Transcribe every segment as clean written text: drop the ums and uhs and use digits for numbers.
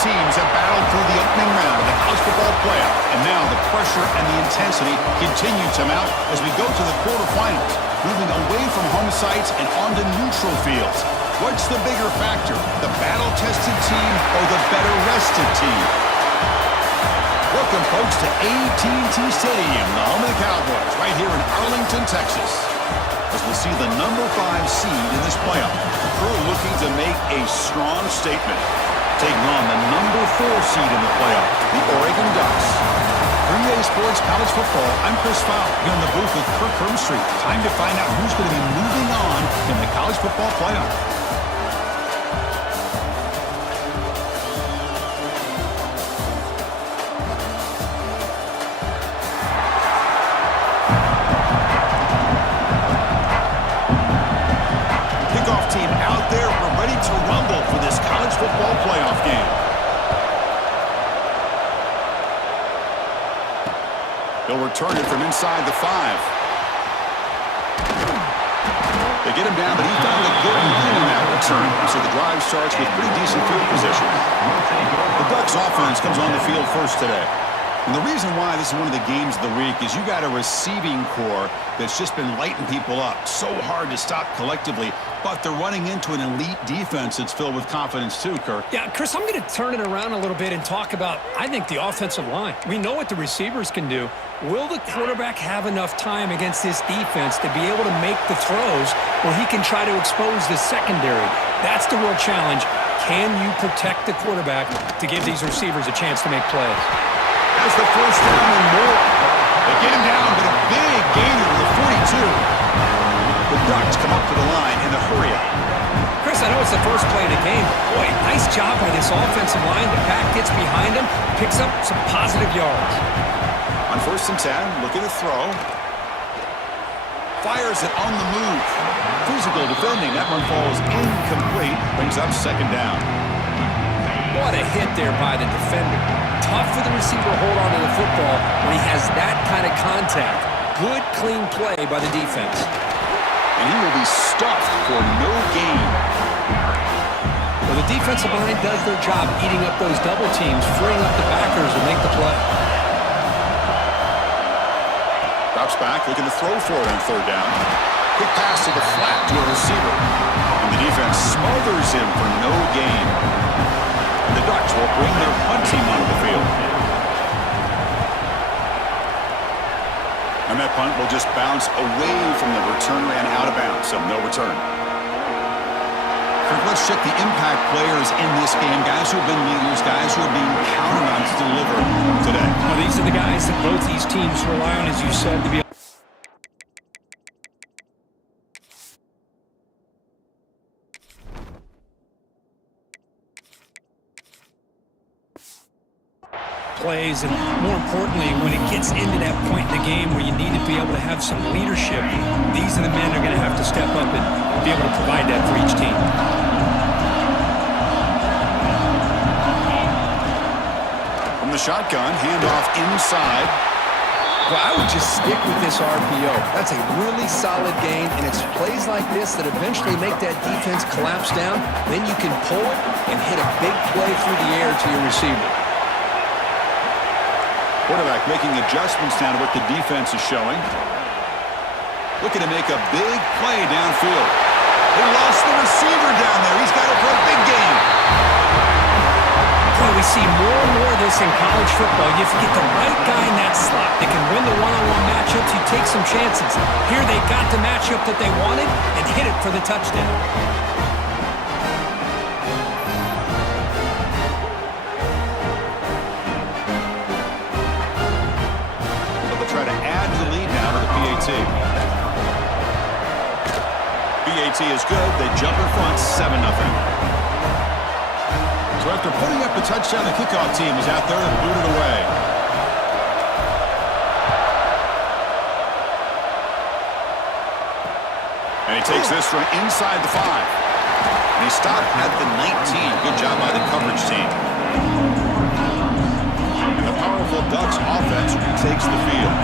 teams have battled through the opening round of the college football playoff, and now the pressure and the intensity continue to mount as we go to the quarterfinals, moving away from home sites and onto neutral fields. What's the bigger factor, the battle-tested team or the better-rested team? Welcome, folks, to AT&T Stadium, the home of the Cowboys, right here in Arlington, Texas, as we see the number 5 seed in this playoff. The crew looking to make a strong statement, taking on the number 4 seed in the playoff, the Oregon Ducks. For EA Sports College Football, I'm Chris Fowler, here in the booth with Kirk Herbstreit. Time to find out who's going to be moving on in the college football playoff. Football playoff game. He'll return it from inside the 5. They get him down, but he found a good lead in that return. So the drive starts with pretty decent field position. The Ducks offense comes on the field first today. And the reason why this is one of the games of the week is you got a receiving core that's just been lighting people up. So hard to stop collectively, but they're running into an elite defense that's filled with confidence too, Kirk. Yeah, Chris, I'm going to turn it around a little bit and talk about, I think, the offensive line. We know what the receivers can do. Will the quarterback have enough time against this defense to be able to make the throws where he can try to expose the secondary? That's the real challenge. Can you protect the quarterback to give these receivers a chance to make plays? Has the first down and more. They get him down, but a big gainer to the 42. The Ducks come up to the line in the hurry-up. Chris, I know it's the first play of the game. Boy, nice job by this offensive line. The back gets behind him, picks up some positive yards. On 1st and 10, look at the throw. Fires it on the move. Physical defending. That one falls incomplete. Brings up 2nd down. What a hit there by the defender. Tough for the receiver to hold on to the football when he has that kind of contact. Good, clean play by the defense. And he will be stuffed for no gain. Well, the defensive line does their job eating up those double teams, freeing up the backers to make the play. Drops back, looking to throw for it on 3rd down. Quick pass to the flat to a receiver. And the defense smothers him for no gain. The Ducks will bring their punt team onto the field. And that punt will just bounce away from the returner and out of bounds, so no return. Kirk, let's check the impact players in this game. Guys who have been leaders, guys who are being counted on to deliver today. Well, these are the guys that both these teams rely on, as you said, to be plays, and more importantly, when it gets into that point in the game where you need to be able to have some leadership, these are the men that are going to have to step up and be able to provide that for each team. From the shotgun, handoff inside. Well, I would just stick with this RPO. That's a really solid game, and it's plays like this that eventually make that defense collapse down. Then you can pull it and hit a big play through the air to your receiver. Quarterback making adjustments down to what the defense is showing. Looking to make a big play downfield. They lost the receiver down there. He's got it for a big game. Boy, we see more and more of this in college football. You get the right guy in that slot that can win the one-on-one matchups. You take some chances. Here they got the matchup that they wanted and hit it for the touchdown. PAT is good. They jump in front, 7-0. So after putting up the touchdown, the kickoff team is out there and booted away. And he takes this from inside the 5. And he stopped at the 19. Good job by the coverage team. And the powerful Ducks offense retakes the field.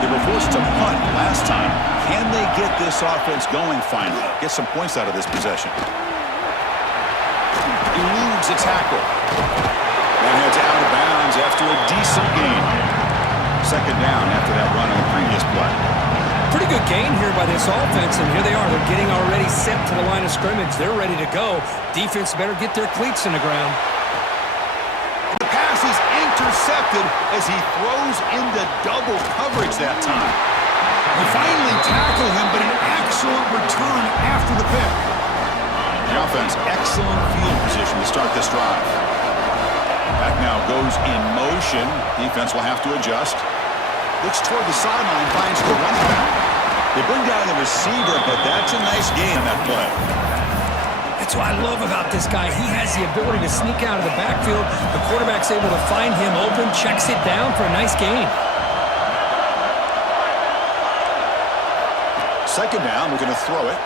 They were forced to punt last time. Can they get this offense going finally? Get some points out of this possession. Eludes a tackle. after a decent gain. Second down after that run on the previous play. Pretty good gain here by this offense, and here they are. They're getting already set to the line of scrimmage. They're ready to go. Defense better get their cleats in the ground. The pass is intercepted as he throws into double coverage that time. They finally tackle him, but an excellent return after the pick. The offense, excellent field position to start this drive. Back now goes in motion. Defense will have to adjust. Looks toward the sideline, finds the running back. They bring down the receiver, but that's a nice gain on that play. That's what I love about this guy. He has the ability to sneak out of the backfield. The quarterback's able to find him open, checks it down for a nice gain. Second down, we're going to throw it.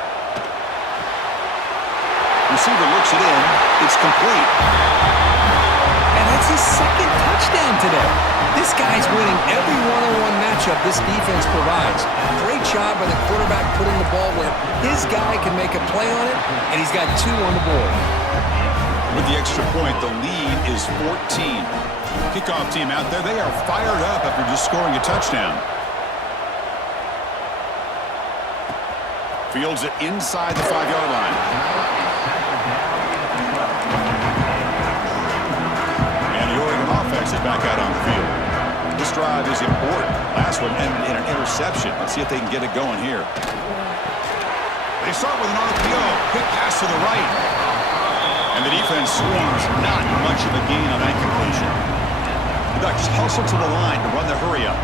Receiver looks it in. It's complete. And that's his second touchdown today. This guy's winning every one-on-one matchup this defense provides. Great job by the quarterback putting the ball where his guy can make a play on it, and he's got 2 on the board. With the extra point, the lead is 14. Kickoff team out there, they are fired up after just scoring a touchdown. Fields it inside the 5-yard line. And the Oregon offense is back out on the field. This drive is important. Last one ended in an interception. Let's see if they can get it going here. They start with an RPO. Quick pass to the right. And the defense swarms. Not much of a gain on that completion. The Ducks hustle to the line to run the hurry up.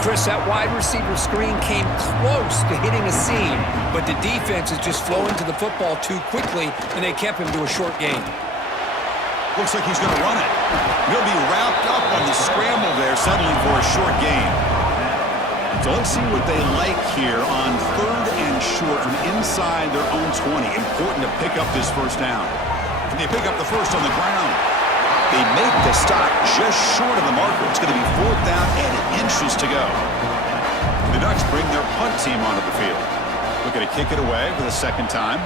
Chris, that wide receiver screen came close to hitting a seam, but the defense is just flowing to the football too quickly, and they kept him to a short gain. Looks like he's going to run it. He'll be wrapped up on the scramble there, settling for a short gain. So let's see what they like here on 3rd and short from inside their own 20. Important to pick up this first down. Can they pick up the first on the ground? They make the stop just short of the marker. It's going to be 4th down and inches to go. The Ducks bring their punt team onto the field. Looking to kick it away for the second time.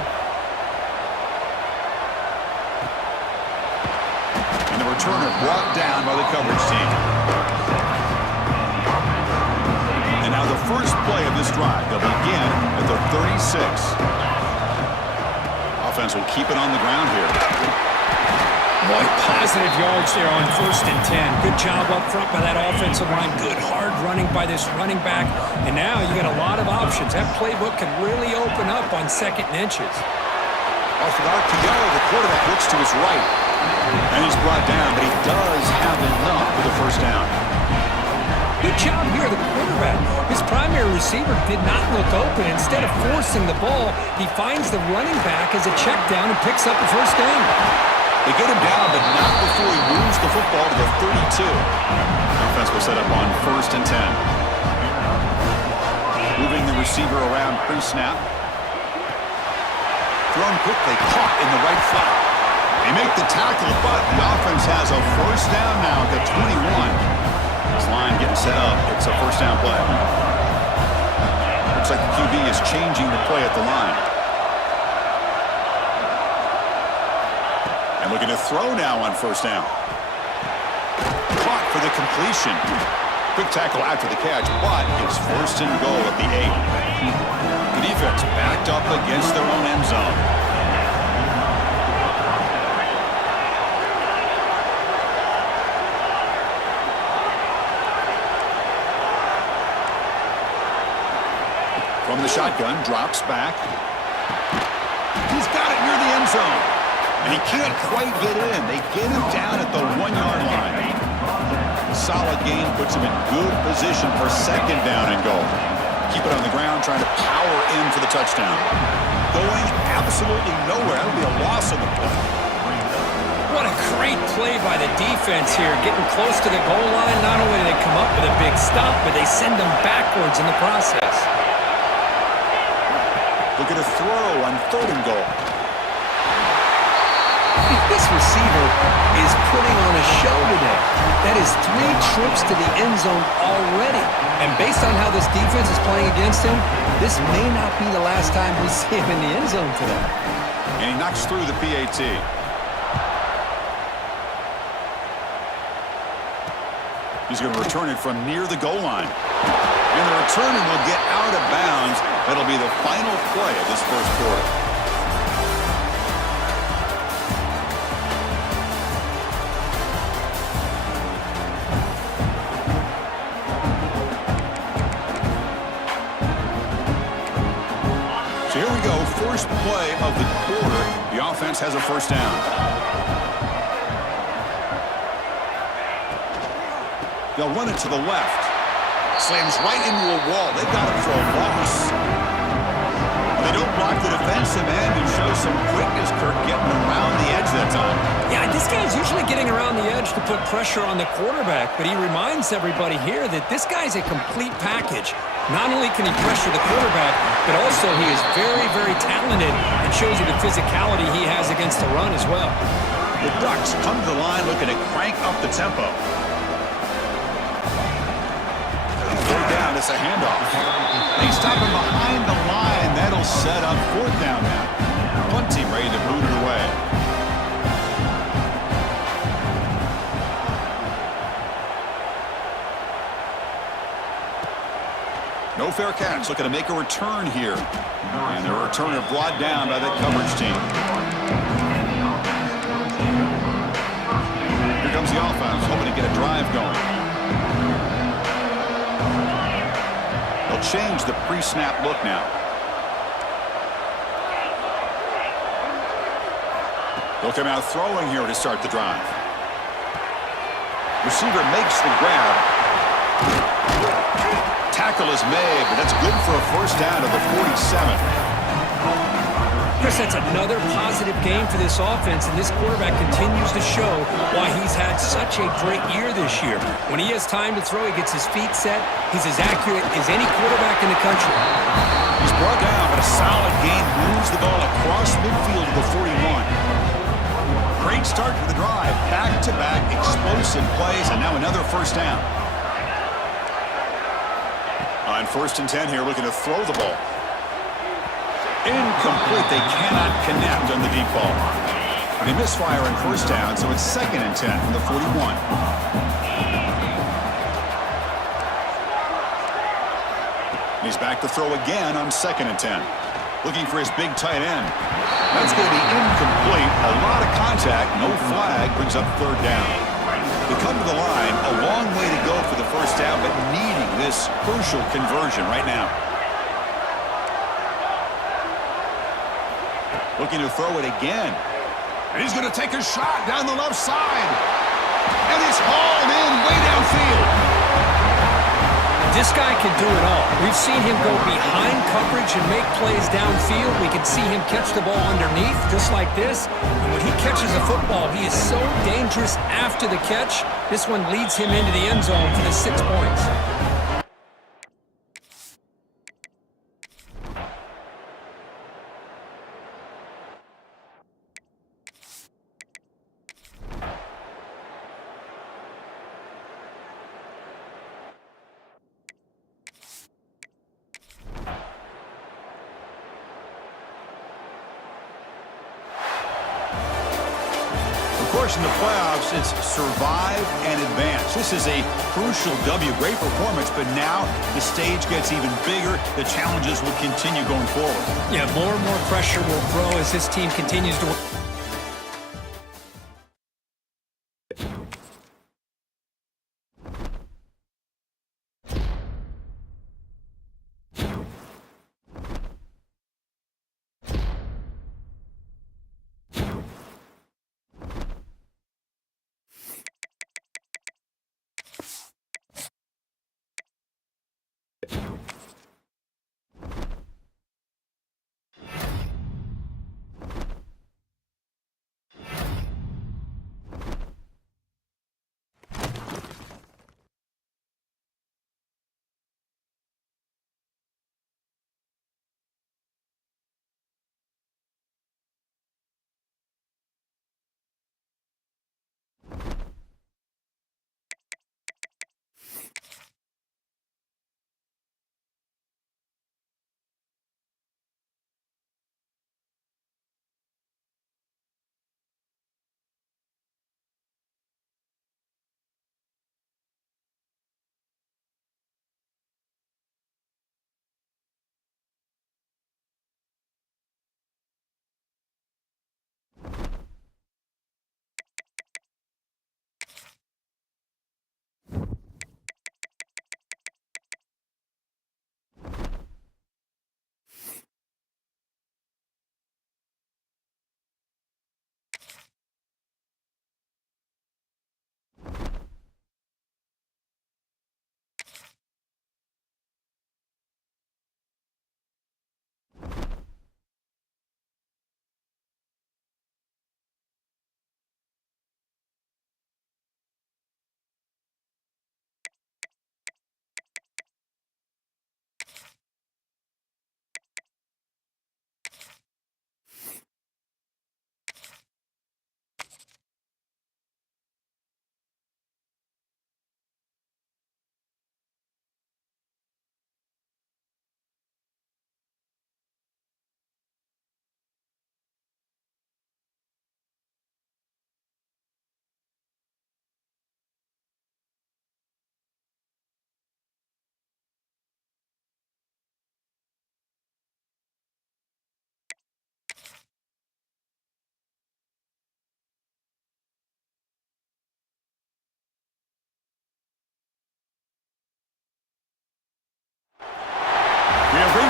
And the returner brought down by the coverage team. And now the first play of this drive. They'll begin at the 36. Offense will keep it on the ground here. Boy, positive yards there on 1st and 10. Good job up front by that offensive line. Good hard running by this running back. And now you got a lot of options. That playbook can really open up on 2nd and inches. Off an RPO, the quarterback looks to his right. And he's brought down, but he does have enough for the first down. Good job here, the quarterback. His primary receiver did not look open. Instead of forcing the ball, he finds the running back as a check down and picks up the first down. They get him down, but not before he moves the football to the 32. Offense will set up on 1st and 10. Moving the receiver around pre-snap. Thrown quickly, caught in the right flat. They make the tackle, but the offense has a first down now at the 21. This line getting set up. It's a first down play. Looks like the QB is changing the play at the line. And looking to throw now on first down. Caught for the completion. Quick tackle after the catch, but it's 1st and goal at the 8. The defense backed up against their own end zone. From the shotgun, drops back. He's got it near the end zone. And he can't quite get in. They get him down at the 1-yard line. Solid gain puts him in good position for 2nd down and goal. Keep it on the ground, trying to power in for the touchdown. Going absolutely nowhere. That'll be a loss on the play. What a great play by the defense here. Getting close to the goal line. Not only do they come up with a big stop, but they send them backwards in the process. Look at a throw on 3rd and goal. This receiver is putting on a show today. That is 3 trips to the end zone already. And based on how this defense is playing against him, this may not be the last time we see him in the end zone today. And he knocks through the PAT. He's going to return it from near the goal line. And the returner will get out of bounds. That'll be the final play of this first quarter. So here we go, first play of the quarter. The offense has a first down. They'll run it to the left. Slams right into a wall. They've got him for a loss. They don't block the defensive end and show some quickness, Kirk, getting around the edge that time. Yeah, this guy's usually getting around the edge to put pressure on the quarterback, but he reminds everybody here that this guy's a complete package. Not only can he pressure the quarterback, but also he is very, very talented and shows you the physicality he has against the run as well. The Ducks come to the line looking to crank up the tempo. Third down, it's a handoff. They stop him behind the line. That'll set up fourth down now. Punt team ready to boot it away. No fair catch, looking to make a return here. And the returner brought down by that coverage team. Here comes the offense, hoping to get a drive going. They'll change the pre-snap look now. They'll come out throwing here to start the drive. Receiver makes the grab. Tackle is made, but that's good for a first down to the 47. Chris, that's another positive game for this offense, and this quarterback continues to show why he's had such a great year this year. When he has time to throw, he gets his feet set. He's as accurate as any quarterback in the country. He's brought down, but a solid gain moves the ball across midfield to the 41. Great start to the drive. Back-to-back explosive plays, and now another first down. On 1st and 10 here, looking to throw the ball. Incomplete. They cannot connect on the deep ball. They misfire on first down, so it's 2nd and 10 from the 41. He's back to throw again on 2nd and 10. Looking for his big tight end. That's going to be incomplete. A lot of contact. No flag. Brings up 3rd down. They come to the line. A long way to go for the first down, but needing this crucial conversion right now. Looking to throw it again. And he's going to take a shot down the left side. And it's hauled in way downfield. This guy can do it all. We've seen him go behind coverage and make plays downfield. We can see him catch the ball underneath, just like this. And when he catches a football, he is so dangerous after the catch. This one leads him into the end zone for the 6 points. Of course, in the playoffs, it's survive and advance. This is a crucial W. Great performance, but now the stage gets even bigger. The challenges will continue going forward. Yeah, more and more pressure will grow as this team continues to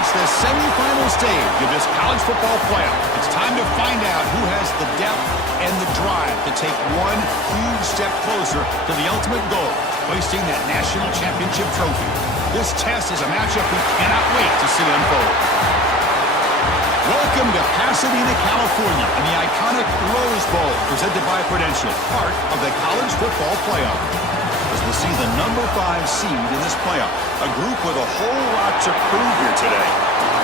reached the semifinal stage of this college football playoff. It's time to find out who has the depth and the drive to take one huge step closer to the ultimate goal, hoisting that national championship trophy. This test is a matchup we cannot wait to see unfold. Welcome to Pasadena, California, and the iconic Rose Bowl, presented by Prudential, part of the college football playoff. As we'll see the number 5 seed in this playoff, a group with a whole lot to prove here today.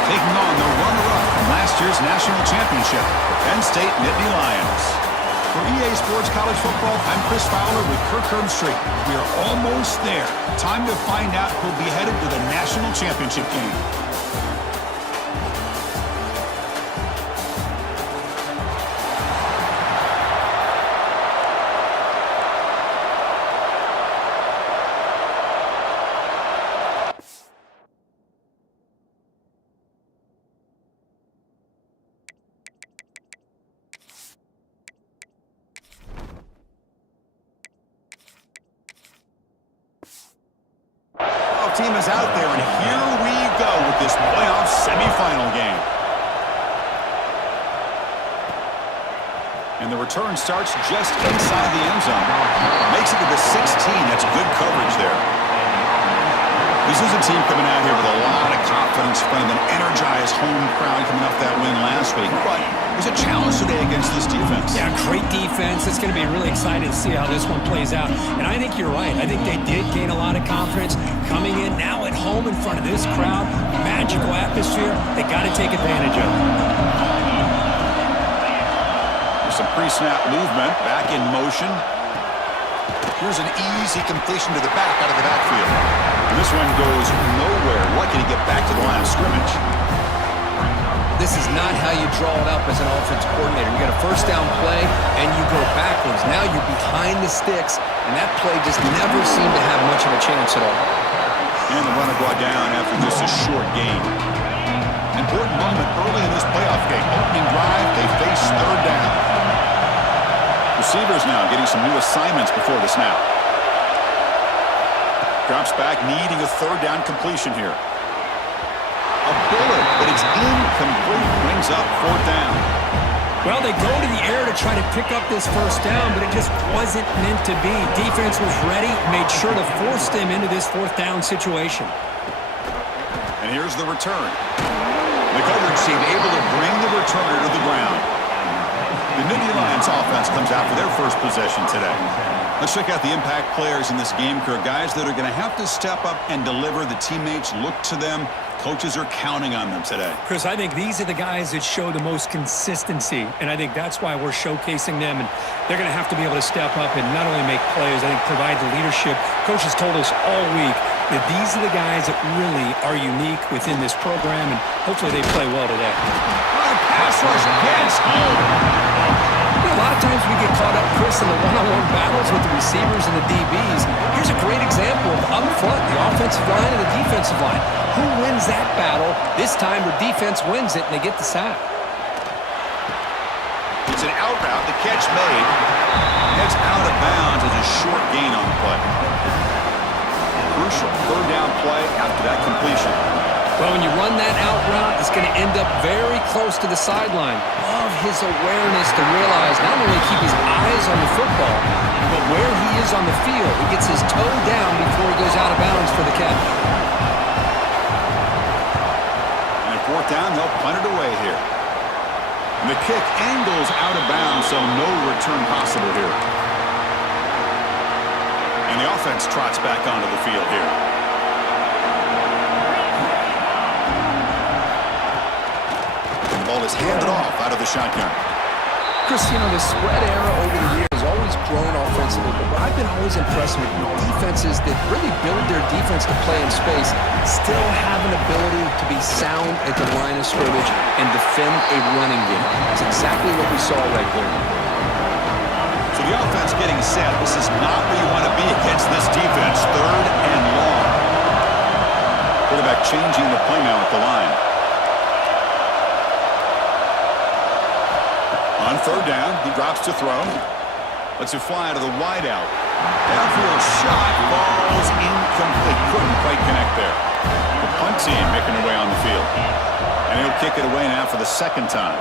Taking on the runner-up from last year's national championship, the Penn State Nittany Lions. For EA Sports College Football, I'm Chris Fowler with Kirk Herbstreit. We are almost there. Time to find out who'll be headed to the national championship game. Team is out there, and here we go with this playoff semifinal game. And the return starts just inside the end zone. Makes it to the 16. That's good coverage there. This is a team coming out here with a lot of confidence in front of an energized home crowd coming off that win last week. But there's a challenge today against this defense. Yeah, great defense. It's going to be really exciting to see how this one plays out. And I think you're right. I think they did gain a lot of confidence coming in now at home in front of this crowd. Magical atmosphere. They got to take advantage of it. There's some pre-snap movement. Back in motion. Here's an easy completion to the back out of the backfield. And this one goes nowhere. Lucky to get back to the line of scrimmage. This is not how you draw it up as an offensive coordinator. You got a first down play, and you go backwards. Now you're behind the sticks, and that play just never seemed to have much of a chance at all. And the runner brought down after just a short gain. Important moment early in this playoff game. Opening drive, they face third down. Receivers now getting some new assignments before the snap. Drops back, needing a third down completion here. A bullet, but it's incomplete. Brings up fourth down. Well, they go to the air to try to pick up this first down, but it just wasn't meant to be. Defense was ready, made sure to force them into this fourth down situation. And here's the return. The coverage team able to bring the returner to the ground. The Nittany Lions offense comes out for their first possession today. Let's check out the impact players in this game, Kirk. Guys that are going to have to step up and deliver. The teammates look to them. Coaches are counting on them today. Chris, I think these are the guys that show the most consistency, and I think that's why we're showcasing them, and they're going to have to be able to step up and not only make plays, I think provide the leadership. Coaches told us all week that these are the guys that really are unique within this program, and hopefully they play well today. Pass rush gets home. A lot of times we get caught up, Chris, in the one-on-one battles with the receivers and the DBs. Here's a great example of up front, the offensive line and the defensive line. Who wins that battle? This time their defense wins it, and they get the sack. It's an out route. The catch made. Heads out of bounds as a short gain on the play. Crucial third down play after that completion. Well, when you run that out route, it's going to end up very close to the sideline. Love his awareness to realize not only keep his eyes on the football, but where he is on the field. He gets his toe down before he goes out of bounds for the catch. And at fourth down, they'll punt it away here. And the kick angles out of bounds, so no return possible here. And the offense trots back onto the field here. Ball is handed off out of the shotgun. Chris, you know, the spread era over the years has always grown offensively, but what I've been always impressed with defenses that really build their defense to play in space still have an ability to be sound at the line of scrimmage and defend a running game. That's exactly what we saw right there. So the offense getting set. This is not where you want to be against this defense. Third and long. Quarterback changing the play now at the line. On third down, he drops to throw. Lets it fly to the wideout. Downfield shot falls incomplete. Couldn't quite connect there. The punt team making their way on the field. And he'll kick it away now for the second time.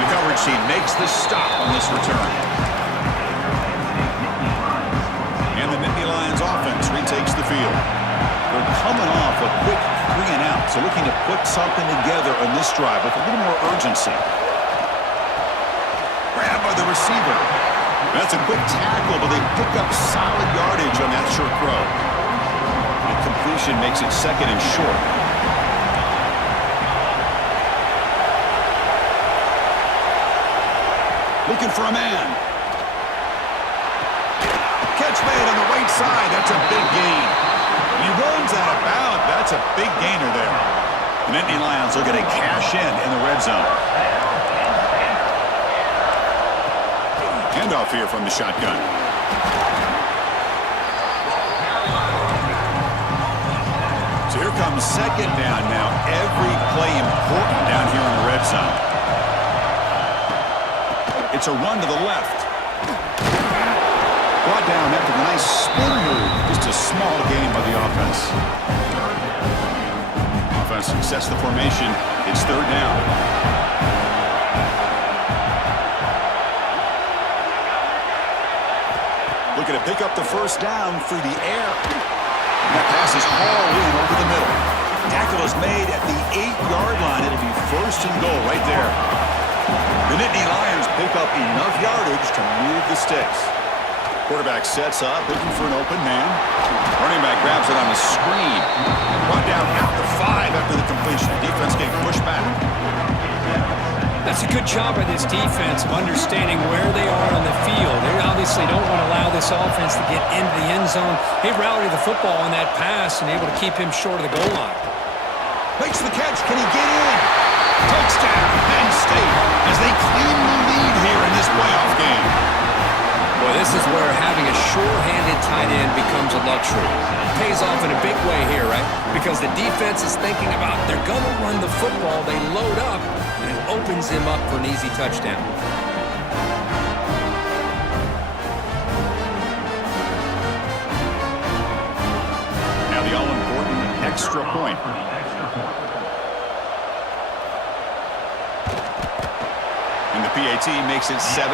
The coverage team makes the stop on this return. And the Nittany Lions offense retakes the field. They're coming off a quick 3-and-out, so looking to put something together on this drive with a little more urgency. Grabbed by the receiver. That's a quick tackle, but they pick up solid yardage on that short throw. The completion makes it second and short. Looking for a man. Catch made on the right side. That's a big gain. He runs out of bounds. That's a big gainer there. The Nittany Lions looking to cash in the red zone. Handoff here from the shotgun. So here comes second down now. Every play important down here in the red zone. It's a run to the left. Brought down after the nice spin move. Just a small gain by the offense. Offense success the formation. It's third down. Looking to pick up the first down through the air. And that pass is hauled in over the middle. Tackle is made at the 8-yard line. It'll be first and goal right there. The Nittany Lions pick up enough yardage to move the sticks. Quarterback sets up, looking for an open man. Running back grabs it on the screen. Brought down at the 5 after the completion. Defense getting pushed back. That's a good job by this defense of understanding where they are on the field. They obviously don't want to allow this offense to get into the end zone. They rallied the football on that pass and able to keep him short of the goal line. Makes the catch. Can he get in? Touchdown, Penn State, as they claim the lead here in this playoff game. Boy, this is where having a sure-handed tight end becomes a luxury. Pays off in a big way here, right? Because the defense is thinking about they're going to run the football. They load up, and it opens him up for an easy touchdown. Now the all-important extra point. And the PAT makes it 7-0.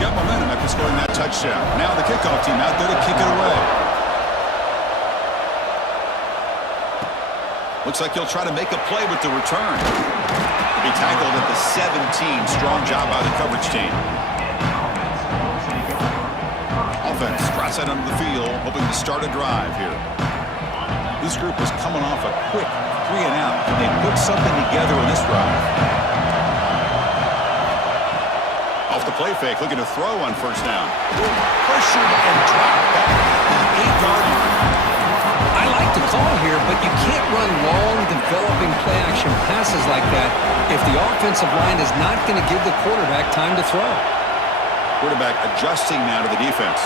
Got momentum after scoring that touchdown. Now the kickoff team out there to kick it away. Looks like he'll try to make a play with the return. He tackled at the 17. Strong job by the coverage team. Offense drops out onto the field, hoping to start a drive here. This group was coming off a quick 3-and-out. They put something together in this drive. Off the play fake, looking to throw on first down. Pressured and dropped back at the 8-yard line. I like the call here, but you can't run long, developing play-action passes like that if the offensive line is not going to give the quarterback time to throw. Quarterback adjusting now to the defense.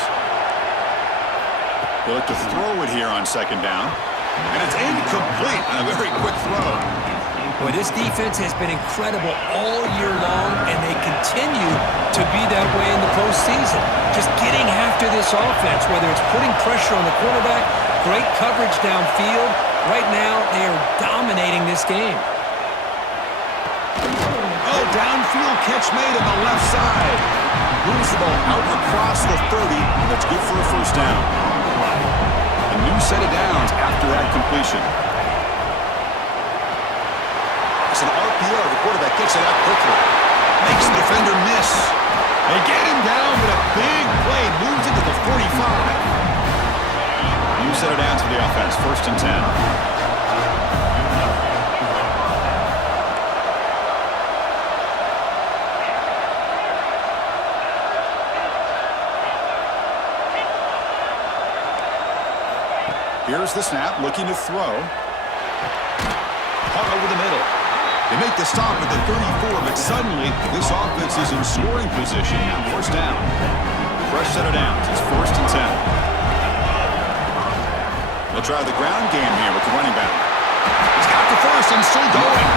They look to throw it here on second down. And it's incomplete on a very quick throw. Boy, this defense has been incredible all year long, and they continue to be that way in the postseason. Just getting after this offense, whether it's putting pressure on the quarterback, great coverage downfield. Right now, they are dominating this game. Oh, downfield catch made on the left side. Moves the ball out across the 30, and that's good for a first down. A new set of downs after that completion. It's an RPO. The quarterback gets it out quickly. Makes the defender miss. They get him down, but a big play moves into the 45. New set of downs for the offense. First and 10. Here's the snap, looking to throw. Caught over the middle. They make the stop at the 34, but suddenly this offense is in scoring position now. First down. Fresh set of downs. It's first and 10. They'll try the ground game here with the running back. He's got the first and still going.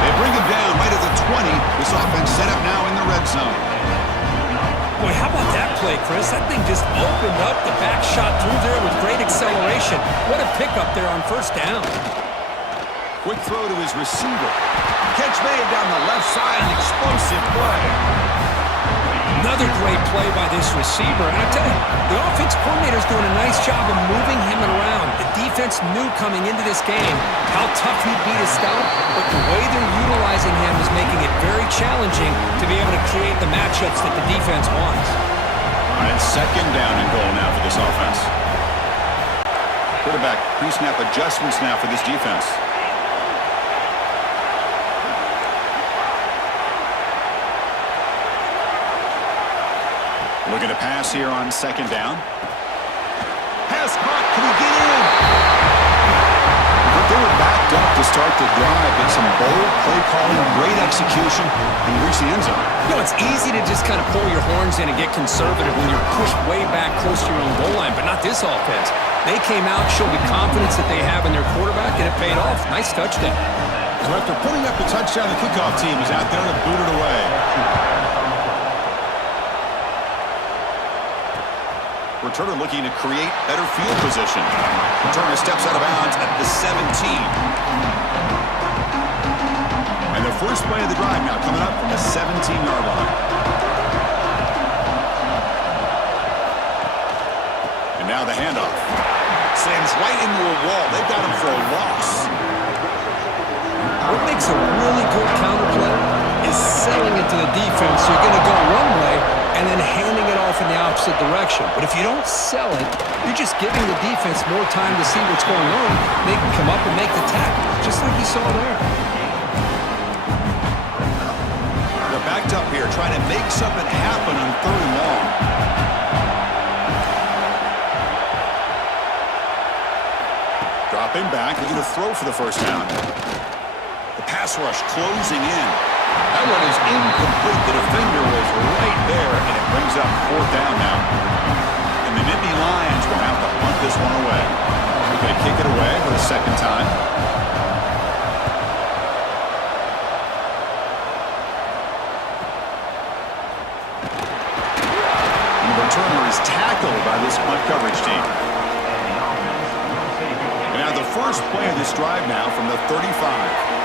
They bring him down right at the 20. This offense set up now in the red zone. Boy, how about that play, Chris? That thing just opened up. The back shot through there with great acceleration. What a pickup there on first down. Quick throw to his receiver. Catch made down the left side. An explosive play. Another great play by this receiver. And I tell you, the offense coordinator's doing a nice job of moving him around. The defense knew coming into this game how tough he'd be to stop, but the way they're utilizing him is making it very challenging to be able to create the matchups that the defense wants. All right, second down and goal now for this offense. Quarterback pre-snap adjustments now for this defense. Looking to pass here on second down. Pass caught. Can he get in? But they were backed up to start the drive. It's some bold play calling, great execution, and you reach the end zone. You know, it's easy to just kind of pull your horns in and get conservative when you're pushed way back close to your own goal line, but not this offense. They came out, showed the confidence that they have in their quarterback, and it paid off. Nice touchdown. So after putting up the touchdown, the kickoff team is out there to boot it away. Returner looking to create better field position. Returner steps out of bounds at the 17. And the first play of the drive now coming up from the 17-yard line. And now the handoff. Sends right into a wall. They've got him for a loss. What makes a really good counter play is selling into the defense. So you're going to go one way and then handing it off in the opposite direction. But if you don't sell it, you're just giving the defense more time to see what's going on. They can come up and make the tackle, just like you saw there. They're backed up here, trying to make something happen on third and long. Dropping back, looking to throw for the first down. The pass rush closing in. That one is incomplete. The defender was right there, and it brings up fourth down now. And the Nittany Lions will have to punt this one away. They're going to kick it away for the second time. And the returner is tackled by this punt coverage team. And now the first play of this drive now from the 35.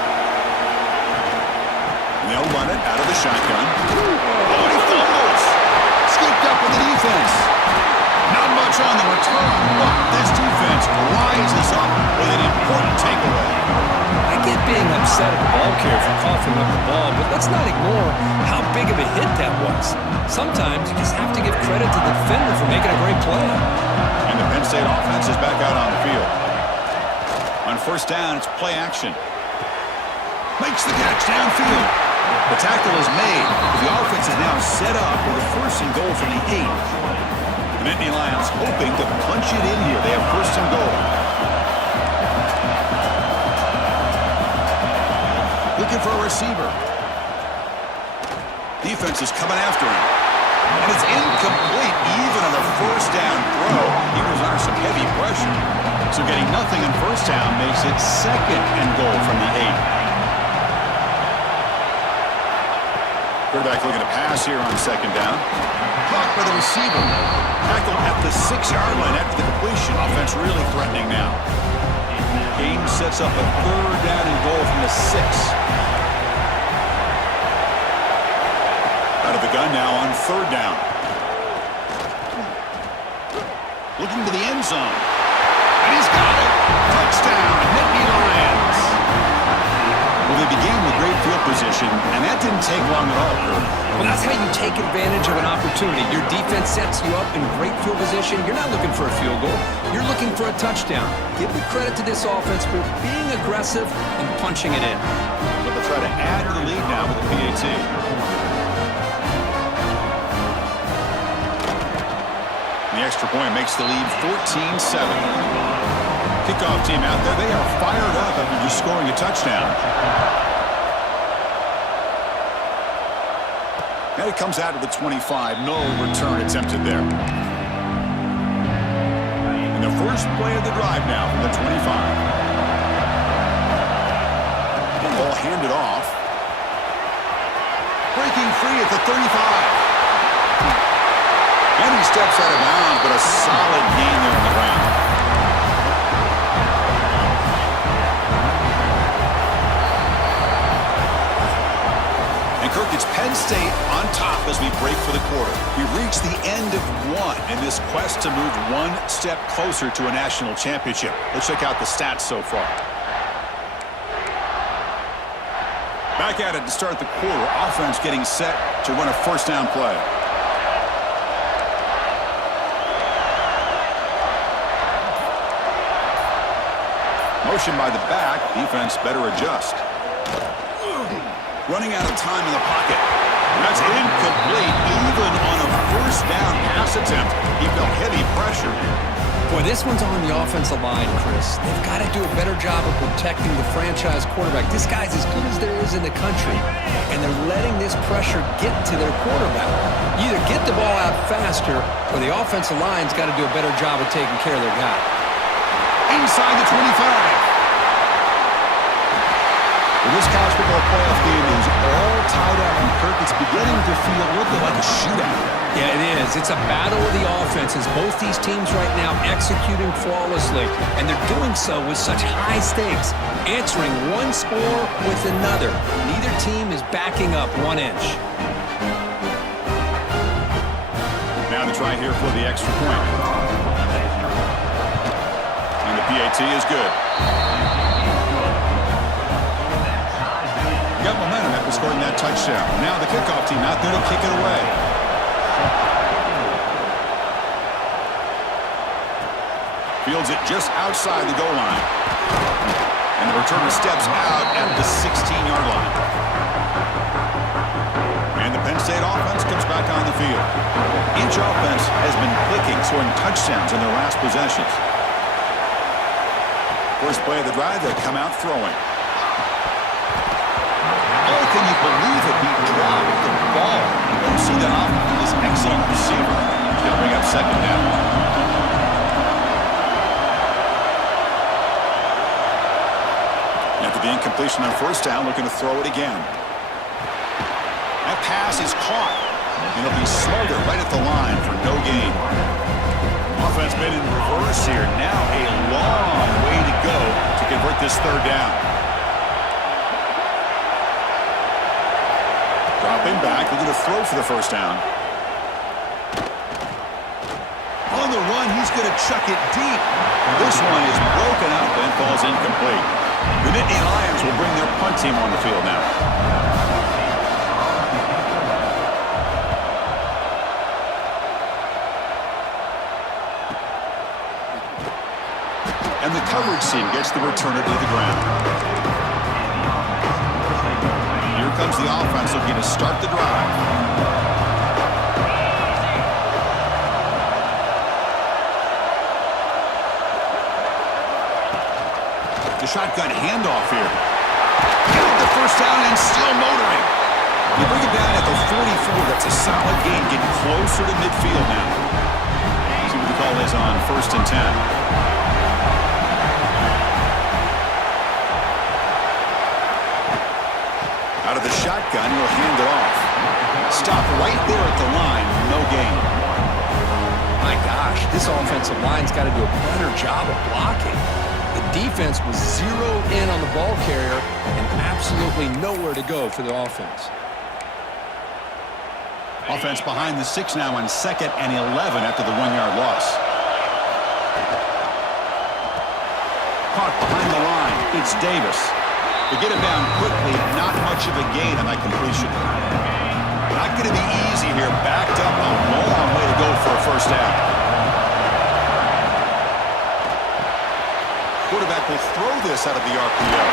They'll run it out of the shotgun. Oh, and he fumbles. Scooped up with the defense. Not much on the return, but this defense rises up with an important takeaway. I get being upset at the ball carrier for coughing up the ball, but let's not ignore how big of a hit that was. Sometimes you just have to give credit to the defender for making a great play. And the Penn State offense is back out on the field. On first down, it's play action. Makes the catch downfield. The tackle is made. The offense is now set up with a first and goal from the 8. The Nittany Lions hoping to punch it in here. They have first and goal. Looking for a receiver. Defense is coming after him. And it's incomplete even on the first down throw. He was under some heavy pressure. So getting nothing on first down makes it second and goal from the 8. Quarterback looking to pass here on second down. Blocked by the receiver. Tackle at the 6-yard line after the completion. Offense really threatening now. Game sets up a third down and goal from the 6. Out of the gun now on third down. Looking to the end zone. And he's got it. Touchdown, Nittany Lions. Well, they began with great field position, and that didn't take long at all, Kurt. Well, that's how you take advantage of an opportunity. Your defense sets you up in great field position. You're not looking for a field goal. You're looking for a touchdown. Give the credit to this offense for being aggressive and punching it in. But they'll try to add to the lead now with the PAT. The extra point makes the lead 14-7. Kickoff team out there, they are fired up after just scoring a touchdown. And it comes out to the 25. No return attempted there. And the first play of the drive now from the 25. Ball They'll hand it off. Breaking free at the 35. And he steps out of bounds, but a solid gain there on the ground. And Kirk, it's Penn State on top as we break for the quarter. We've reached the end of one in this quest to move one step closer to a national championship. Let's check out the stats so far. Back at it to start the quarter. Offense getting set to run a first down play. Motion by the back. Defense better adjust. Running out of time in the pocket. That's incomplete. Even on a first down pass attempt, he felt heavy pressure. Boy, this one's on the offensive line, Chris. They've got to do a better job of protecting the franchise quarterback. This guy's as good as there is in the country, and they're letting this pressure get to their quarterback. You either get the ball out faster, or the offensive line's got to do a better job of taking care of their guy. Inside the 25. Well, this college football playoff game is all tied up, and Kirk, it's beginning to feel a little bit like a shootout. Yeah, it is. It's a battle of the offenses. Both these teams right now executing flawlessly, and they're doing so with such high stakes, answering one score with another. Neither team is backing up 1 inch. Now the try here for the extra point. And the PAT is good. Got momentum after scoring that touchdown. Now the kickoff team out there to kick it away. Fields it just outside the goal line. And the returner steps out at the 16-yard line. And the Penn State offense comes back on the field. Each offense has been clicking, scoring touchdowns in their last possessions. First play of the drive, they come out throwing. Oh, can you believe it? He dropped the ball. You don't see that often from this excellent receiver. He's going to bring up second down. After the incompletion on first down, looking to throw it again. That pass is caught. And he'll be smothered right at the line for no gain. Offense made in reverse here. Now a long way to go to convert this third down. Dropping back, looking to throw for the first down. On the run, he's going to chuck it deep. This one is broken up and falls incomplete. The Nittany Lions will bring their punt team on the field now. And the coverage team gets the returner to the ground. Here comes the offense looking to start the drive. The shotgun handoff here. Got the first down and still motoring. You bring it down at the 44. That's a solid gain, getting closer to midfield now. See what the call is on 1st and 10. Out of the shotgun, he'll hand it off. Stop right there at the line, no gain. My gosh, this offensive line's got to do a better job of blocking. The defense was zeroed in on the ball carrier and absolutely nowhere to go for the offense. Offense behind the 6 now on 2nd and 11 after the 1-yard loss. Caught behind the line. It's Davis. They get him down quickly, not much of a gain on that completion. Not going to be easy here. Backed up, a long way to go for a first down. Quarterback will throw this out of the RPO.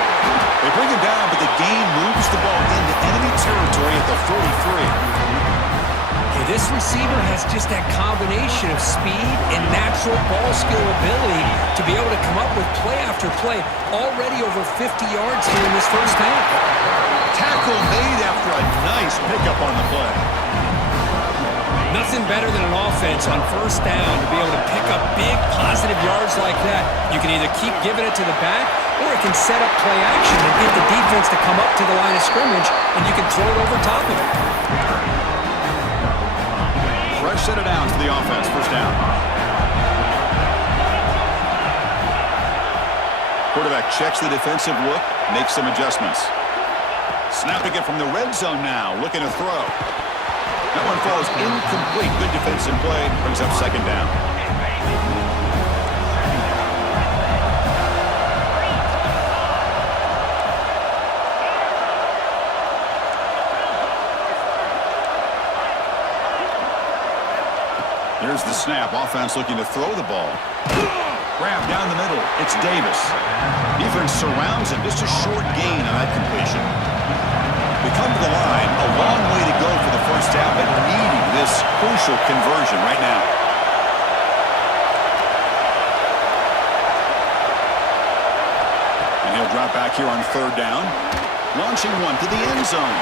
They bring him down, but the gain moves the ball into enemy territory at the 43. This receiver has just that combination of speed and natural ball skill ability to be able to come up with play after play. Already over 50 yards here in this first half. Tackle made after a nice pickup on the play. Nothing better than an offense on first down to be able to pick up big positive yards like that. You can either keep giving it to the back, or it can set up play action and get the defense to come up to the line of scrimmage, and you can throw it over top of it. Fresh set of downs to the offense, first down. Quarterback checks the defensive look, makes some adjustments. Snapping it from the red zone now, looking to throw. That one falls incomplete. Good defensive play, brings up second down. Here's the snap. Offense looking to throw the ball. Grab down the middle. It's Davis. Defense surrounds him. Just a short gain on that completion. We come to the line. A long way to go for the first down, but needing this crucial conversion right now. And he'll drop back here on third down. Launching one to the end zone.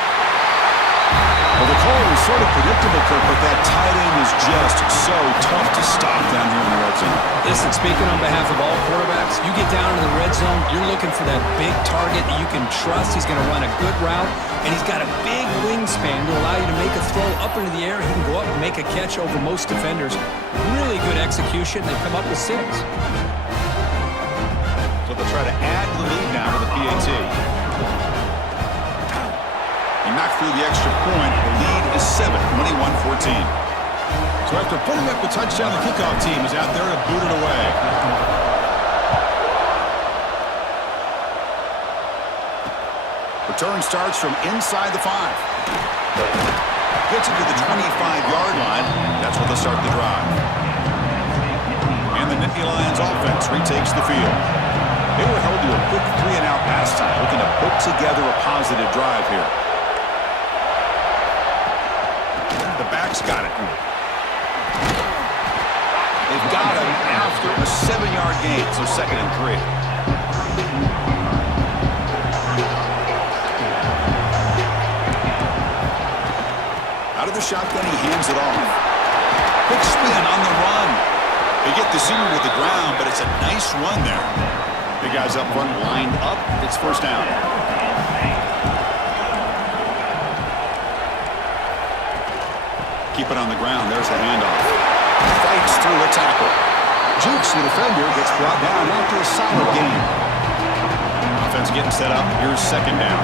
Well, the call was sort of predictable, Kirk, but that tight end is just so tough to stop down here in the red zone. Listen, speaking on behalf of all quarterbacks, you get down to the red zone, you're looking for that big target that you can trust. He's going to run a good route, and he's got a big wingspan to allow you to make a throw up into the air. He can go up and make a catch over most defenders. Really good execution. They come up with 6. So they'll try to add to the lead now with the PAT. He knocked through the extra point. The lead is 7, 21-14. So after putting up the touchdown, the kickoff team is out there to boot it away. Return starts from inside the 5. Gets it to the 25-yard line. That's where they'll start the drive. And the Nittany Lions offense retakes the field. They were held to a quick 3-and-out pass time, looking to put together a positive drive here. The back's got it. They've got him after a 7-yard gain, so 2nd and 3. Out of the shotgun, he hands it off. Quick spin on the run. They get the senior to the ground, but it's a nice run there. The guys up front lined up. It's first down. Keep it on the ground. There's the handoff. Fights through a tackle. Jukes the defender, gets brought down after a solid gain. Offense getting set up. Here's second down.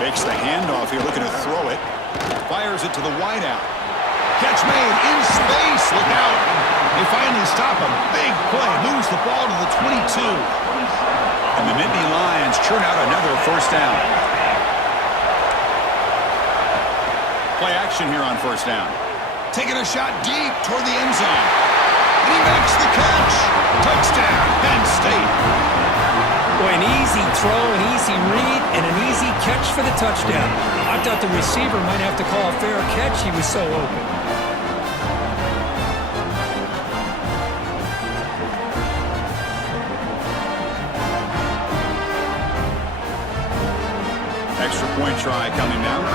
Fakes the handoff here, looking to throw it. Fires it to the wideout. Catch made in space. Look out. They finally stop him. Big play. Moves the ball to the 22. And the Nittany Lions churn out another first down. Play action here on first down. Taking a shot deep toward the end zone. And he makes the catch. Touchdown, Penn State. Boy, an easy throw, an easy read, and an easy catch for the touchdown. I thought the receiver might have to call a fair catch. He was so open. Extra point try coming now.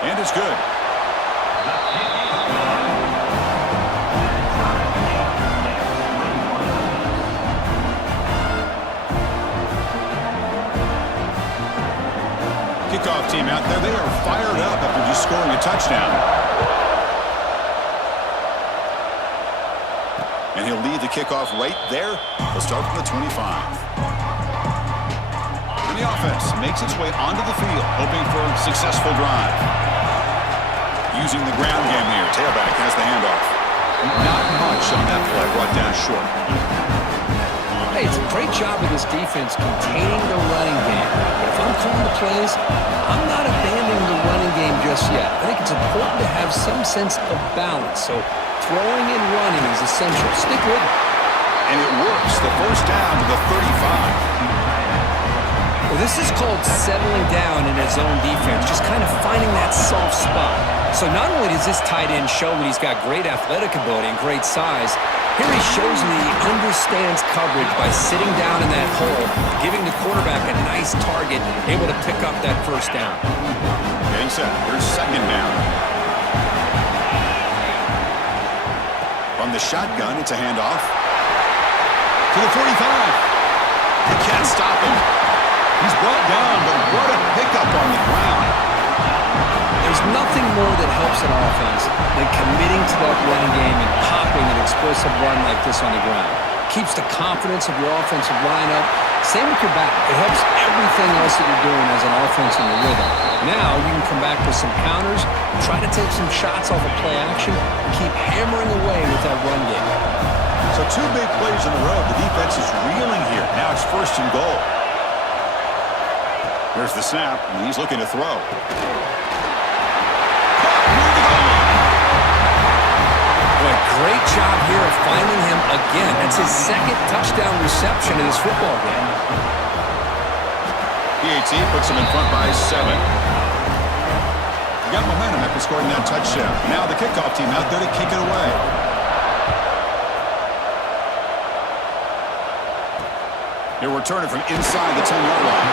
And it's good. Kickoff team out there. They are fired up after just scoring a touchdown. And he'll lead the kickoff right there. They'll start from the 25. The offense makes its way onto the field, hoping for a successful drive. Using the ground game here. Tailback has the handoff. Not much on that play, brought down short. Hey, it's a great job of this defense containing the running game. But if I'm calling the plays, I'm not abandoning the running game just yet. I think it's important to have some sense of balance. So throwing and running is essential. Stick with it. And it works. The first down to the 35. Well, this is called settling down in a zone defense, just kind of finding that soft spot. So not only does this tight end show that he's got great athletic ability and great size, here he shows that he understands coverage by sitting down in that hole, giving the quarterback a nice target, able to pick up that first down. Getting set. Here's second down. From the shotgun, it's a handoff. To the 45. They can't stop him. He's brought down, but what a pickup on the ground. There's nothing more that helps an offense than committing to that running game and popping an explosive run like this on the ground. Keeps the confidence of your offensive lineup. Same with your back. It helps everything else that you're doing as an offense in the rhythm. Now you can come back with some counters, try to take some shots off of play action, and keep hammering away with that run game. So two big plays in a row. The defense is reeling here. Now it's first and goal. There's the snap, and he's looking to throw. Great job here of finding him again. That's his second touchdown reception in this football game. PAT puts him in front by 7. He got momentum after scoring that touchdown. Now the kickoff team out there to kick it away. He'll return it from inside the 10-yard line.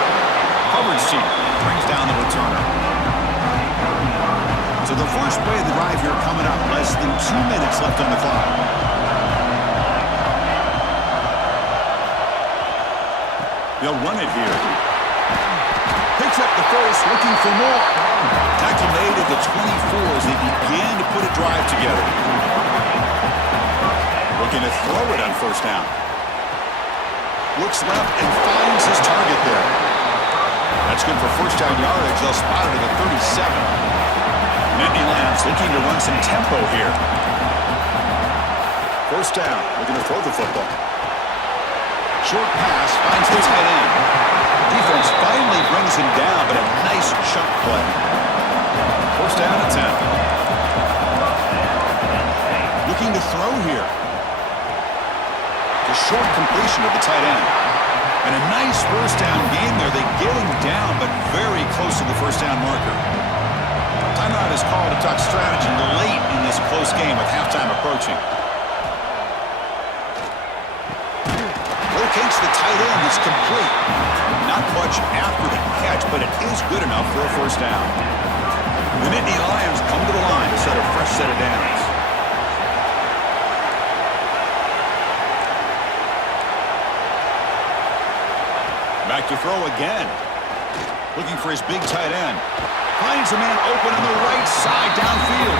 Coverage team brings down the returner. So the first play of the drive here coming up. Less than 2 minutes left on the clock. They'll run it here. Picks up the first, looking for more. Tackle made at the 24 as they began to put a drive together. Looking to throw it on first down. Looks left and finds his target there. That's good for first down yardage. They'll spot it at the 37. Nittany Lions looking to run some tempo here. First down, looking to throw the football. Short pass finds the tight end. Defense finally brings him down, but a nice chunk play. First down at 10. Looking to throw here. The short completion of the tight end. And a nice first down game there. They get him down, but very close to the first down marker. Timeout is called to talk strategy late in this close game with halftime approaching. Locates the tight end. It's complete. Not much after the catch, but it is good enough for a first down. The Nittany Lions come to the line to set a fresh set of downs. Back to throw again. Looking for his big tight end. Finds a man open on the right side downfield.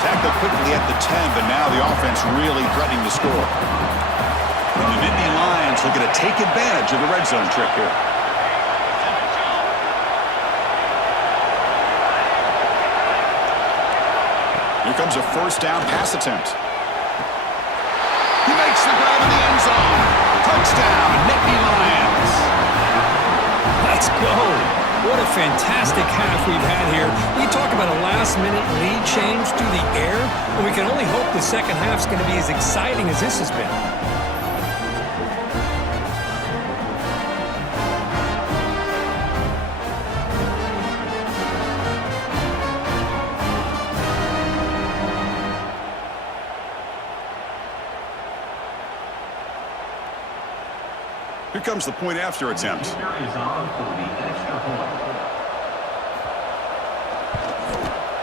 Tackled quickly at the 10, but now the offense really threatening to score. And the Nittany Lions looking to take advantage of the red zone trick here. Here comes a first down pass attempt. He makes the grab in the end zone. Touchdown, Nittany Lions. Let's go. What a fantastic half we've had here. We talk about a last-minute lead change through the air, and we can only hope the second half's going to be as exciting as this has been. Here comes the point after attempt.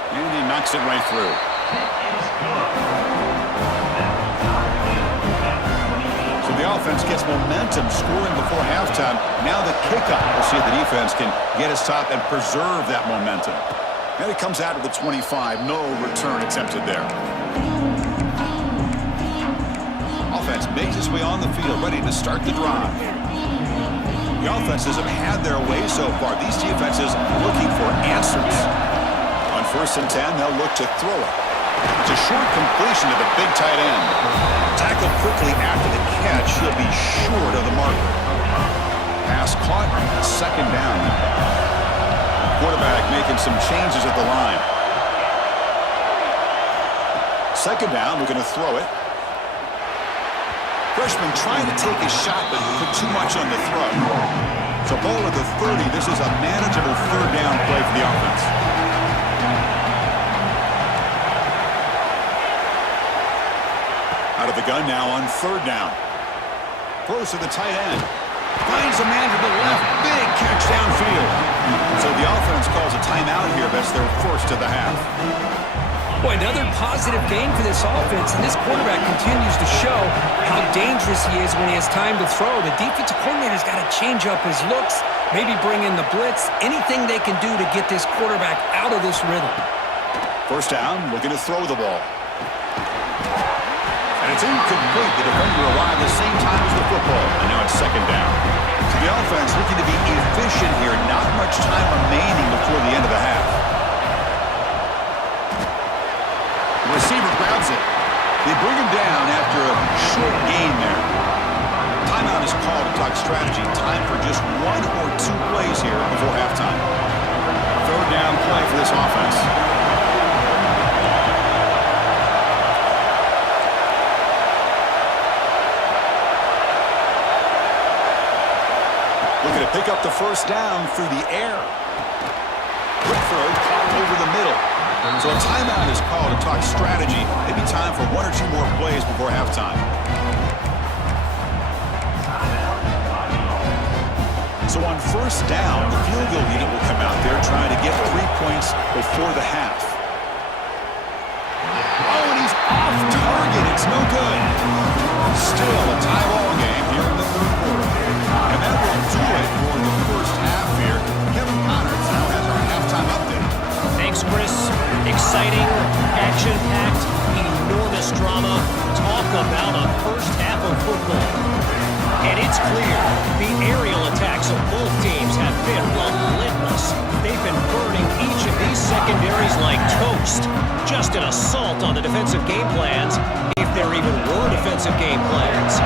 And he knocks it right through. So the offense gets momentum scoring before halftime. Now the kickoff. We'll see if the defense can get his top and preserve that momentum. And it comes out of the 25. No return attempted there. Offense makes its way on the field, ready to start the drive. The offenses have had their way so far. These defenses looking for answers. On 1st and 10, they'll look to throw it. It's a short completion to the big tight end. Tackled quickly after the catch. He'll be short of the marker. Pass caught. Second down. Quarterback making some changes at the line. Second down, we're going to throw it. Freshman trying to take a shot, but put too much on the throw. So ball at the 30. This is a manageable third down play for the offense. Out of the gun now on third down. Throws to the tight end. Finds a man to the left. Big catch downfield. So the offense calls a timeout here. That's their first of the half. Boy, another positive game for this offense, and this quarterback continues to show how dangerous he is when he has time to throw. The defensive coordinator's got to change up his looks, maybe bring in the blitz, anything they can do to get this quarterback out of this rhythm. First down, looking to throw the ball. And it's incomplete. The defender arrived the same time as the football, and now it's second down. So the offense looking to be efficient here. Not much time remaining before the end of the half. The receiver grabs it. They bring him down after a short gain there. Timeout is called to talk strategy. Time for just one or two plays here before halftime. Third down play for this offense. Looking to pick up the first down through the air. Quick throw caught over the middle. So a timeout is called to talk strategy. Maybe time for one or two more plays before halftime. So on first down, the field goal unit will come out there trying to get 3 points before the half. Oh, and he's off target. It's no good. Still a tie ball game here in the third quarter. And that will do it for the first half here. Kevin Connors now has our halftime update. Thanks, Chris. Exciting, action-packed, enormous drama. Talk about a first half of football. And it's clear the aerial attacks of both teams have been relentless. They've been burning each of these secondaries like toast. Just an assault on the defensive game plans, if there even were defensive game plans.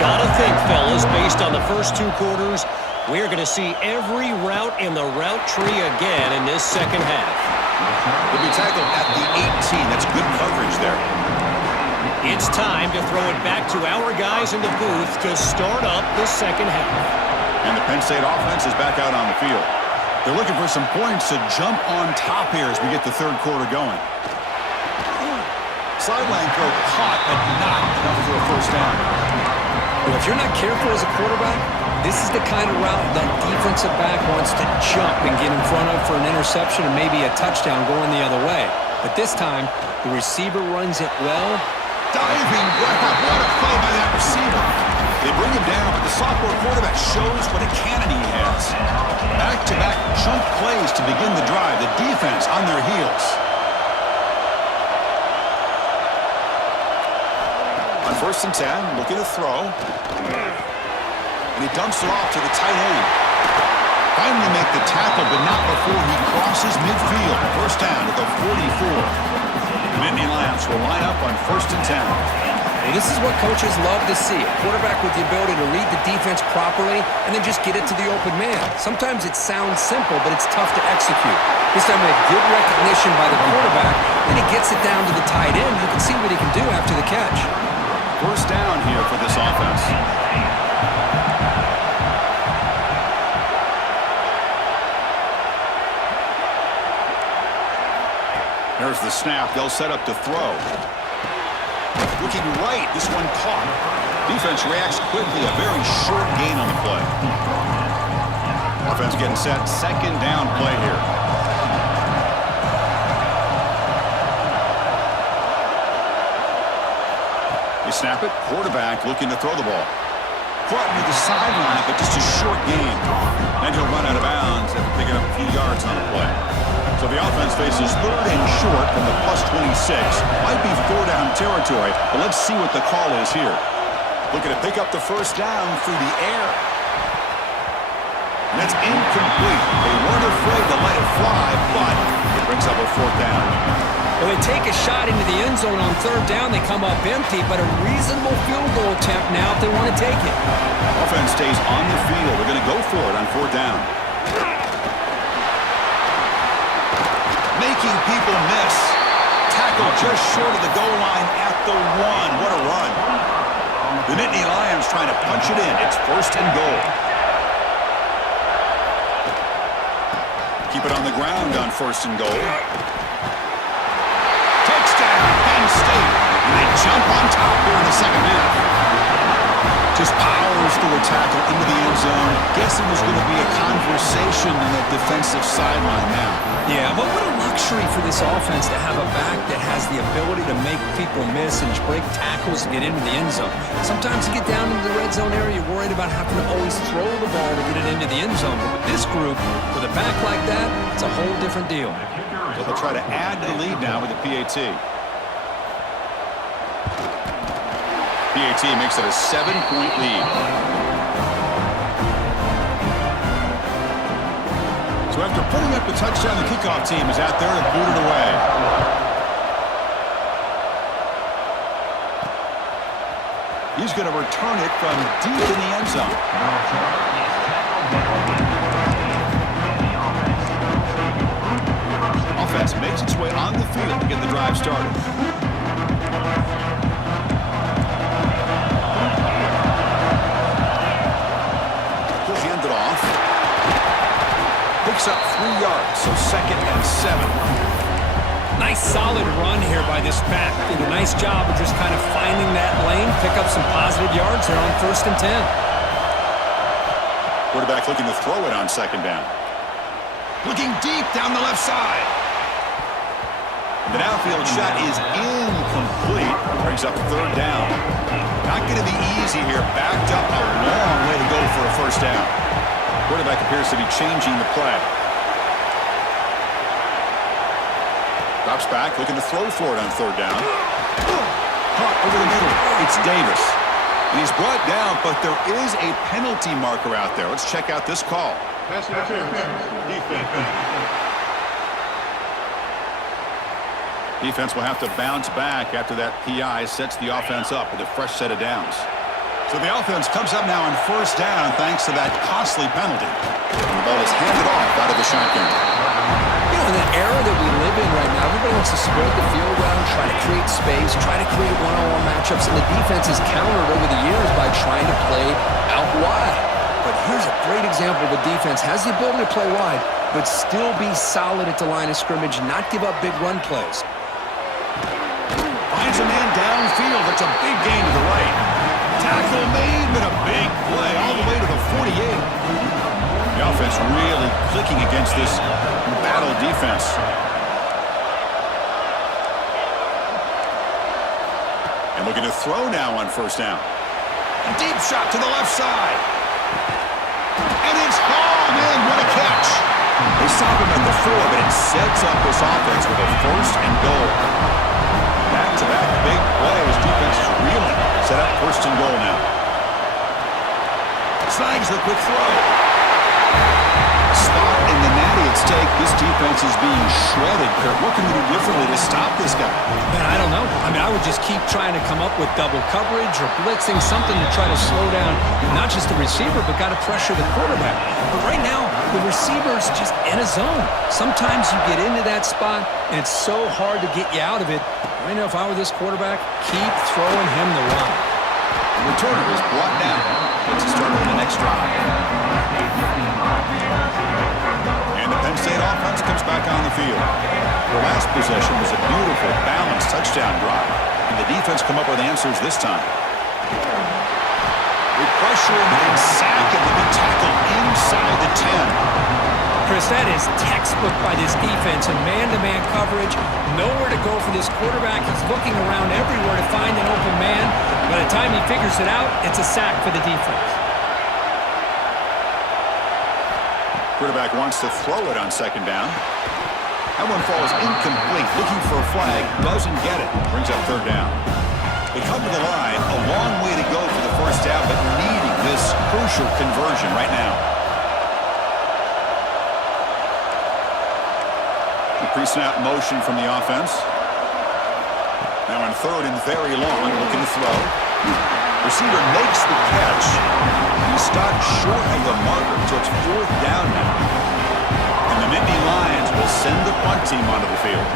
Gotta think, fellas, based on the first two quarters, we're going to see every route in the route tree again in this second half. He'll be tackled at the 18. That's good coverage there. It's time to throw it back to our guys in the booth to start up the second half. And the Penn State offense is back out on the field. They're looking for some points to jump on top here as we get the third quarter going. Sideline throw caught, but not enough for a first down. Well, if you're not careful as a quarterback, this is the kind of route that defensive back wants to jump and get in front of for an interception and maybe a touchdown going the other way. But this time, the receiver runs it well. Diving grab. What a play by that receiver. They bring him down, but the sophomore quarterback shows what a cannon he has. Back-to-back chunk plays to begin the drive. The defense on their heels. On first and 10, looking to throw. And he dumps it off to the tight end. Finally make the tackle, but not before he crosses midfield. First down at the 44. Nittany Lions will line up on first and 10. Well, this is what coaches love to see. A quarterback with the ability to read the defense properly and then just get it to the open man. Sometimes it sounds simple, but it's tough to execute. This time with good recognition by the quarterback, then he gets it down to the tight end. You can see what he can do after the catch. First down here for this offense. There's the snap. They'll set up to throw. Looking right. This one caught. Defense reacts quickly. A very short gain on the play. Offense getting set. Second down play here. They snap it. Quarterback looking to throw the ball. Caught near the sideline, but just a short gain. Then he'll run out of bounds after picking up a few yards on the play. So the offense faces third and short from the plus 26. Might be four down territory, but let's see what the call is here. Looking to pick up the first down through the air. And that's incomplete. They weren't afraid to let it fly, but it brings up a fourth down. Well, they take a shot into the end zone on third down. They come up empty, but a reasonable field goal attempt now if they want to take it. Offense stays on the field. They're going to go for it on fourth down. Making people miss. Tackle just short of the goal line at the one. What a run. The Nittany Lions trying to punch it in. It's first and goal. Keep it on the ground on first and goal. Touchdown, Penn State. And they jump on top here in the second half. Just powers through a tackle into the end zone. Guessing there's going to be a conversation in that defensive sideline now. Yeah, but what a luxury for this offense to have a back that has the ability to make people miss and break tackles and get into the end zone. Sometimes you get down into the red zone area, you're worried about having to always throw the ball to get it into the end zone. But with this group, with a back like that, it's a whole different deal. So they'll try to add the lead now with the PAT. PAT makes it a 7-point lead. So after putting up the touchdown, the kickoff team is out there to boot it away. He's going to return it from deep in the end zone. Offense makes its way on the field to get the drive started. He'll hand it off. Picks up 3 yards, so 2nd and 7. Nice solid run here by this back. Did a nice job of just kind of finding that lane, pick up some positive yards there on 1st and 10. Quarterback looking to throw it on 2nd down. Looking deep down the left side. The downfield shot is incomplete. Brings up 3rd down. Not going to be easy here. Backed up a long way to go for a 1st down. Quarterback appears to be changing the play. Drops back, looking to throw for it on 3rd down. Caught over the middle. It's Davis. And he's brought down, but there is a penalty marker out there. Let's check out this call. Pass interference. Defense will have to bounce back after that PI sets the offense up with a fresh set of downs. So the offense comes up now on 1st down thanks to that costly penalty. And the ball is handed off out of the shotgun. You know, in the era that we live in right now, everybody wants to spread the field around, try to create space, try to create one-on-one matchups, and the defense has countered over the years by trying to play out wide. But here's a great example. The defense has the ability to play wide, but still be solid at the line of scrimmage, not give up big run plays. Finds a man downfield. That's a big gain to the right. Tackle made, but a big play all the way to the 48. The offense really clicking against this battle defense. And looking to throw now on 1st down. A deep shot to the left side. And it's hauled in. What a catch. They stop him at the 4, but it sets up this offense with a 1st and goal. Back-to-back big plays. Defense is reeling. Set up 1st and goal now. Snags the quick throw. Spot in the natty at stake. This defense is being shredded. Kurt, what can we do differently to stop this guy? Man, I don't know. I mean, I would just keep trying to come up with double coverage or blitzing, something to try to slow down not just the receiver, but got to pressure the quarterback. But right now, the receiver's just in a zone. Sometimes you get into that spot, and it's so hard to get you out of it. Right now, if I were this quarterback, keep throwing him the rock. The returner is brought down. Let's start on the next drive. And the Penn State offense comes back on the field. The last possession was a beautiful, balanced touchdown drive. And the defense come up with answers this time. They pressure him and sack him with the tackle inside the 10. Chris, that is textbook by this defense in man-to-man coverage. Nowhere to go for this quarterback. He's looking around everywhere to find an open man. By the time he figures it out, it's a sack for the defense. Quarterback wants to throw it on 2nd down. That one falls incomplete. Looking for a flag. Doesn't get it. Brings up 3rd down. They come to the line. A long way to go for the 1st down, but needing this crucial conversion right now. Pre-snap motion from the offense. Now on 3rd and very long, looking to throw. Receiver makes the catch. He's stopped short of the marker, so it's 4th down now. And the Nittany Lions will send the punt team onto the field.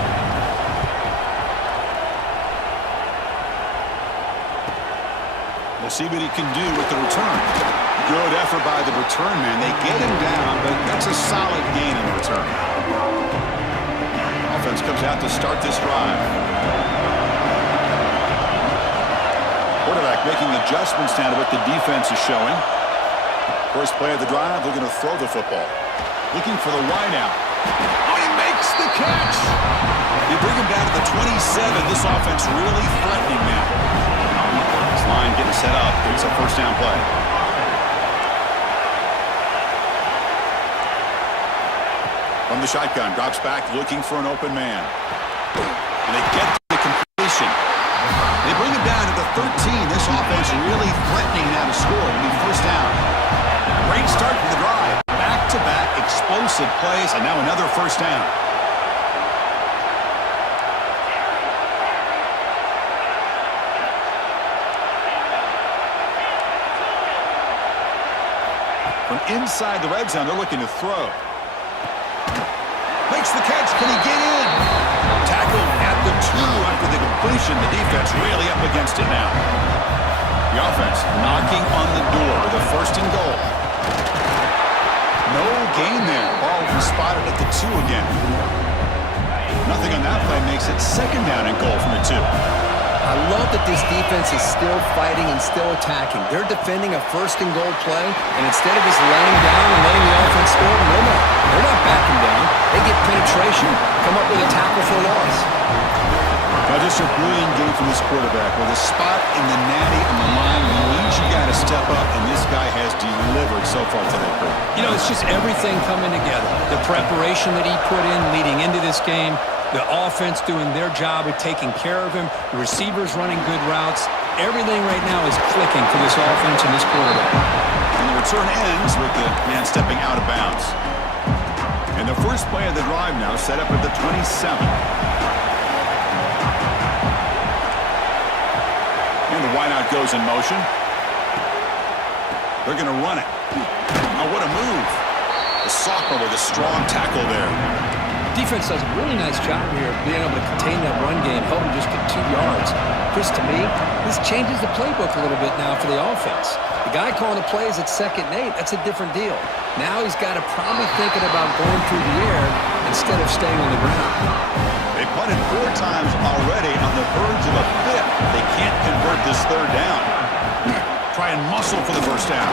We'll see what he can do with the return. Good effort by the return man. They get him down, but that's a solid gain in the return. Offense comes out to start this drive. making adjustments now to what the defense is showing. First play of the drive, they're going to throw the football. Looking for the wideout. Oh, he makes the catch! They bring him down to the 27. This offense really threatening now. This line getting set up. It's a first down play. From the shotgun, drops back looking for an open man. And they get the completion. They bring him down to the 13. This offense really threatening now to score. It'll be first down. Great start to the drive. Back-to-back explosive plays, and now another first down. From inside the red zone, they're looking to throw. Makes the catch. Can he get in? Tackled at the 2 after the completion. The defense really up against it now. The offense knocking on the door with a first and goal. No gain there. Ball was spotted at the 2 again. Nothing on that play makes it second down and goal from the 2. I love that this defense is still fighting and still attacking. They're defending a first and goal play, and instead of just laying down and letting the offense score, they're not backing down. They get penetration, come up with a tackle for a loss. Now just a brilliant game from this quarterback. With a spot in the natty on the line, means you got to step up, and this guy has delivered so far today. You know, it's just everything coming together. The preparation that he put in leading into this game, the offense doing their job of taking care of him, the receivers running good routes. Everything right now is clicking for this offense and this quarterback. And the return ends with the man stepping out of bounds. And the first play of the drive now set up at the 27. And the wideout goes in motion. They're going to run it. Oh, what a move. The sophomore with a strong tackle there. Defense does a really nice job here of being able to contain that run game, held him just to 2 yards. Chris, to me, this changes the playbook a little bit now for the offense. The guy calling the plays at 2nd and 8, that's a different deal. Now he's got to probably thinking about going through the air instead of staying on the ground. They punted 4 times already on the verge of a 5th. They can't convert this 3rd down. Try and muscle for the first down.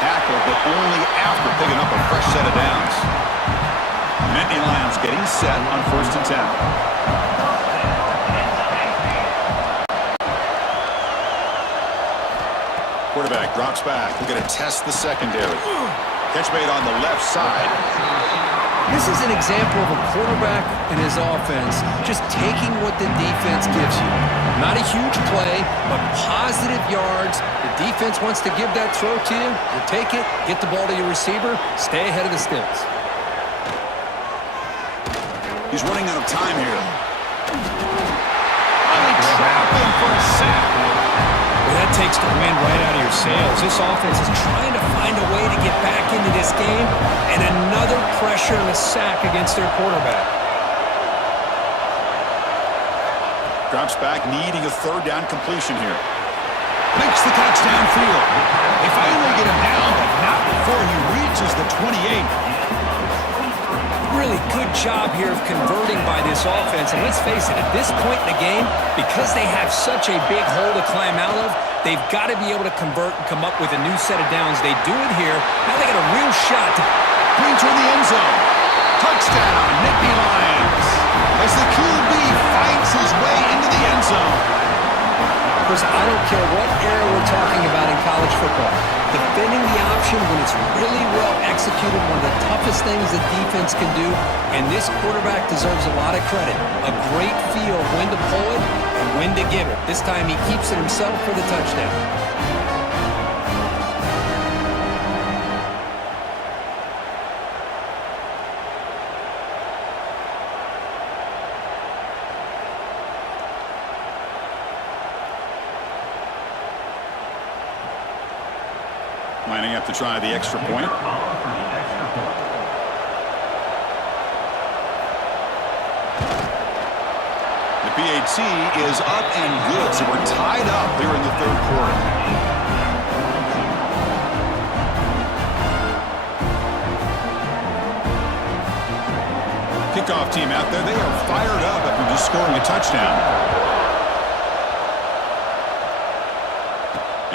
Tackle, but only after picking up a fresh set of downs. Nittany Lions getting set on 1st and 10. Quarterback drops back. We're going to test the secondary. Catch made on the left side. This is an example of a quarterback and his offense just taking what the defense gives you. Not a huge play, but positive yards. The defense wants to give that throw to you. You take it, get the ball to your receiver, stay ahead of the sticks. He's running out of time here. And they trap him for a sack. Well, that takes the wind right out of your sails. This offense is trying to find a way to get back into this game, and another pressure and a sack against their quarterback. Drops back, needing a 3rd down completion here. Makes the catch downfield. They finally get him down, but not before he reaches the 28. Really good job here of converting by this offense. And let's face it, at this point in the game, because they have such a big hole to climb out of, they've got to be able to convert and come up with a new set of downs. They do it here. Now they got a real shot to bring toward the end zone. Touchdown, Nittany Lions. As the QB fights his way into the end zone. Chris, I don't care what era we're talking about in college football. Defending the option when it's really well executed, one of the toughest things that defense can do, and this quarterback deserves a lot of credit. A great feel of when to pull it and when to give it. This time he keeps it himself for the touchdown. Lining up to try the extra point. The PAT is up and good, so we're tied up here in the 3rd quarter. Kickoff team out there, they are fired up after just scoring a touchdown.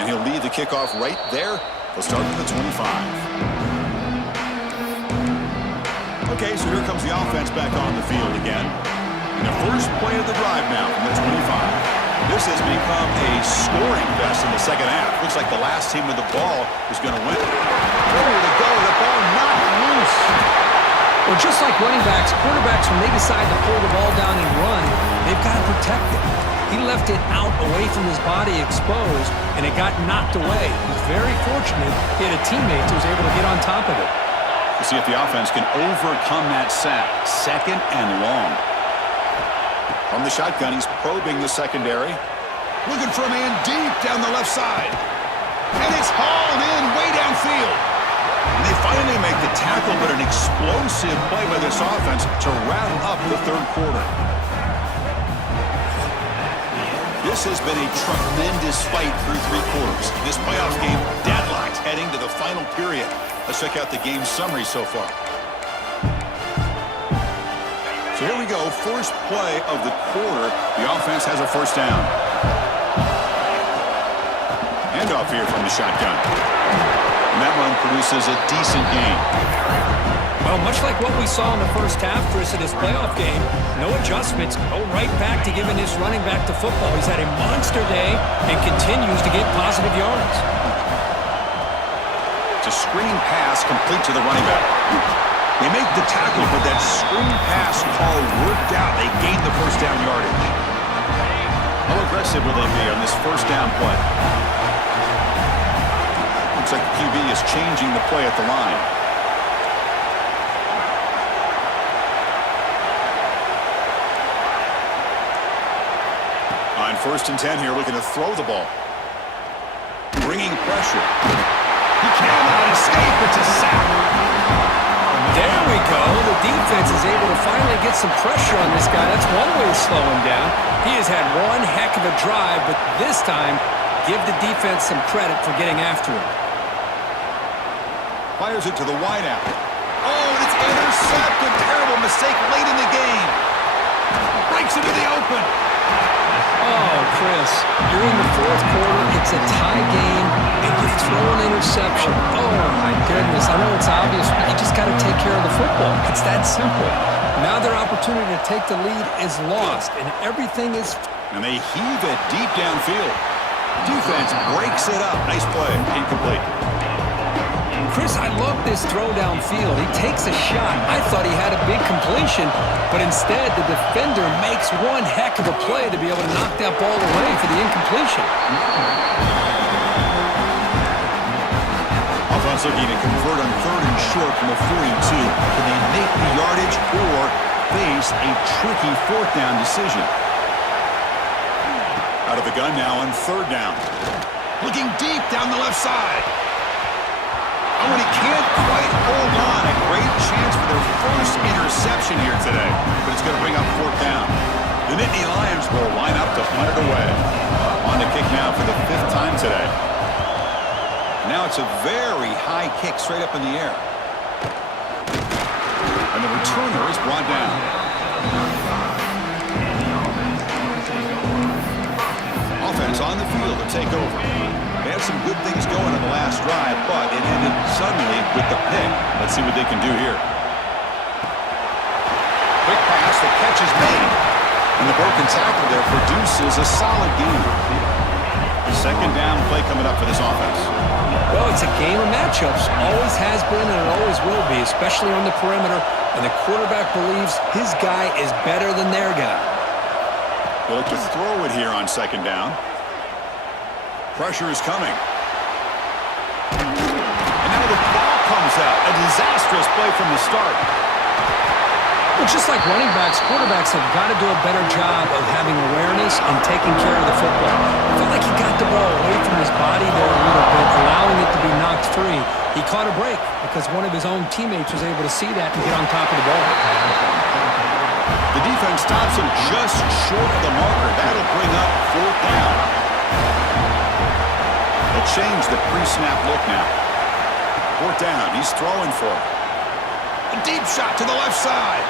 And he'll lead the kickoff right there. They'll start from the 25. Okay, so here comes the offense back on the field again. And the first play of the drive now from the 25. This has become a scoring fest in the second half. Looks like the last team with the ball is going to win. Ready to go, the ball knocked loose. Well, just like running backs, quarterbacks, when they decide to pull the ball down and run, they've got to protect it. He left it out away from his body exposed, and it got knocked away. He was very fortunate he had a teammate who was able to get on top of it. We'll see if the offense can overcome that sack. Second and long. From the shotgun, he's probing the secondary. Looking for a man deep down the left side. And it's hauled in way downfield. And they finally make the tackle, but an explosive play by this offense to wrap up the third quarter. This has been a tremendous fight through three quarters. This playoff game deadlocked heading to the final period. Let's check out the game summary so far. So here we go, first play of the quarter. The offense has a first down. Handoff here from the shotgun. And that run produces a decent gain. Well, much like what we saw in the first half, Chris, of this playoff game, no adjustments, go right back to giving this running back to football. He's had a monster day and continues to get positive yards. It's a screen pass complete to the running back. They make the tackle, but that screen pass call worked out. They gained the first down yardage. How aggressive will they be on this first down play? Looks like the QB is changing the play at the line. On 1st and 10 here, looking to throw the ball. Bringing pressure. He cannot escape. It's a sack. There we go. The defense is able to finally get some pressure on this guy. That's one way to slow him down. He has had one heck of a drive, but this time, give the defense some credit for getting after him. Fires it to the wideout. Oh, and it's intercepted. Terrible mistake late in the game. Breaks into the open. Oh, Chris, you're in the fourth quarter. It's a tie game, and you throw an interception. Oh, my goodness. I know it's obvious, but you just got to take care of the football. It's that simple. Now their opportunity to take the lead is lost, and everything is... And they heave it deep downfield. Defense breaks it up. Nice play. Incomplete. Chris, I love this throw downfield. He takes a shot. I thought he had a big completion, but instead the defender makes one heck of a play to be able to knock that ball away for the incompletion. Offense looking to convert on 3rd and short from the 42. Can they make the yardage or face a tricky 4th down decision? Out of the gun now on 3rd down. Looking deep down the left side. Oh, and he can't quite hold on. A great chance for their first interception here today, but it's going to bring up 4th down. The Nittany Lions will line up to punt it away. On the kick now for the 5th time today. Now it's a very high kick straight up in the air. And the returner is brought down. Offense on the field to take over. They had some good things going in the last drive, but it ended suddenly with the pick. Let's see what they can do here. Quick pass, the catch is made. And the broken tackle there produces a solid gain. 2nd down play coming up for this offense. Well, it's a game of matchups. Always has been and it always will be, especially on the perimeter. And the quarterback believes his guy is better than their guy. They'll look to throw it here on 2nd down. Pressure is coming. And now the ball comes out. A disastrous play from the start. Well, just like running backs, quarterbacks have got to do a better job of having awareness and taking care of the football. I felt like he got the ball away from his body there a little bit, allowing it to be knocked free. He caught a break because one of his own teammates was able to see that and get on top of the ball. The defense stops him just short of the marker. That'll bring up 4th down. They'll change the pre-snap look now. 4th down. He's throwing for it. A deep shot to the left side.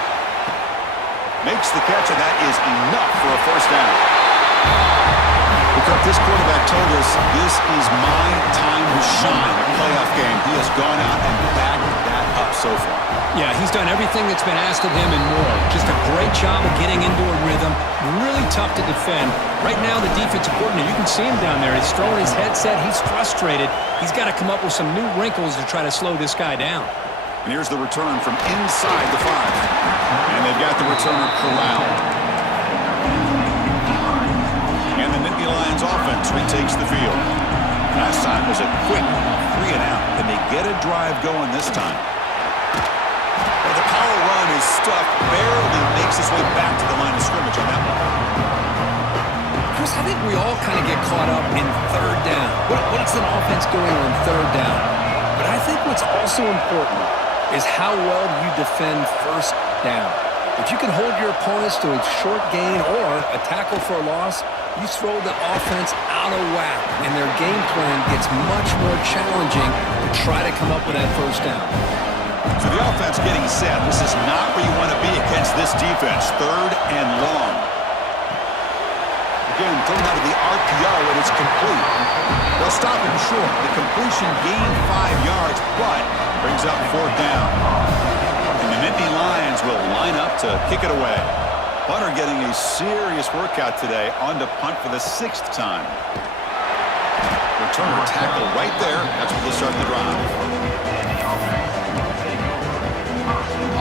Makes the catch, and that is enough for a 1st down. The Kirk, this quarterback told us this is my time to shine, a playoff game. He has gone out and backed that up so far. Yeah, he's done everything that's been asked of him and more. Just a great job of getting into a rhythm. Really tough to defend. Right now, the defensive coordinator, you can see him down there. He's throwing his headset. He's frustrated. He's got to come up with some new wrinkles to try to slow this guy down. And here's the return from inside the 5. And they've got the returner corralled. And the Nittany Lions offense retakes the field. Last time was a quick 3-and-out. Can they get a drive going this time? Well, the power run is stuffed, barely makes his way back to the line of scrimmage on that one. Chris, I think we all kind of get caught up in third down. What's an offense doing on third down? But I think what's also important is how well you defend first down. If you can hold your opponents to a short gain or a tackle for a loss, you throw the offense out of whack, and their game plan gets much more challenging to try to come up with that first down. So the offense getting set. This is not where you want to be against this defense. 3rd and long. Again, thrown out of the RPO, and it's complete. They'll stop him short. The completion gained 5 yards, but brings up 4th down. And the Nittany Lions will line up to kick it away. Punter getting a serious workout today. On to punt for the 6th time. Returner tackle right there. That's where they'll start the drive.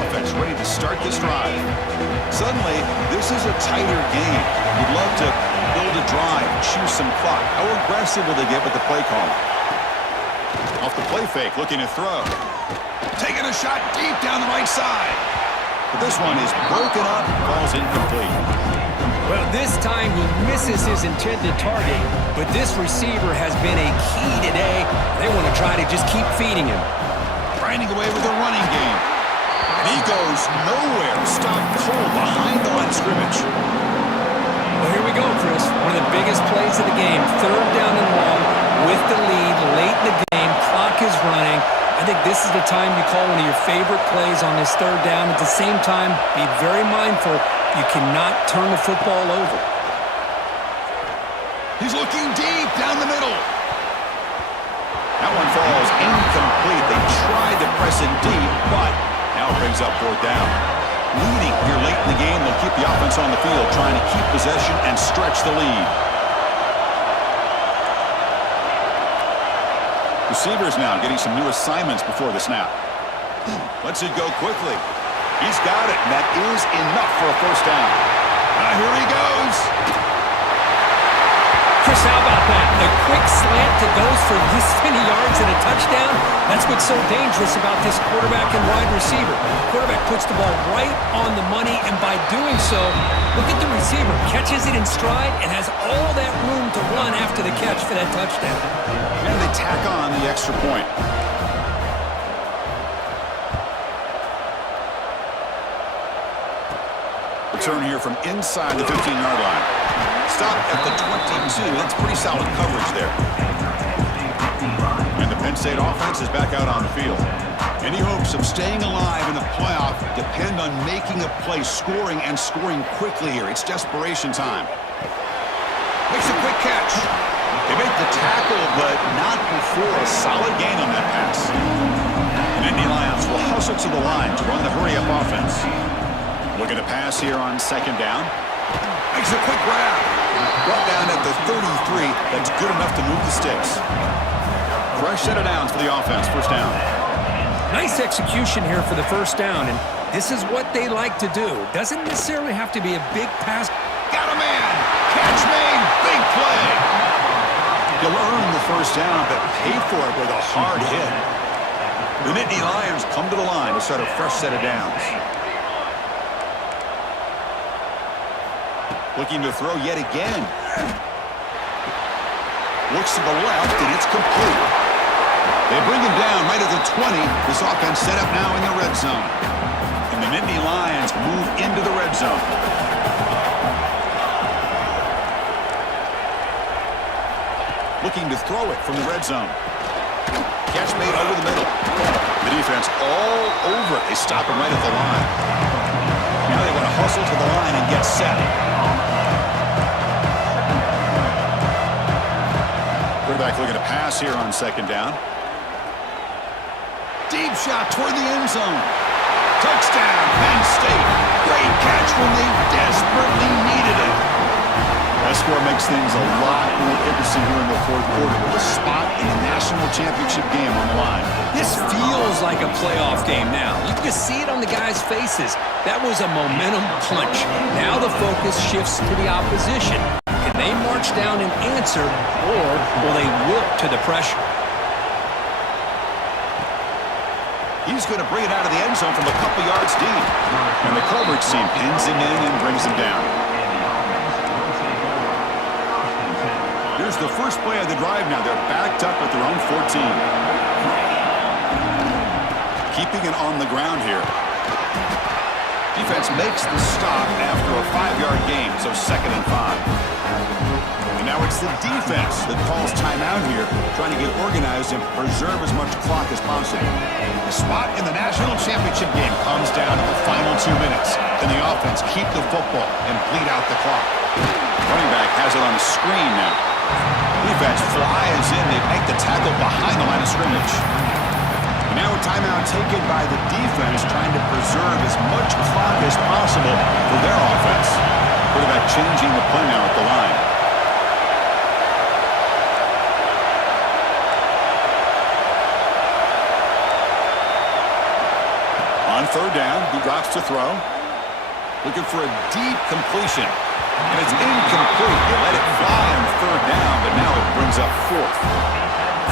Offense ready to start this drive. Suddenly, this is a tighter game. You'd love to build a drive, choose some clock. How aggressive will they get with the play call? Off the play fake, looking to throw. Taking a shot deep down the right side. But this one is broken up, falls incomplete. Well, this time he misses his intended target, but this receiver has been a key today. They want to try to just keep feeding him. Grinding away with a running game. And he goes nowhere. Stopped cold behind the line of scrimmage. Well, here we go, Chris. One of the biggest plays of the game. 3rd down and long with the lead late in the game. Clock is running. I think this is the time you call one of your favorite plays on this 3rd down. At the same time, be very mindful. You cannot turn the football over. He's looking deep down the middle. That one falls incomplete. They tried to press it deep, but now it brings up 4th down. Leading here late in the game, they'll keep the offense on the field, trying to keep possession and stretch the lead. Receivers now getting some new assignments before the snap. Lets it go quickly. He's got it, and that is enough for a 1st down. Here he goes. Chris, how about that? A quick slant that goes for this many yards and a touchdown. That's what's so dangerous about this quarterback and wide receiver. The quarterback puts the ball right on the money, and by doing so, look at the receiver. Catches it in stride and has all that room to run after the catch for that touchdown. And they tack on the extra point. Return here from inside the 15-yard line. Stop at the 22. That's pretty solid coverage there. And the Penn State offense is back out on the field. Any hopes of staying alive in the playoff depend on making a play, scoring, and scoring quickly here. It's desperation time. Makes a quick catch. They make the tackle, but not before a solid gain on that pass. And Nittany Lions will hustle to the line to run the hurry-up offense. Looking to pass here on 2nd down. Makes a quick grab. Brought down at the 33. That's good enough to move the sticks. Fresh set of downs for the offense. 1st down. Nice execution here for the 1st down, and this is what they like to do. Doesn't necessarily have to be a big pass. Got a man. Catch made. Big play. You'll earn the 1st down, but pay for it with a hard hit. The Nittany Lions come to the line to start a fresh set of downs. Looking to throw yet again. Looks to the left, and it's complete. They bring him down right at the 20. This offense set up now in the red zone. And the Nittany Lions move into the red zone. Looking to throw it from the red zone. Catch made over the middle. The defense all over it. They stop him right at the line. Now they want to hustle to the line and get set. Quarterback looking to pass here on second down. Deep shot toward the end zone. Touchdown, Penn State. Great catch when they desperately needed it. That score makes things a lot more interesting here in the fourth quarter with a spot in the national championship game on the line. This feels like a playoff game now. You can see it on the guys' faces. That was a momentum punch. Now the focus shifts to the opposition. Can they march down and answer, or will they wilt to the pressure? He's going to bring it out of the end zone from a couple yards deep. And the coverage team pins him in and brings him down. Here's the first play of the drive now. They're backed up at their own 14. Keeping it on the ground here. Defense makes the stop after a 5-yard gain, so 2nd and 5. And now it's the defense that calls timeout here, trying to get organized and preserve as much clock as possible. The spot in the national championship game comes down to the final 2 minutes. Can the offense keep the football and bleed out the clock? Running back has it on the screen now. Defense flies in. They make the tackle behind the line of scrimmage. And now a timeout taken by the defense, trying to preserve as much clock as possible for their offense. Quarterback changing the play now at the line. On third down, he drops to throw. Looking for a deep completion. And it's incomplete. They let it fly on third down, but now it brings up 4th.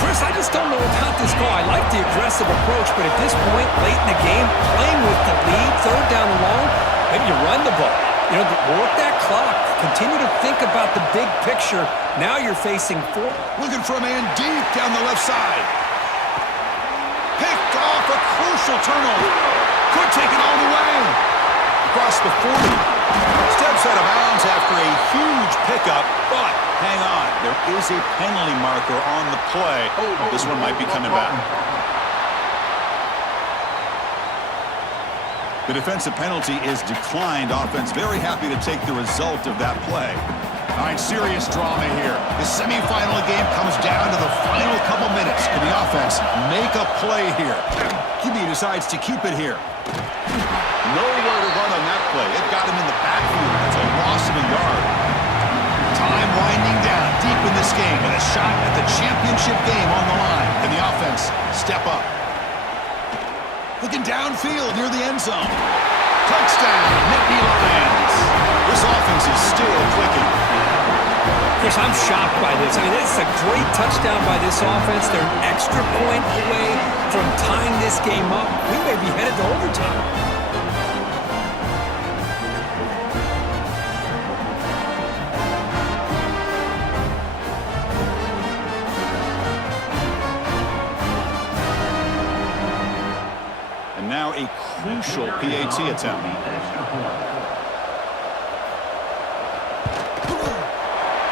Chris, I just don't know about this call. I like the aggressive approach, but at this point, late in the game, playing with the lead, third down and long, maybe you run the ball. You know, work that clock. Continue to think about the big picture. Now you're facing 4. Looking for a man deep down the left side. Picked off a crucial turnover. Could take it all the way. Across the 40. Steps out of bounds after a huge pickup, but hang on. There is a penalty marker on the play. This one might be coming back. The defensive penalty is declined. Offense very happy to take the result of that play. All right, serious drama here. The semifinal game comes down to the final couple minutes. Can the offense make a play here? QB decides to keep it here. Nowhere to run on that play. It got him in the backfield. That's a loss of a yard. Time winding down deep in this game with a shot at the championship game on the line. Can the offense step up? Looking downfield near the end zone. Touchdown, Nittany Lions. This offense is still clicking. Chris, I'm shocked by this. I mean, it's a great touchdown by this offense. They're an extra point away from tying this game up. We may be headed to overtime. And now a crucial PAT attempt.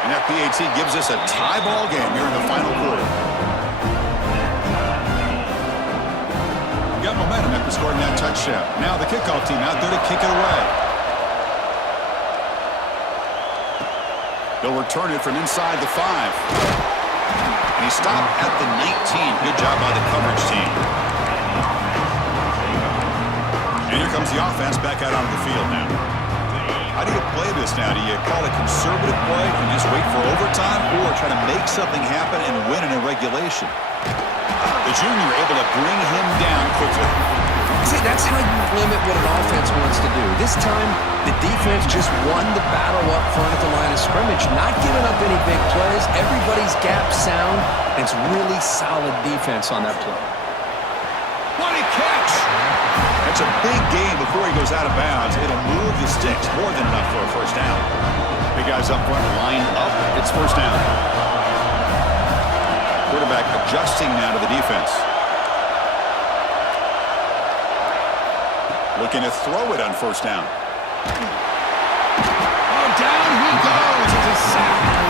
And that PAT gives us a tie ball game here in the final quarter. Got momentum after scoring that touchdown. Now the kickoff team out there to kick it away. They'll return it from inside the 5. And he stopped at the 19. Good job by the coverage team. And here comes the offense back out onto the field now. How do you play this now? Do you call it conservative play and just wait for overtime, or try to make something happen and win in a regulation? The junior able to bring him down quickly. See, that's how you limit what an offense wants to do. This time, the defense just won the battle up front at the line of scrimmage, not giving up any big plays. Everybody's gap sound, and it's really solid defense on that play. What a catch! That's a big gain before he goes out of bounds. It'll move the sticks more than enough for a first down. Big guys up front line up. It's first down. Quarterback adjusting now to the defense. Looking to throw it on first down. Oh, down he goes. It's a sack.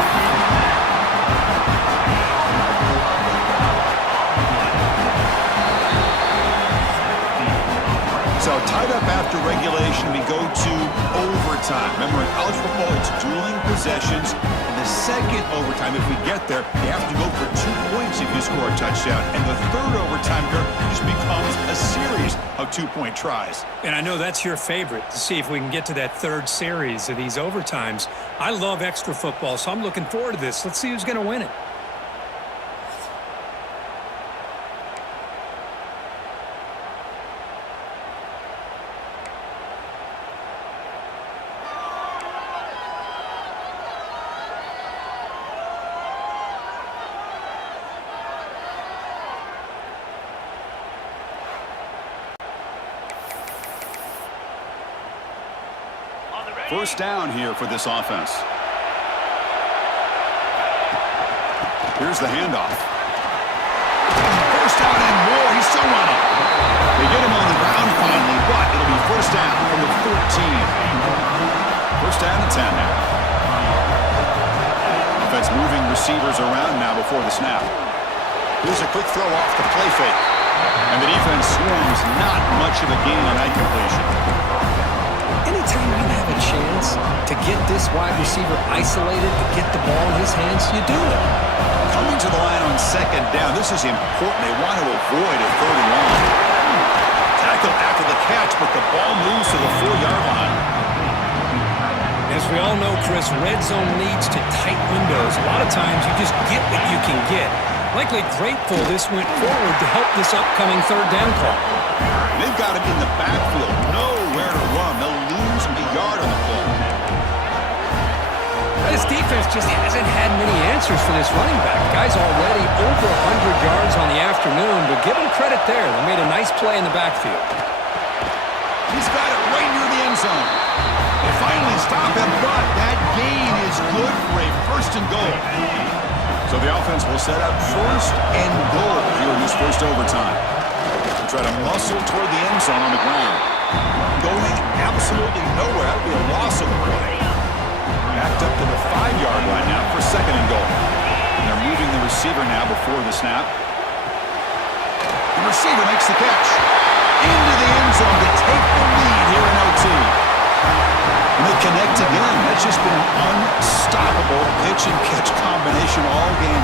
So tied up after regulation, we go to overtime. Remember, in college football, it's dueling possessions. In the second overtime, if we get there, you have to go for 2 points if you score a touchdown. And the third overtime, Kirk, just becomes a series of 2-point tries. And I know that's your favorite, to see if we can get to that third series of these overtimes. I love extra football, so I'm looking forward to this. Let's see who's going to win it. First down here for this offense. Here's the handoff. First down and more. He's still running. They get him on the ground finally, but it'll be first down from the 14. First down and 10 now. Offense moving receivers around now before the snap. Here's a quick throw off the play fake. And the defense swarms not much of a gain on that completion. Anytime you have a chance to get this wide receiver isolated and get the ball in his hands, you do it. Coming to the line on second down, this is important. They want to avoid a third and long. Tackle after the catch, but the ball moves to the 4-yard line. As we all know, Chris, red zone leads to tight windows. A lot of times you just get what you can get. Likely grateful this went forward to help this upcoming third down call. They've got him in the backfield, nowhere to run. They'll lose a yard on the play. This defense just hasn't had many answers for this running back. Guy's already over 100 yards on the afternoon, but give him credit there. They made a nice play in the backfield. He's got it right near the end zone. They finally stop him, but that gain is good for a first and goal. So the offense will set up first and goal here in this first overtime. They'll try to muscle toward the end zone on the ground. Going absolutely nowhere. That would be a loss of the play. Backed up to the 5-yard line now for second and goal. And they're moving the receiver now before the snap. The receiver makes the catch. Into the end zone to take the lead here in OT. And they connect again. That's just been an unstoppable pitch-and-catch combination all game.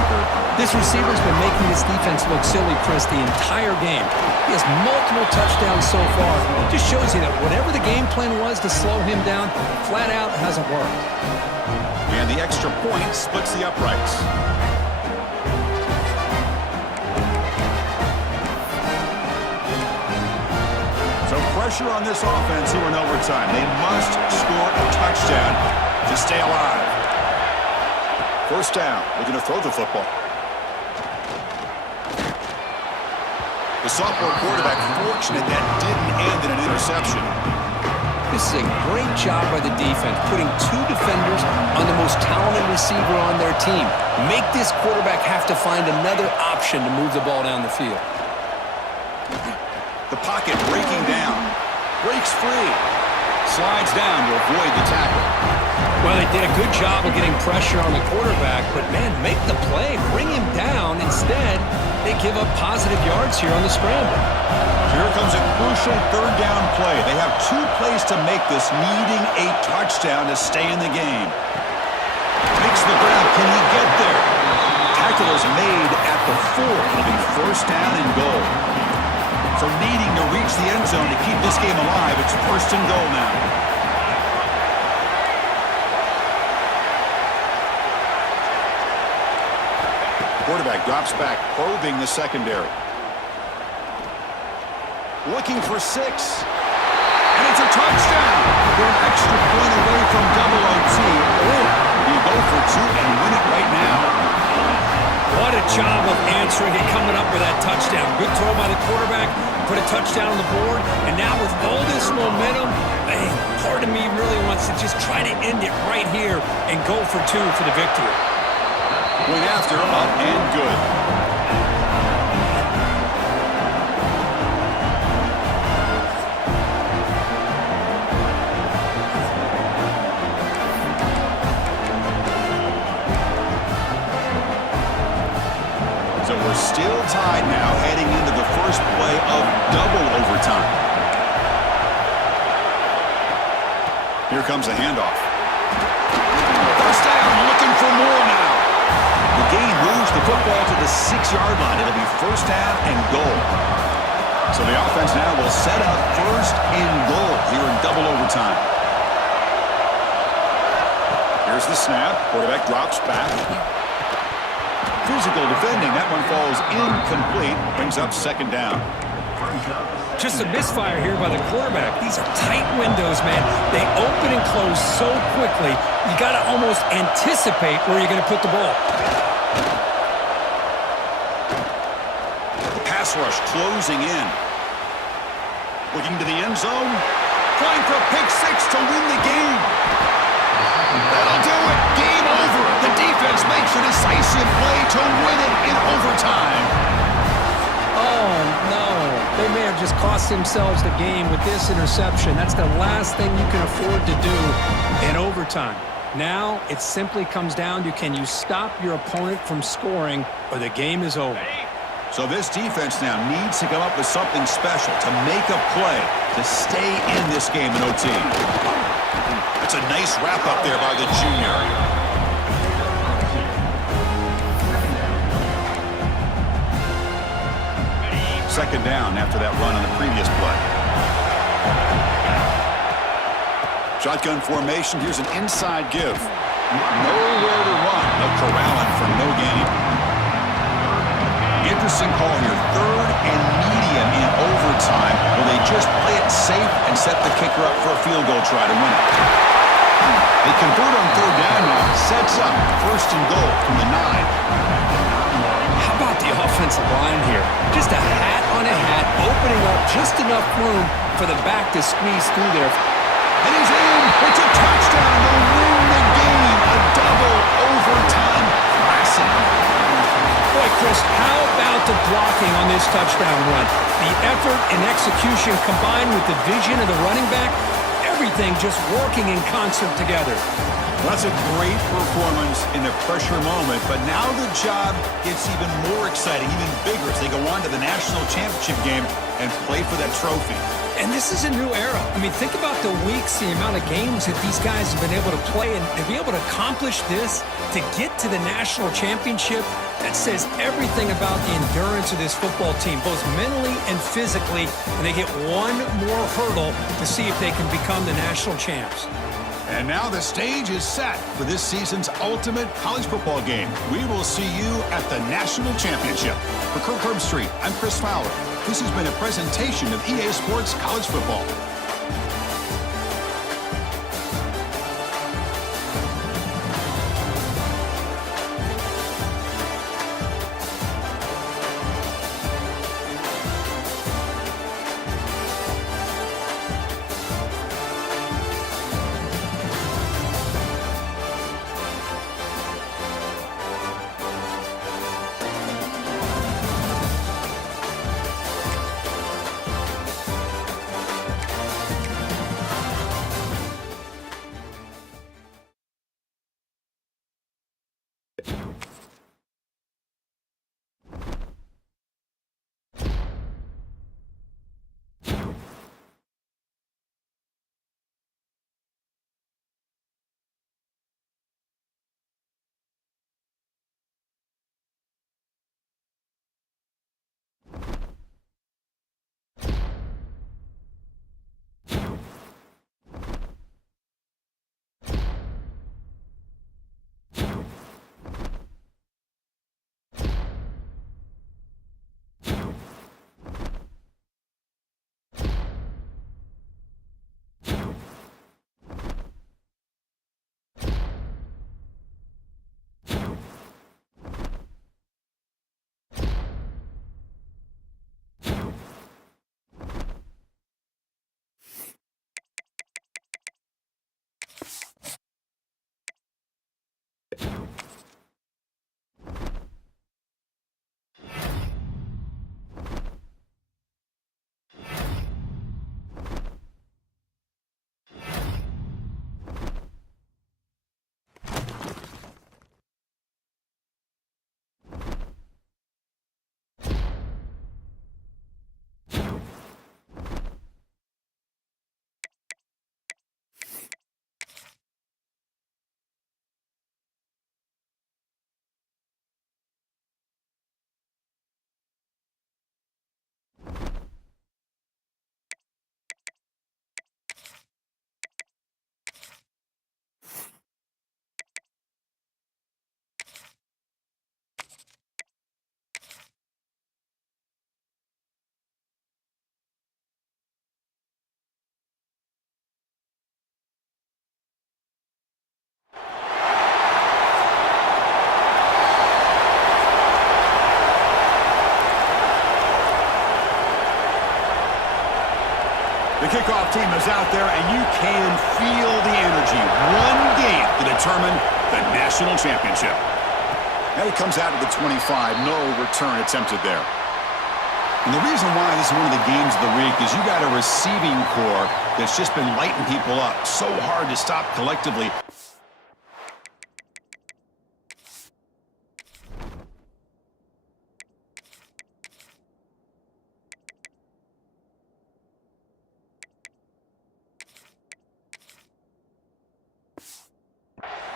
This receiver's been making this defense look silly, Chris, the entire game. He has multiple touchdowns so far. It just shows you that whatever the game plan was to slow him down, flat out hasn't worked. And the extra point splits the uprights. So pressure on this offense here in overtime. They must score a touchdown to stay alive. First down, looking to throw the football. The sophomore quarterback fortunate that didn't end in an interception. This is a great job by the defense, putting two defenders on the most talented receiver on their team. Make this quarterback have to find another option to move the ball down the field. The pocket breaking down. Breaks free. Slides down to avoid the tackle. Well, they did a good job of getting pressure on the quarterback, but, man, make the play. Bring him down. Instead, they give up positive yards here on the scramble. Here comes a crucial third down play. They have 2 plays to make this, needing a touchdown to stay in the game. Makes the ground. Can he get there? Tackle is made at the 4. It'll be first down and goal. So needing to reach the end zone to keep this game alive, it's first and goal now. Quarterback drops back, probing the secondary. Looking for 6. And it's a touchdown. They're an extra point away from double OT. Or you go for 2 and win it right now. What a job of answering and coming up with that touchdown. Good throw by the quarterback, put a touchdown on the board, and now with all this momentum, man, part of me really wants to just try to end it right here and go for 2 for the victory. Went after, up and good. So we're still tied now, heading into the first play of double overtime. Here comes a handoff. First down, looking for more now. The gain moves the football to the 6-yard line. It'll be first down and goal. So the offense now will set up first and goal here in double overtime. Here's the snap. Quarterback drops back. Physical defending. That one falls incomplete. Brings up second down. Just a misfire here by the quarterback. These are tight windows, man. They open and close so quickly, you got to almost anticipate where you're going to put the ball. The pass rush closing in. Looking to the end zone. Trying for a pick six to win the game. That'll do it. Game over. The defense makes a decisive play to win it in overtime. Oh, no. They may have just cost themselves the game with this interception. That's the last thing you can afford to do in overtime. Now it simply comes down to, can you stop your opponent from scoring, or the game is over. So this defense now needs to come up with something special to make a play to stay in this game in OT. That's a nice wrap up there by the junior. Second down after that run on the previous play. Shotgun formation. Here's an inside give. Nowhere to run. No corralling for no gain. Interesting call here. Third and medium in overtime. Will they just play it safe and set the kicker up for a field goal try to win it? They convert on third down now. Sets up first and goal from the 9. How about the offensive line here? Just a hat on a hat, opening up just enough room for the back to squeeze through there. And he's in. It's a touchdown to win the game. A double overtime classic. Boy, Chris, how about the blocking on this touchdown run? The effort and execution combined with the vision of the running back, everything just working in concert together. That's a great performance in the pressure moment, but now the job gets even more exciting, even bigger as they go on to the national championship game and play for that trophy. And this is a new era. I mean, think about the weeks, the amount of games that these guys have been able to play, and to be able to accomplish this, to get to the national championship, that says everything about the endurance of this football team, both mentally and physically, and they get one more hurdle to see if they can become the national champs. And now the stage is set for this season's ultimate college football game. We will see you at the national championship. For Kirk Herbstreit, I'm Chris Fowler. This has been a presentation of EA Sports College Football. The kickoff team is out there, and you can feel the energy. One game to determine the national championship. And he comes out of the 25. No return attempted there. And the reason why this is one of the games of the week is you got a receiving core that's just been lighting people up. So hard to stop collectively.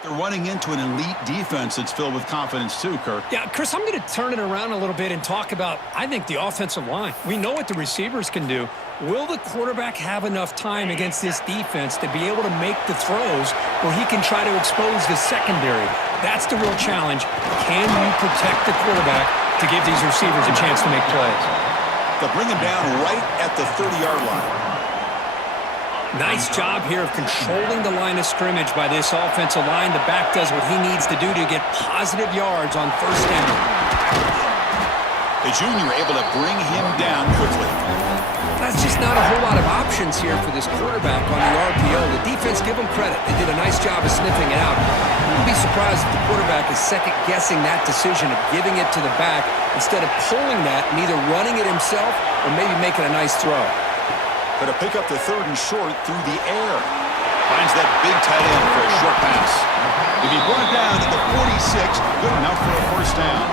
They're running into an elite defense that's filled with confidence too, Kirk. Yeah, Chris, I'm going to turn it around a little bit and talk about, I think, the offensive line. We know what the receivers can do. Will the quarterback have enough time against this defense to be able to make the throws where he can try to expose the secondary? That's the real challenge. Can you protect the quarterback to give these receivers a chance to make plays? They'll bring him down right at the 30-yard line. Nice job here of controlling the line of scrimmage by this offensive line. The back does what he needs to do to get positive yards on first down. The junior able to bring him down quickly. That's just not a whole lot of options here for this quarterback on the RPO. The defense, give them credit. They did a nice job of sniffing it out. I wouldn't be surprised if the quarterback is second-guessing that decision of giving it to the back instead of pulling that and either running it himself or maybe making a nice throw. Going to pick up the third and short through the air. Finds that big tight end for a short pass. To be brought down at the 46, good enough for a first down.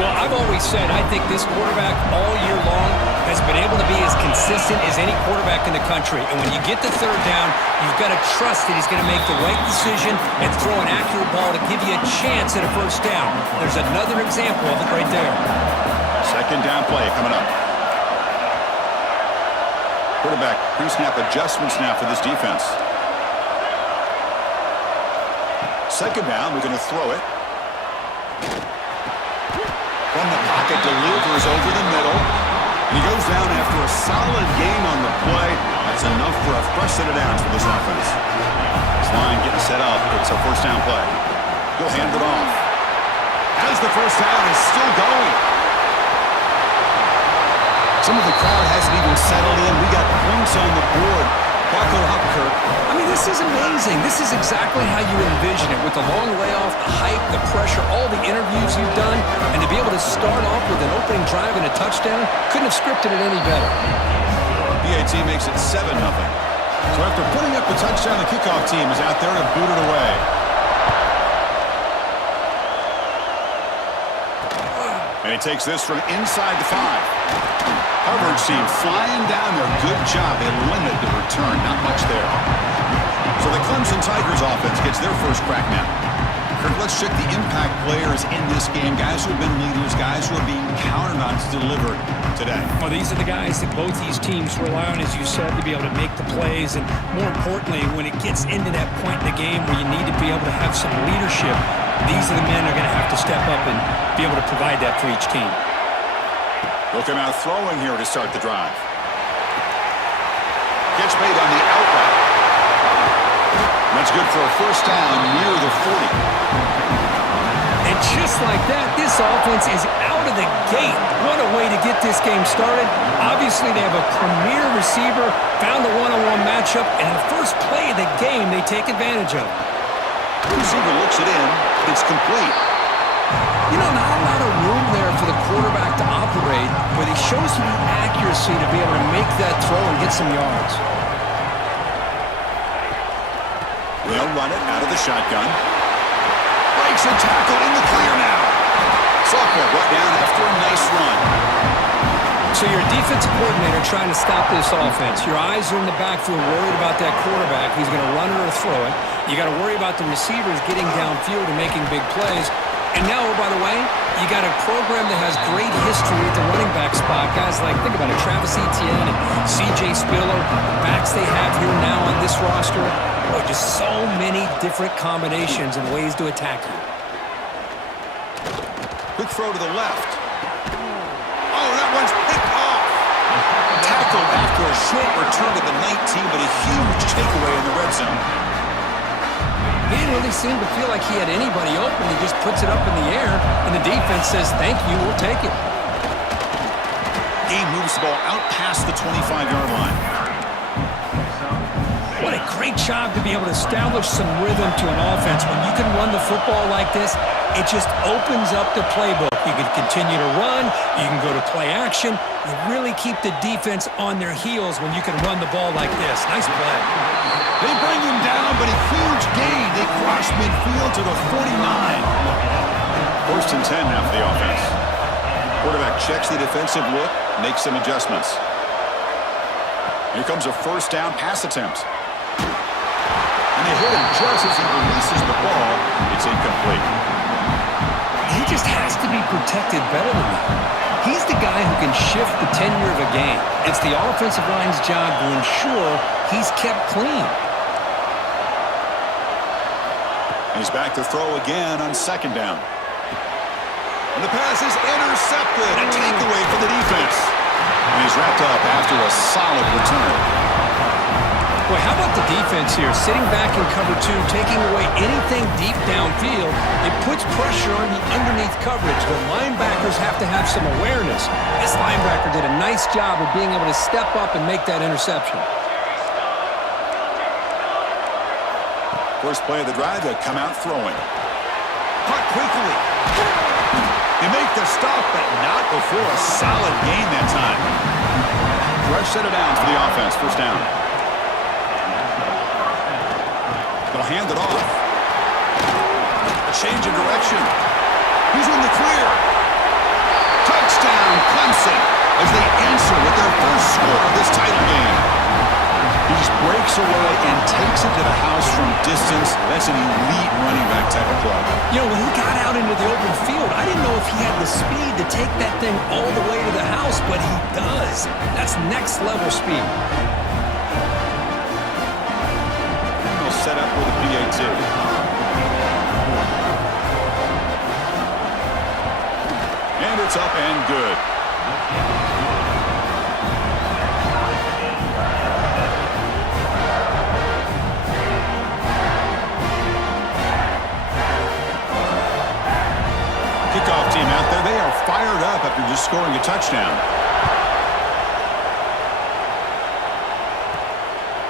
Well, I've always said I think this quarterback all year long has been able to be as consistent as any quarterback in the country. And when you get the third down, you've got to trust that he's going to make the right decision and throw an accurate ball to give you a chance at a first down. There's another example of it right there. Second down play coming up. Quarterback pre-snap adjustments now for this defense. Second down, we're going to throw it. From the pocket, delivers over the middle. And he goes down after a solid gain on the play. That's enough for a fresh set of downs for this offense. This line getting set up. It's a first down play. He'll hand it off. As the first down is still going. Some of the crowd hasn't even settled in. We got points on the board. Buckle up, Kirk. I mean, this is amazing. This is exactly how you envision it, with the long layoff, the hype, the pressure, all the interviews you've done, and to be able to start off with an opening drive and a touchdown, couldn't have scripted it any better. BAT makes it 7-0. So after putting up a touchdown, the kickoff team is out there to boot it away. And he takes this from inside the 5. Coverage team flying down there. Good job. They limit the return. Not much there. So the Clemson Tigers offense gets their first crack now. Kirk, let's check the impact players in this game. Guys who have been leaders, guys who are being counted on to deliver today. Well, these are the guys that both these teams rely on, as you said, to be able to make the plays. And more importantly, when it gets into that point in the game where you need to be able to have some leadership, these are the men who are going to have to step up and be able to provide that for each team. Looking out throwing here to start the drive. Gets made on the out route. That's good for a first down near the 40. And just like that, this offense is out of the gate. What a way to get this game started. Obviously, they have a premier receiver, found a one-on-one matchup, and the first play of the game they take advantage of. The receiver looks it in. It's complete. You know, not a lot of room there for the quarterback to operate, but he shows the accuracy to be able to make that throw and get some yards. They'll run it out of the shotgun. Breaks a tackle in the clear now. Sophomore brought down after a nice run. So you're a defensive coordinator trying to stop this offense. Your eyes are in the backfield worried about that quarterback who's going to run it or throw it. You got to worry about the receivers getting downfield and making big plays. And now, oh, by the way, you got a program that has great history at the running back spot. Guys like, think about it, Travis Etienne and C.J. Spiller, the backs they have here now on this roster. Oh, just so many different combinations and ways to attack you. Quick throw to the left. Oh, that one's picked off. Tackled after a short return to the 19, but a huge takeaway in the red zone. He didn't really seem to feel like he had anybody open. He just puts it up in the air, and the defense says, thank you, we'll take it. He moves the ball out past the 25-yard line. What a great job to be able to establish some rhythm to an offense. When you can run the football like this, it just opens up the playbook. You can continue to run. You can go to play action. You really keep the defense on their heels when you can run the ball like this. Nice play. They bring him down, but a huge gain. They cross midfield to the 49. First and 10 now for the offense. Quarterback checks the defensive look, makes some adjustments. Here comes a first down pass attempt. And they hit him just as he releases the ball. It's incomplete. He just has to be protected better than that. He's the guy who can shift the tenure of a game. It's the offensive line's job to ensure he's kept clean. He's back to throw again on second down. And the pass is intercepted. A takeaway for the defense. And he's wrapped up after a solid return. Well, how about the defense here? Sitting back in cover two, taking away anything deep downfield. It puts pressure on the underneath coverage. The linebackers have to have some awareness. This linebacker did a nice job of being able to step up and make that interception. First play of the drive, they'll come out throwing. Caught quickly. They make the stop, but not before a solid gain that time. Rush set it down for the offense. First down. They'll hand it off. A change of direction. He's in the clear. Touchdown, Clemson, as they answer with their first score of this title game. He just breaks away and takes it to the house from distance. That's an elite running back type of play. You know, when he got out into the open field, I didn't know if he had the speed to take that thing all the way to the house, but he does. That's next level speed. Set up with a PAT. And it's up and good. Kickoff team out there, they are fired up after just scoring a touchdown.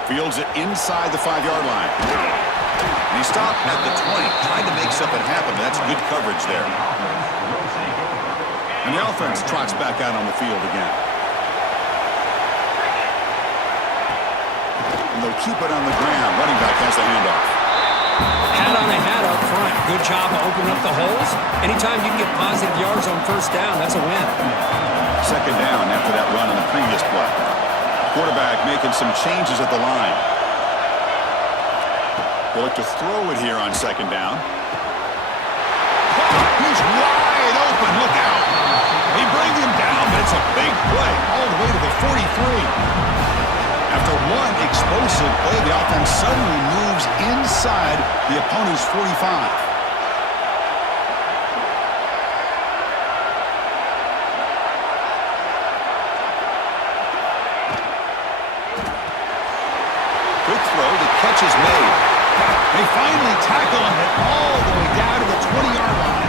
Fields it inside the 5-yard line. And he stopped at the 20, trying to make something happen. That's good coverage there. And the offense trots back out on the field again. And they'll keep it on the ground. Running back has the handoff. Hat on a hat up front. Good job of opening up the holes. Anytime you can get positive yards on first down, that's a win. Second down after that run on the previous play. Quarterback making some changes at the line. They'll look to throw it here on second down. He's wide open. Look out. They bring him down, but it's a big play all the way to the 43. After one explosive play, the offense suddenly moves inside the opponent's 45. Catch is made. They finally tackle him all the way down to the 20-yard line.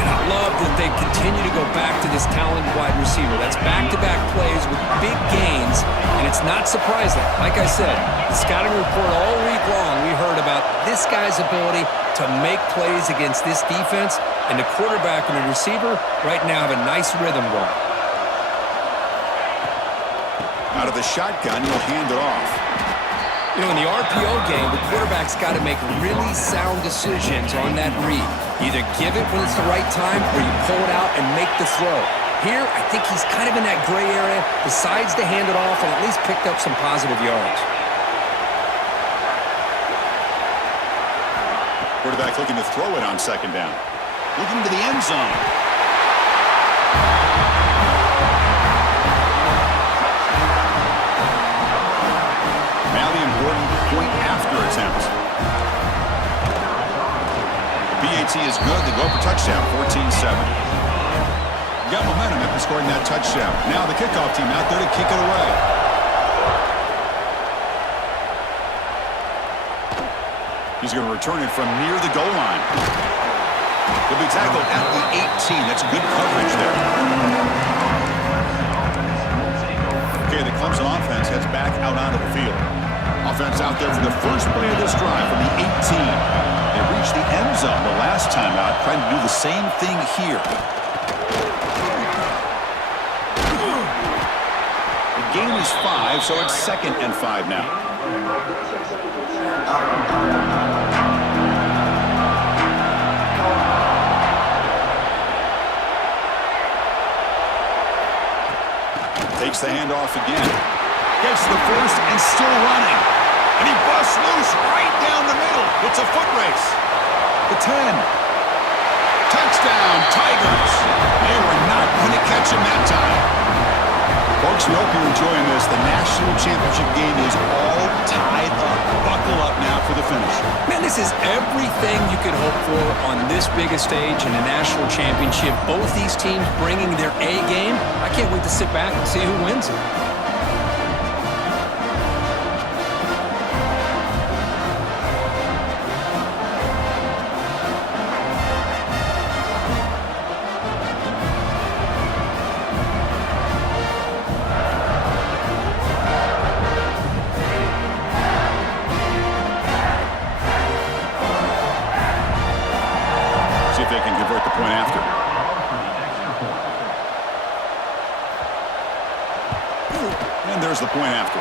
And I love that they continue to go back to this talented wide receiver. That's back-to-back plays with big gains, and it's not surprising. Like I said, the scouting report all week long, we heard about this guy's ability to make plays against this defense, and the quarterback and the receiver right now have a nice rhythm going. Out of the shotgun, he'll hand it off. You know, in the RPO game, the quarterback's got to make really sound decisions on that read. Either give it when it's the right time or you pull it out and make the throw. Here, I think he's kind of in that gray area, decides to hand it off and at least picked up some positive yards. Quarterback looking to throw it on second down. Looking to the end zone. Now the important point after attempt. PAT is good. They go for touchdown, 14-7. Got momentum after scoring that touchdown. Now the kickoff team out there to kick it away. He's going to return it from near the goal line. He'll be tackled at the 18. That's good coverage there. Clemson offense heads back out onto the field. Offense out there for the first play of this drive from the 18. They reached the end zone the last time out, trying to do the same thing here. The gain is 5, so it's 2nd and 5 now. Takes the handoff again. Gets the first and still running. And he busts loose right down the middle. It's a foot race. The 10. Touchdown, Tigers. They were not going to catch him that time. Folks, we hope you're enjoying this. The national championship game is all tied up. Buckle up now for the finish. Man, this is everything you could hope for on this biggest stage in a national championship. Both these teams bringing their A game. I can't wait to sit back and see who wins it. If they can convert the point after. And there's the point after.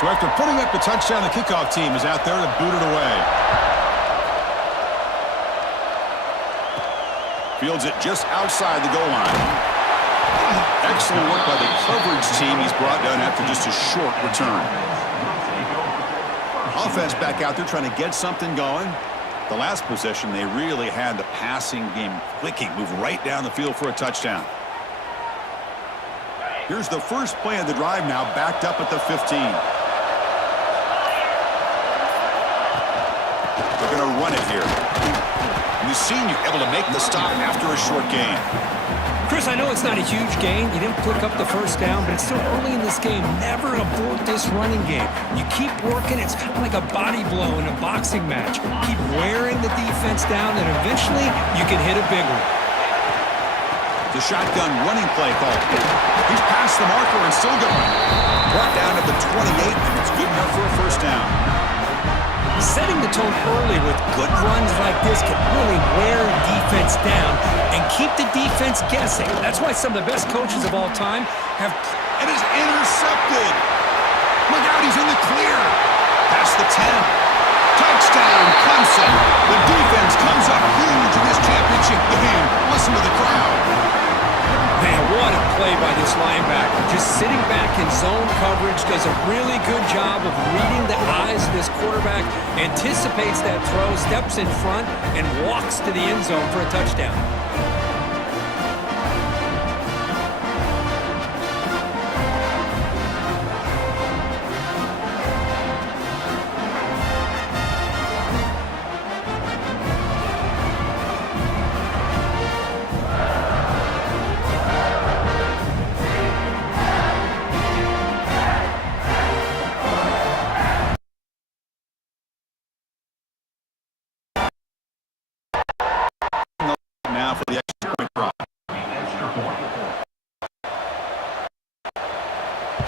So after putting up the touchdown, the kickoff team is out there to boot it away. Fields it just outside the goal line. Excellent work by the coverage team. He's brought down after just a short return. Offense back out there trying to get something going. The last possession, they really had the passing game clicking. Move right down the field for a touchdown. Here's the first play of the drive now, backed up at the 15. They're going to run it here. The senior able to make the stop after a short gain. Chris, I know it's not a huge gain. You didn't pick up the first down, but it's still early in this game. Never abort this running game. You keep working. It's kind of like a body blow in a boxing match. Keep wearing the defense down, and eventually you can hit a big one. The shotgun running play call. He's past the marker and still going. Brought down at the 28, and it's good enough for a first down. Setting the tone early with good runs like this can really wear defense down and keep the defense guessing. That's why some of the best coaches of all time have... And is intercepted. Look out, he's in the clear. Past the 10. Touchdown, Clemson. The defense comes up huge in this championship game. Listen to the crowd. Man, what a play by this linebacker. Just sitting back in zone coverage, does a really good job of reading the eyes of this quarterback, anticipates that throw, steps in front, and walks to the end zone for a touchdown.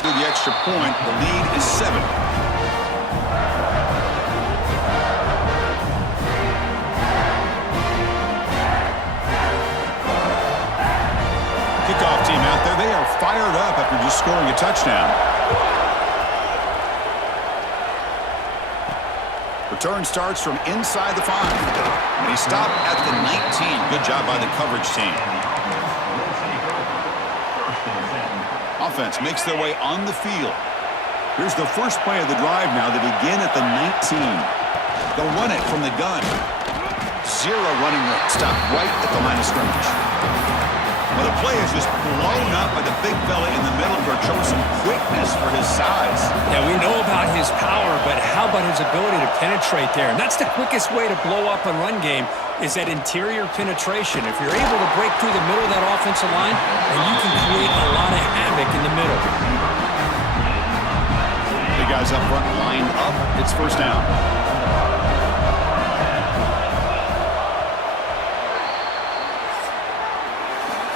The extra point, the lead is 7. Kickoff team out there, they are fired up after just scoring a touchdown. Return starts from inside the 5. And he stopped at the 19. Good job by the coverage team. Offense makes their way on the field. Here's the first play of the drive now. They begin at the 19. They'll run it from the gun. 0 running room. Stop right at the line of scrimmage. Well, the play is just blown up by the big fella in the middle for showing some quickness for his size. Yeah, we know about his power, but how about his ability to penetrate there? And that's the quickest way to blow up a run game, is that interior penetration. If you're able to break through the middle of that offensive line, then you can create a lot of havoc in the middle. They got guys up front lined up. It's first down.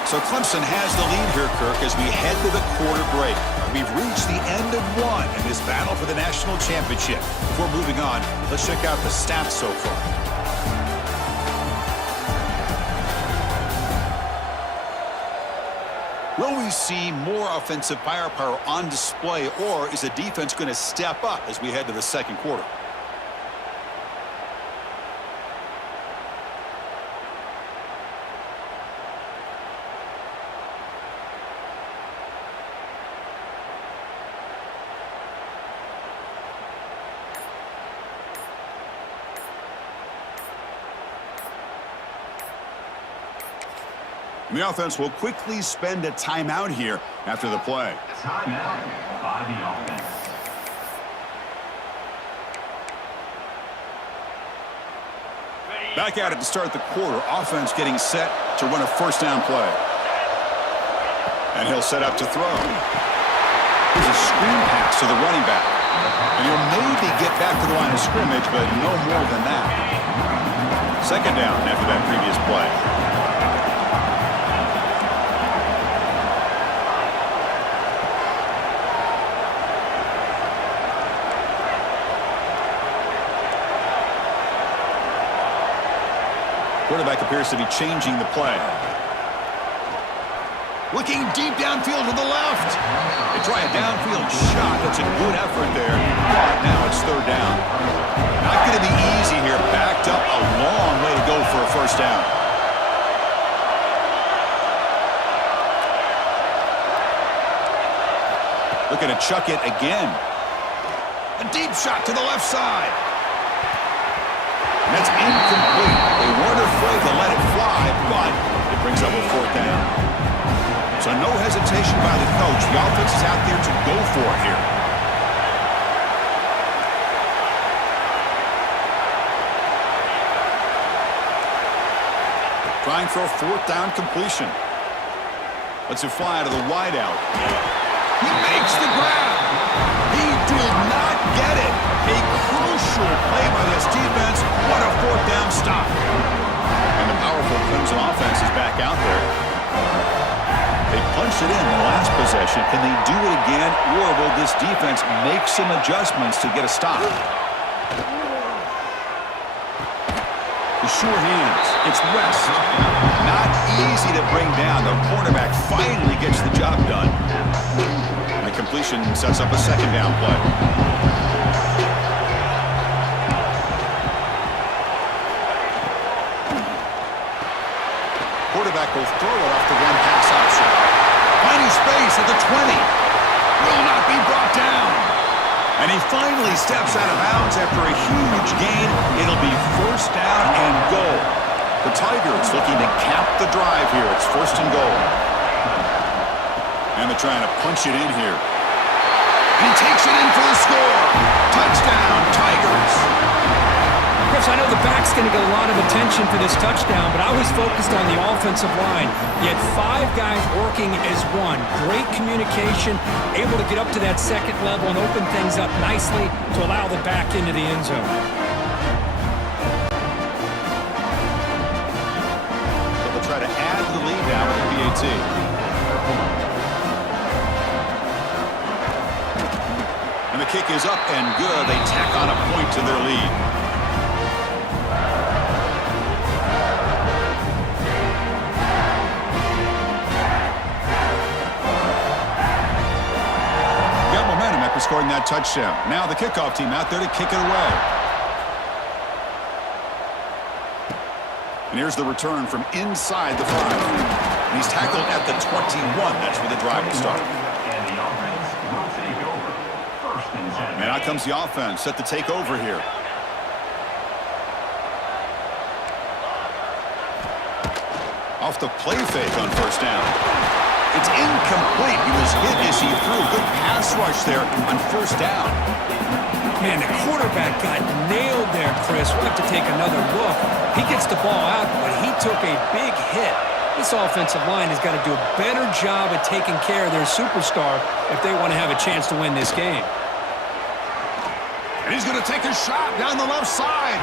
So Clemson has the lead here, Kirk, as we head to the quarter break. We've reached the end of one in this battle for the national championship. Before moving on, let's check out the stats so far. Will we see more offensive firepower on display, or is the defense going to step up as we head to the second quarter? The offense will quickly spend a timeout here after the play. Timeout by the offense. Back at it to start the quarter. Offense getting set to run a first down play. And he'll set up to throw. Here's a screen pass to the running back. And he'll maybe get back to the line of scrimmage, but no more than that. Second down after that previous play. Quarterback appears to be changing the play. Looking deep downfield to the left. They try a downfield shot. That's a good effort there. But now it's third down. Not going to be easy here. Backed up a long way to go for a first down. Looking to chuck it again. A deep shot to the left side. That's incomplete. They weren't afraid to let it fly, but it brings up a fourth down. So no hesitation by the coach. The offense is out there to go for it here. Trying for a fourth down completion. Lets it fly to the wideout. He makes the grab. He did not get it. A crucial play by this defense. What a fourth down stop. And the powerful Clemson offense is back out there. They punched it in the last possession. Can they do it again, or will this defense make some adjustments to get a stop? The sure hands. It's West. Not easy to bring down. The cornerback finally gets the job done. And the completion sets up a second down play. Quarterback will throw it off the one pass option. Finding space at the 20. Will not be brought down. And he finally steps out of bounds after a huge gain. It'll be first down and goal. The Tigers looking to cap the drive here. It's first and goal. And they're trying to punch it in here. And he takes it in for the score. Touchdown, Tigers. Chris, I know the back's going to get a lot of attention for this touchdown, but I was focused on the offensive line. You had 5 guys working as one. Great communication, able to get up to that second level and open things up nicely to allow the back into the end zone. They'll try to add to the lead now with the PAT. And the kick is up and good. They tack on a point to their lead. Scoring that touchdown. Now the kickoff team out there to kick it away. And here's the return from inside the 5. And he's tackled at the 21. That's where the drive will start. And the offense will take over. First and 10. And out comes the offense set to take over here. Off the play fake on first down. It's incomplete. He was hit as he threw. Good pass rush there on first down. Man, the quarterback got nailed there, Chris. We'll have to take another look. He gets the ball out, but he took a big hit. This offensive line has got to do a better job at taking care of their superstar if they want to have a chance to win this game. And he's going to take a shot down the left side.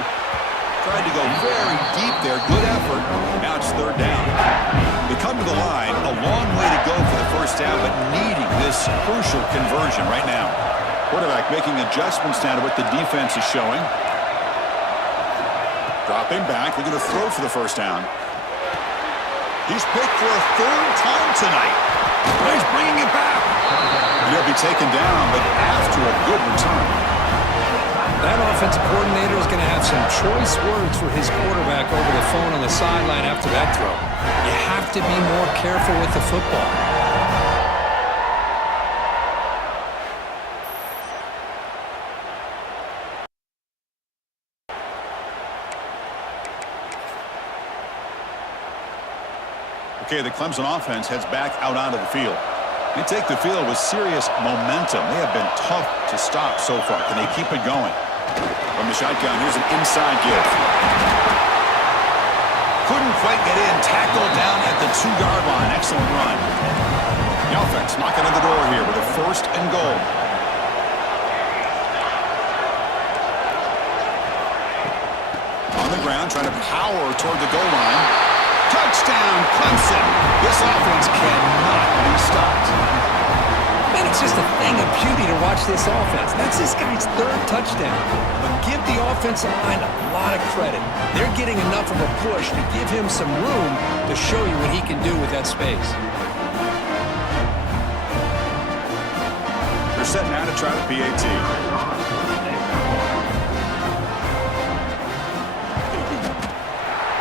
Tried to go very deep there. Good effort. Now it's third down. They come to the line. A long way to go for the first down, but needing this crucial conversion right now. Quarterback making adjustments now to what the defense is showing. Dropping back. They're going to throw for the first down. He's picked for a third time tonight. He's bringing it back. He'll be taken down, but after a good return. That offensive coordinator is going to have some choice words for his quarterback over the phone on the sideline after that throw. You have to be more careful with the football. Okay, the Clemson offense heads back out onto the field. They take the field with serious momentum. They have been tough to stop so far. Can they keep it going? From the shotgun, here's an inside give. Couldn't quite get in. Tackled down at the 2-yard line. Excellent run. The offense knocking on the door here with a first and goal. On the ground, trying to power toward the goal line. Touchdown, Clemson. This offense cannot be stopped. Man, it's just a thing of beauty to watch this offense. That's this guy's third touchdown. But give the offensive line a lot of credit. They're getting enough of a push to give him some room to show you what he can do with that space. They're setting out to try the PAT.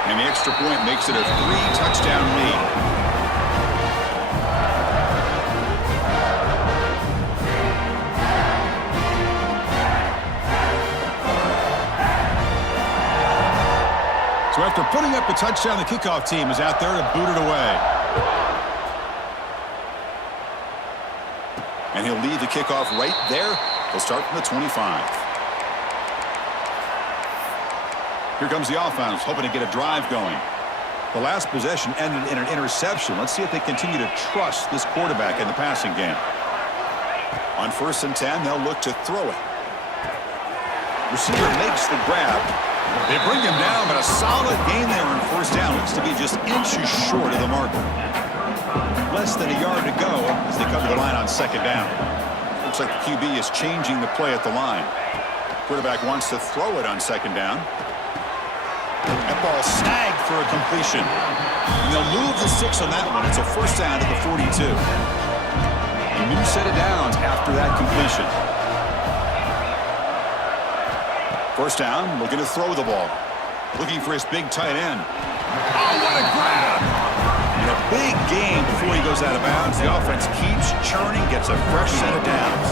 And the extra point makes it a 3-touchdown lead. So after putting up a touchdown, the kickoff team is out there to boot it away. And he'll lead the kickoff right there. He'll start from the 25. Here comes the offense, hoping to get a drive going. The last possession ended in an interception. Let's see if they continue to trust this quarterback in the passing game. On 1st and 10, they'll look to throw it. Receiver makes the grab. They bring him down, but a solid gain there on 1st down. Looks to be just inches short of the marker. Less than a yard to go as they come to the line on 2nd down. Looks like the QB is changing the play at the line. Quarterback wants to throw it on 2nd down. That ball snagged for a completion. And they'll move the 6 on that one. It's a 1st down to the 42. A new set of downs after that completion. 1st down, looking to throw the ball. Looking for his big tight end. Oh, what a grab! And a big gain before he goes out of bounds. The offense keeps churning, gets a fresh set of downs.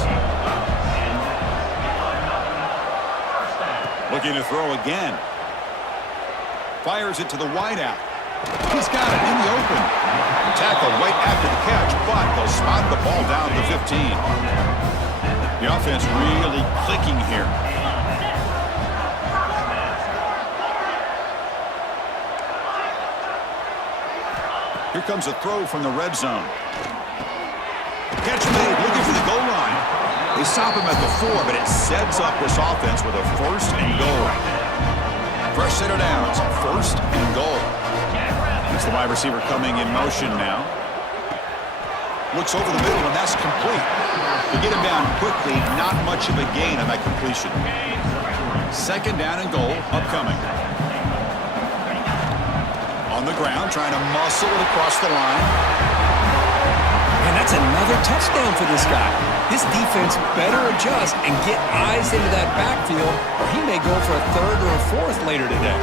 Looking to throw again. Fires it to the wideout. He's got it in the open. Tackle right after the catch, but they'll spot the ball down to 15. The offense really clicking here. Here comes a throw from the red zone. Catch made, looking for the goal line. They stop him at the 4, but it sets up this offense with a 1st and goal. Fresh set of downs, 1st and goal. It's the wide receiver coming in motion now. Looks over the middle, and that's complete. To get him down quickly, not much of a gain on that completion. 2nd down and goal, upcoming. On the ground, trying to muscle it across the line. And that's another touchdown for this guy. This defense better adjust and get eyes into that backfield, or he may go for a 3rd or a 4th later today.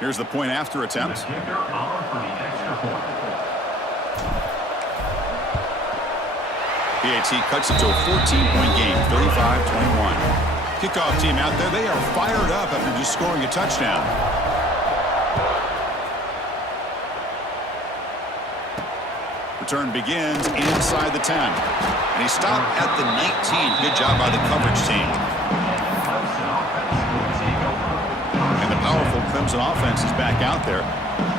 Here's the point after attempt. PAT cuts it to a 14-point game, 35-21. Kickoff team out there, they are fired up after just scoring a touchdown. Return begins inside the 10. And he stopped at the 19. Good job by the coverage team. And the powerful Clemson offense is back out there.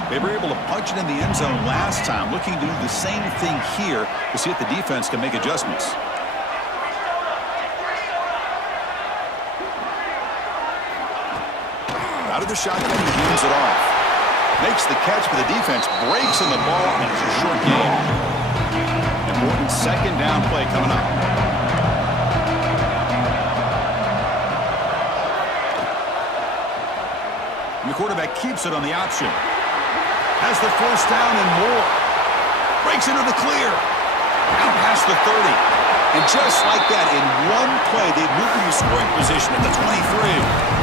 They were able to punch it in the end zone last time, looking to do the same thing here to see if the defense can make adjustments. Out of the shotgun, he hands it off. Makes the catch, but the defense breaks in the ball, and it's a short gain. Important second down play coming up. And the quarterback keeps it on the option. Has the first down and more. Breaks into the clear. Out past the 30. And just like that, in one play, they move into scoring position at the 23.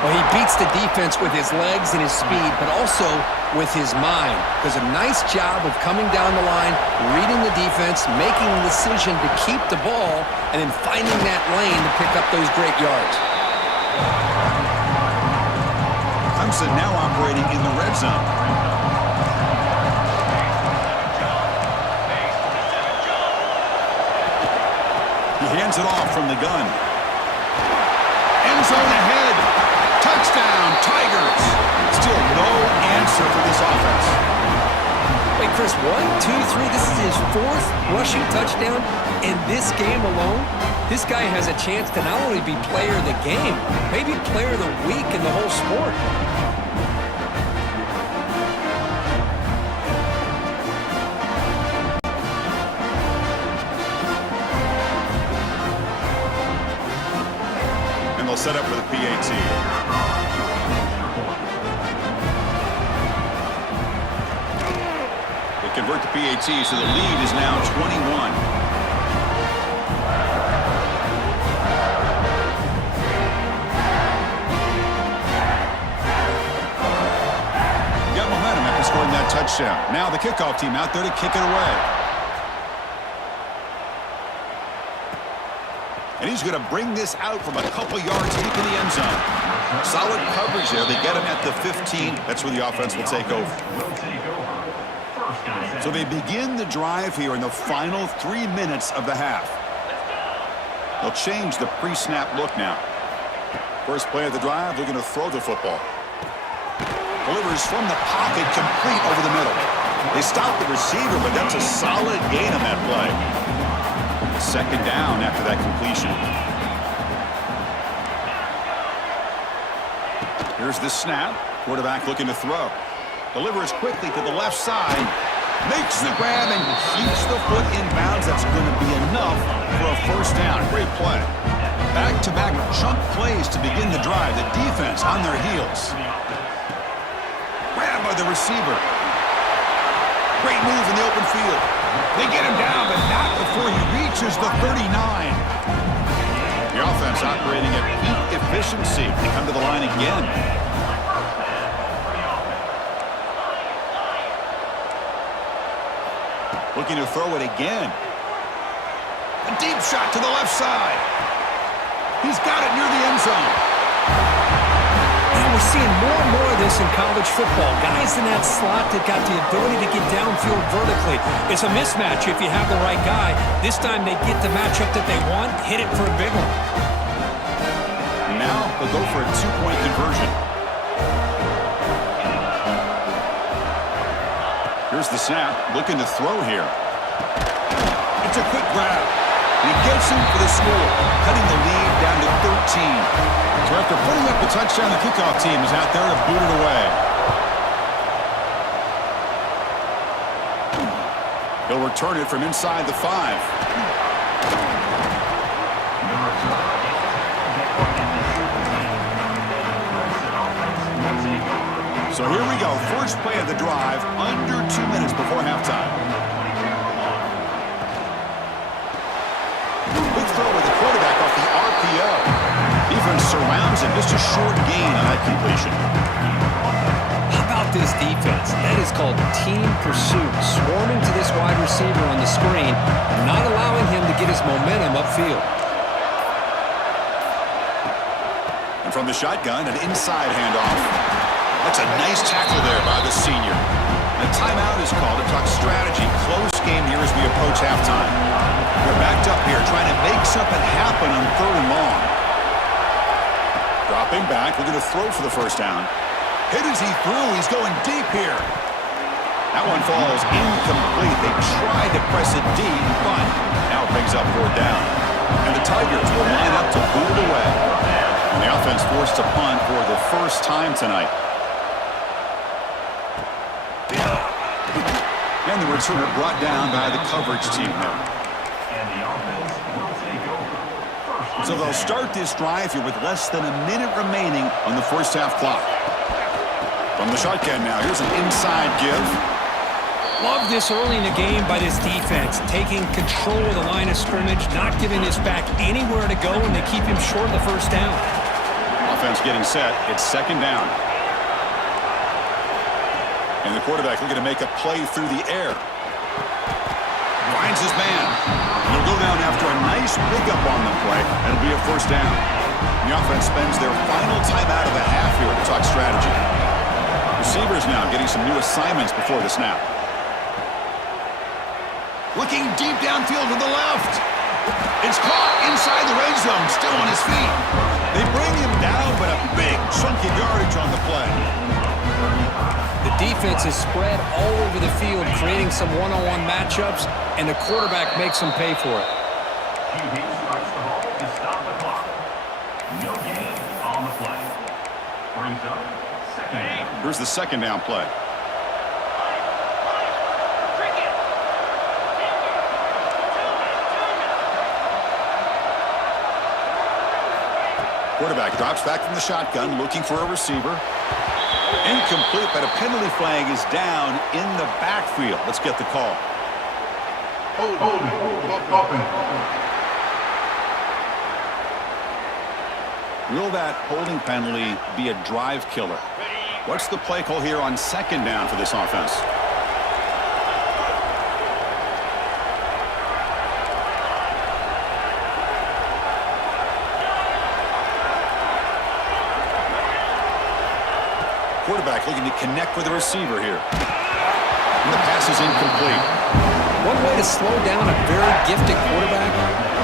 Well, he beats the defense with his legs and his speed, but also with his mind. Does a nice job of coming down the line, reading the defense, making the decision to keep the ball, and then finding that lane to pick up those great yards. Clemson now operating in the red zone. He hands it off from the gun. End zone ahead. Touchdown, Tigers. Still no answer for this offense. Wait, Chris, 1, 2, 3. This is his 4th rushing touchdown in this game alone. This guy has a chance to not only be player of the game, maybe player of the week in the whole sport. And they'll set up for the PAT. Convert the PAT, so the lead is now 21. Got momentum after scoring that touchdown. Now the kickoff team out there to kick it away. And he's going to bring this out from a couple yards deep in the end zone. Solid coverage there. They get him at the 15. That's where the offense will take over. So they begin the drive here in the final 3 minutes of the half. They'll change the pre-snap look now. First play of the drive, they're going to throw the football. Delivers from the pocket, complete over the middle. They stop the receiver, but that's a solid gain on that play. Second down after that completion. Here's the snap. Quarterback looking to throw. Delivers quickly to the left side. Makes the grab and keeps the foot in bounds. That's going to be enough for a first down. Great play. Back-to-back chunk plays to begin the drive. The defense on their heels. Grab by the receiver. Great move in the open field. They get him down, but not before he reaches the 39. The offense operating at peak efficiency. They come to the line again. Looking to throw it again. A deep shot to the left side. He's got it near the end zone. And we're seeing more and more of this in college football. Guys in that slot that got the ability to get downfield vertically. It's a mismatch if you have the right guy. This time they get the matchup that they want, hit it for a big one. Now they'll go for a two-point conversion. Here's the snap, looking to throw here. It's a quick grab. And he gets him for the score, cutting the lead down to 13. So after putting up the touchdown, the kickoff team is out there to boot it away. He'll return it from inside the 5. So here we go, first play of the drive, under 2 minutes before halftime. Big throw with the quarterback off the RPO. Defense surrounds him, just a short gain on that completion. How about this defense? That is called team pursuit. Swarming to this wide receiver on the screen, not allowing him to get his momentum upfield. And from the shotgun, an inside handoff. That's a nice tackle there by the senior. A timeout is called to talk strategy. Close game here as we approach halftime. They're backed up here trying to make something happen on 3rd and long. Dropping back, looking to throw for the first down. Hit as he threw. He's going deep here. That one falls incomplete. They tried to press it deep, but now it brings up 4th down. And the Tigers will line up to boot it away. And the offense forced to punt for the first time tonight. And the returner brought down by the coverage team now. And the offense will take over. So they'll start this drive here with less than a minute remaining on the first half clock. From the shotgun now, here's an inside give. Love this early in the game by this defense, taking control of the line of scrimmage, not giving this back anywhere to go, and they keep him short of the first down. Offense getting set. It's 2nd down. And the quarterback looking to make a play through the air. Finds his man. And they'll go down after a nice pickup on the play. That'll be a 1st down. The offense spends their final timeout of the half here to talk strategy. Receivers now getting some new assignments before the snap. Looking deep downfield to the left. It's caught inside the red zone, still on his feet. They bring him down, but a big chunky yardage on the play. The defense is spread all over the field, creating some one-on-one matchups, and the quarterback makes them pay for it. QB strikes the ball to stop the clock. No gain on the play. Brings up 2nd down. Here's the 2nd down play. Quarterback drops back from the shotgun, looking for a receiver. Incomplete, but a penalty flag is down in the backfield. Let's get the call. Will that holding penalty be a drive killer? What's the play call here on 2nd down for this offense? Quarterback looking to connect with the receiver here. And the pass is incomplete. One way to slow down a very gifted quarterback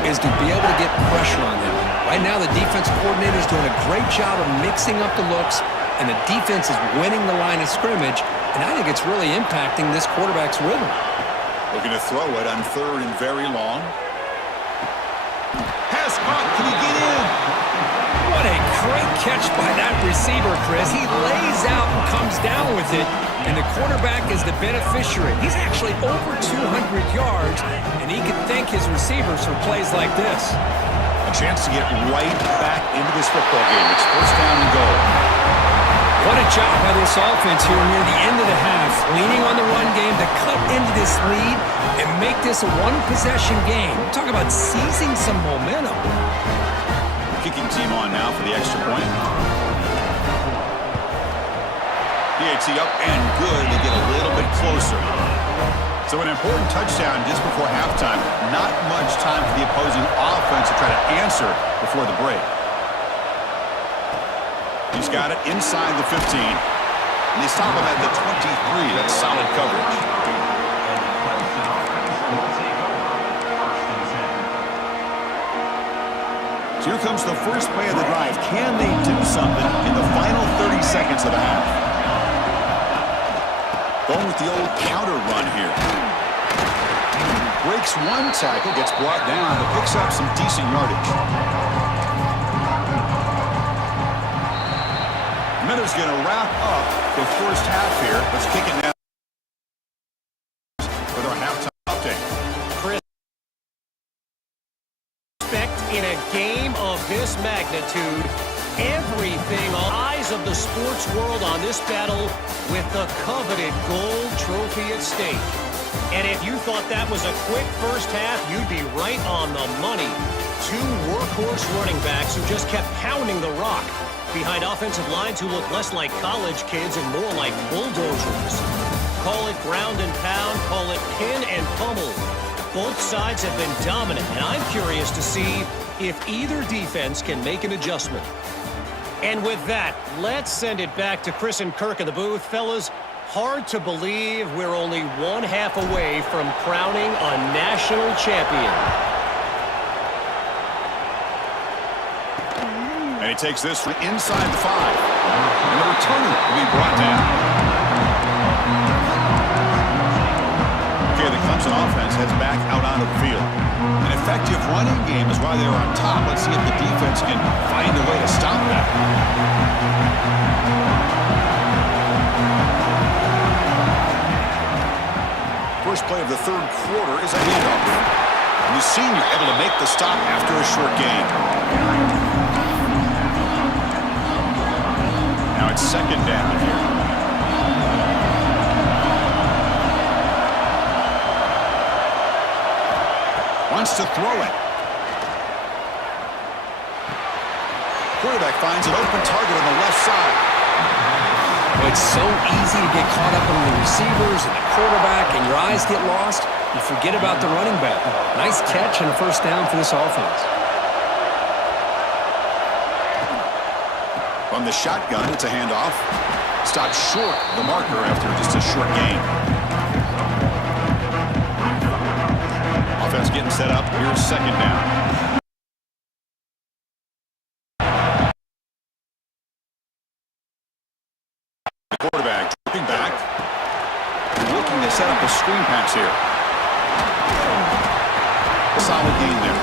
is to be able to get pressure on them. Right now, the defense coordinator is doing a great job of mixing up the looks, and the defense is winning the line of scrimmage, and I think it's really impacting this quarterback's rhythm. Looking to throw it on 3rd and very long. Pass caught. Can he get in? What a great catch by that receiver, Chris. He lays out and comes down with it, and the quarterback is the beneficiary. He's actually over 200 yards, and he can thank his receivers for plays like this. A chance to get right back into this football game. It's 1st down and goal. What a job by this offense here near the end of the half, leaning on the run game to cut into this lead and make this a one-possession game. Talk about seizing some momentum. Kicking team on now for the extra point. PAT up and good to get a little bit closer. So an important touchdown just before halftime. Not much time for the opposing offense to try to answer before the break. He's got it inside the 15. And they stop him at the 23. That's solid coverage. Here comes the first play of the drive. Can they do something in the final 30 seconds of the half? Going with the old counter run here. Breaks one tackle, gets brought down, but picks up some decent yardage. Miller's going to wrap up the first half here. Let's kick it now with our halftime update. Chris, in a game of this magnitude, everything, all eyes of the sports world on this battle with the coveted gold trophy at stake. And if you thought that was a quick first half, you'd be right on the money. 2 workhorse running backs who just kept pounding the rock behind offensive lines who look less like college kids and more like bulldozers. Call it ground and pound, call it pin and pummel. Both sides have been dominant, and I'm curious to see if either defense can make an adjustment. And with that, let's send it back to Chris and Kirk in the booth. Fellas, hard to believe we're only one half away from crowning a national champion. And he takes this from inside the 5. And the returner will be brought down. Okay, the Clemson offense heads back out onto the field. An effective running game is why they're on top. Let's see if the defense can find a way to stop that. First play of the third quarter is a handoff. And the senior able to make the stop after a short gain. Now it's second down here. Wants to throw it. Quarterback finds an open target on the left side. Well, it's so easy to get caught up in the receivers and the quarterback, and your eyes get lost. You forget about the running back. Nice catch and a first down for this offense. From the shotgun, it's a handoff. Stopped short of the marker after just a short gain. Offense getting set up. Here's second down. The quarterback dropping back. Looking to set up a screen pass here. A solid gain there.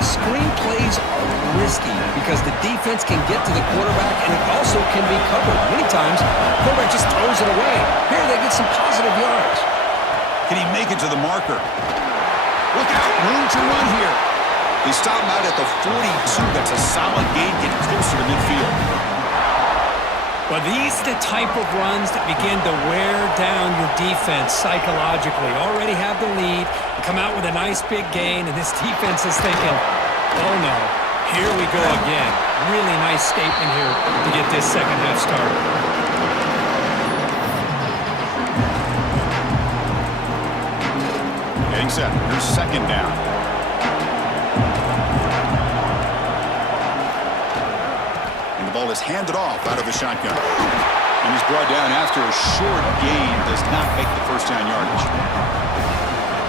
Screen plays are risky because the defense can get to the quarterback, and it also can be covered. Many times, the quarterback just throws it away. Here they get some positive yards. Can he make it to the marker? Look out, room to run here. They stop him out at the 42. That's a solid gain, getting closer to midfield. Well, these are the type of runs that begin to wear down your defense psychologically. Already have the lead, come out with a nice big gain, and this defense is thinking, oh no, here we go again. Really nice statement here to get this second half started. Getting set. Here's second down. And the ball is handed off out of the shotgun. And he's brought down after a short gain. Does not make the first down yardage.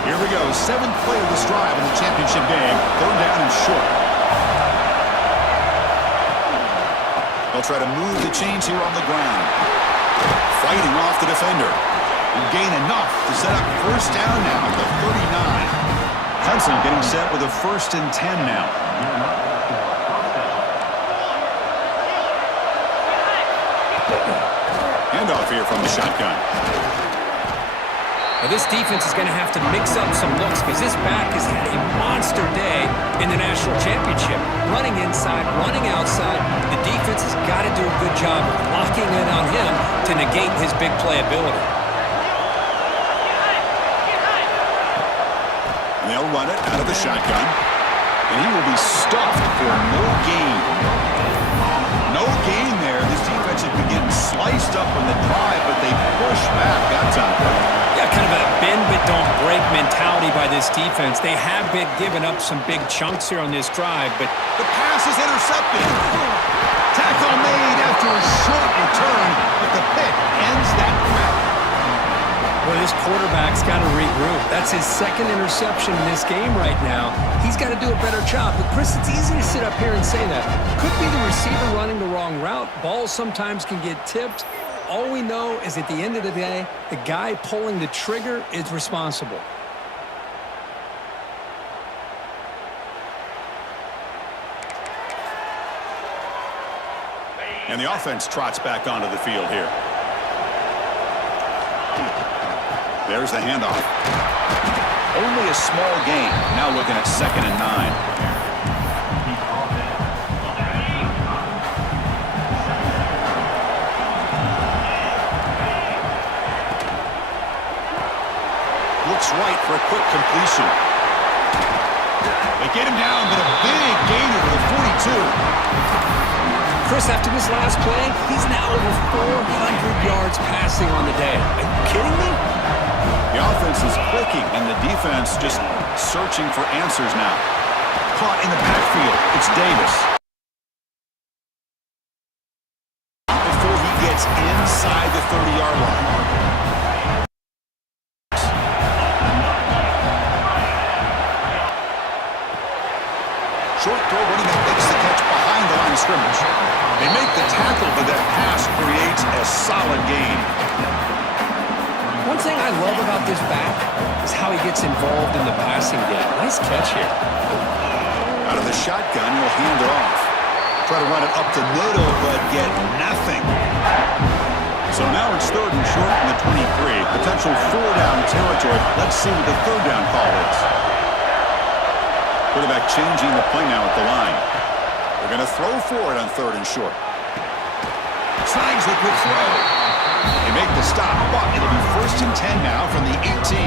Here we go. 7th play of this drive in the championship game. Third down and short. They'll try to move the chains here on the ground. Fighting off the defender. Gain enough to set up first down now at the 39. Clemson getting set with a 1st and 10 now. Handoff here from the shotgun. Now this defense is going to have to mix up some looks because this back has had a monster day in the national championship. Running inside, running outside. The defense has got to do a good job of locking in on him to negate his big play ability. They'll run it out of the shotgun. And he will be stuffed for no gain. No gain there. This defense has been getting sliced up on the drive, but they push back. Got time. Yeah, kind of a bend but don't break mentality by this defense. They have been giving up some big chunks here on this drive, but the pass is intercepted. Tackle made after a short return, but the pick ends that threat. well, this quarterback's got to regroup. That's his 2nd interception in this game right now. He's got to do a better job. But, Chris, it's easy to sit up here and say that. Could be the receiver running the wrong route. Balls sometimes can get tipped. All we know is at the end of the day, the guy pulling the trigger is responsible. And the offense trots back onto the field here. There's the handoff. Only a small gain. Now looking at 2nd and 9. Looks right for a quick completion. They get him down, but a big gain over the 42. Chris, after this last play, he's now over 400 yards passing on the day. Are you kidding me? The offense is clicking, and the defense just searching for answers now. Caught in the backfield. It's Davis. 30-yard line. Short throw, running back makes the catch behind the line of scrimmage. They make the tackle, but that pass creates a solid gain. One thing I love about this back is how he gets involved in the passing game. Nice catch here. Out of the shotgun, he'll hand it off. Try to run it up the middle, but get nothing. So now it's 3rd and short from the 23. Potential 4-down territory. Let's see what the 3rd down call is. Quarterback changing the play now at the line. They're going to throw for it on 3rd and short. Signs the quick throw. They make the stop, but it'll be 1st and 10 now from the 18.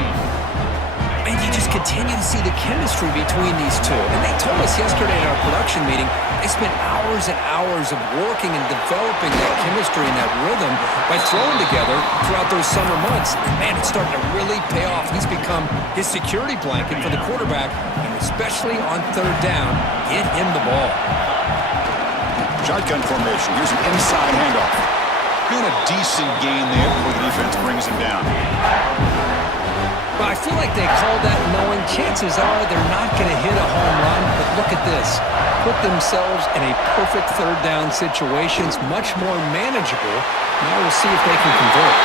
And you just continue to see the chemistry between these two. And they told us yesterday at our production meeting, they spent hours and hours of working and developing that chemistry and that rhythm by throwing together throughout those summer months. And man, it's starting to really pay off. He's become his security blanket for the quarterback, and especially on 3rd down, get him the ball. Shotgun formation. Here's an inside handoff. Been a decent gain there before the defense brings him down. Well, I feel like they called that knowing chances are they're not going to hit a home run, but look at this. Put themselves in a perfect 3rd down situation. It's much more manageable. Now we'll see if they can convert.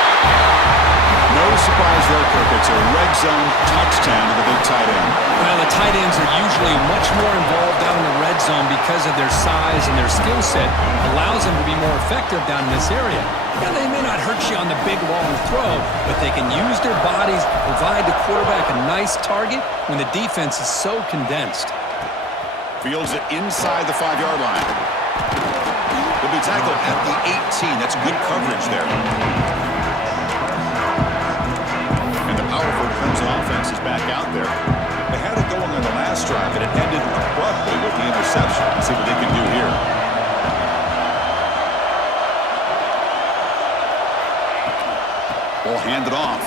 No surprise there, Kirk. It's a red zone touchdown to the big tight end. Well, the tight ends are usually much more involved down in the red zone because of their size and their skill set. Allows them to be more effective down in this area. Now, they may not hurt you on the big, long throw, but they can use their bodies to provide the quarterback a nice target when the defense is so condensed. Fields it inside the 5-yard line. He'll be tackled at the 18. That's good coverage there. And the powerful Clemson offense is back out there. They had it going on the last drive, and it ended abruptly with the interception. Let's see what they can do here. Ball handed off.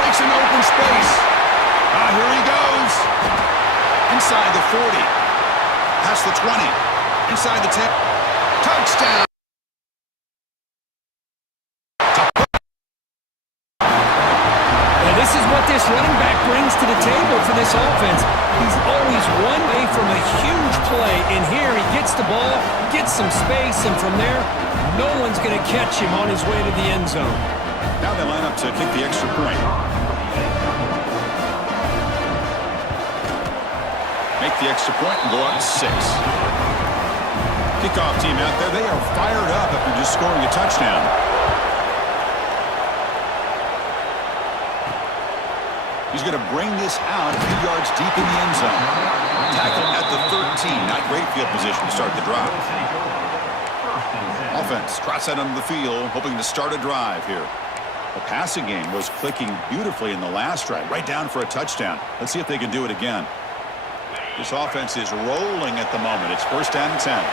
Breaks an open space. Here he goes. Inside the 40. Past the 20. Inside the 10. Touchdown. And this is what this running back brings to the table for this offense. He's always one way from a huge play. And here he gets the ball, gets some space, and from there, no one's going to catch him on his way to the end zone. Now they line up to kick the extra point. Make the extra point and go up 6. Kickoff team out there. They are fired up after just scoring a touchdown. He's going to bring this out a few yards deep in the end zone. Tackle at the 13. Not great field position to start the drive. Offense trots out onto the field, hoping to start a drive here. The passing game was clicking beautifully in the last drive, right down for a touchdown. Let's see if they can do it again. This offense is rolling at the moment. It's 1st and 10.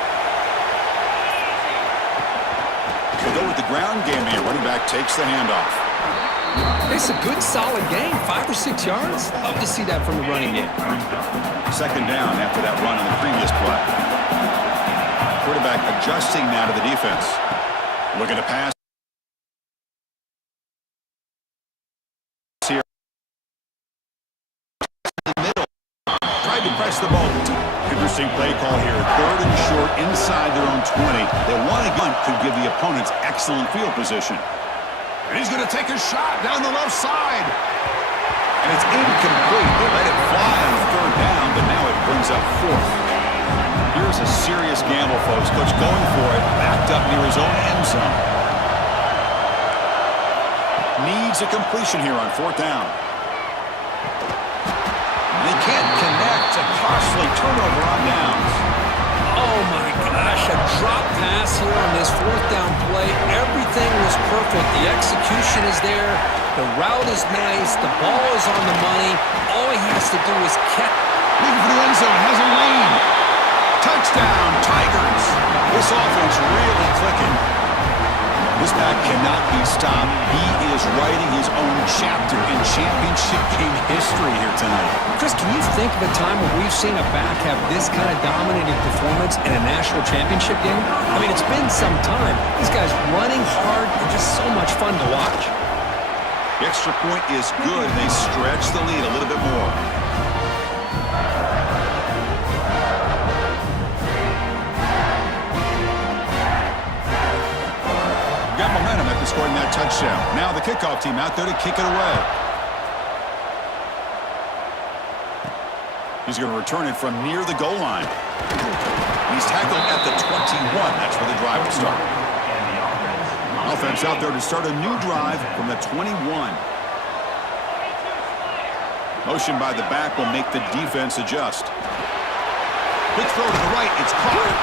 We'll go with the ground game here. Running back takes the handoff. It's a good, solid game. 5 or 6 yards. Love to see that from the running game. 2nd down after that run on the previous play. Quarterback adjusting now to the defense. Looking to pass here. In the middle. Tried to press the ball. Interesting play call here. 3rd and short inside their own 20. They want a gun. Could give the opponents excellent field position. And he's going to take a shot down the left side. And it's incomplete. They let it fly on 3rd down, but now it brings up 4th. Here's a serious gamble, folks. Coach going for it, backed up near his own end zone. Needs a completion here on 4th down. They can't connect. A costly turnover on downs. Oh, my gosh. A drop pass here on this 4th down play. Everything was perfect. The execution is there. The route is nice. The ball is on the money. All he has to do is catch. Looking for the end zone. Has a lane. Touchdown, Tigers. This offense really clicking. This back cannot be stopped. He is writing his own chapter in championship game history here tonight. Chris, can you think of a time where we've seen a back have this kind of dominating performance in a national championship game? I mean, it's been some time. This guy's running hard and just so much fun to watch. The extra point is good. They stretch the lead a little bit more. Got momentum after scoring that touchdown. Now the kickoff team out there to kick it away. He's going to return it from near the goal line. He's tackled at the 21. That's where the drive will start. Offense out there to start a new drive from the 21. Motion by the back will make the defense adjust. Quick throw to the right. It's caught.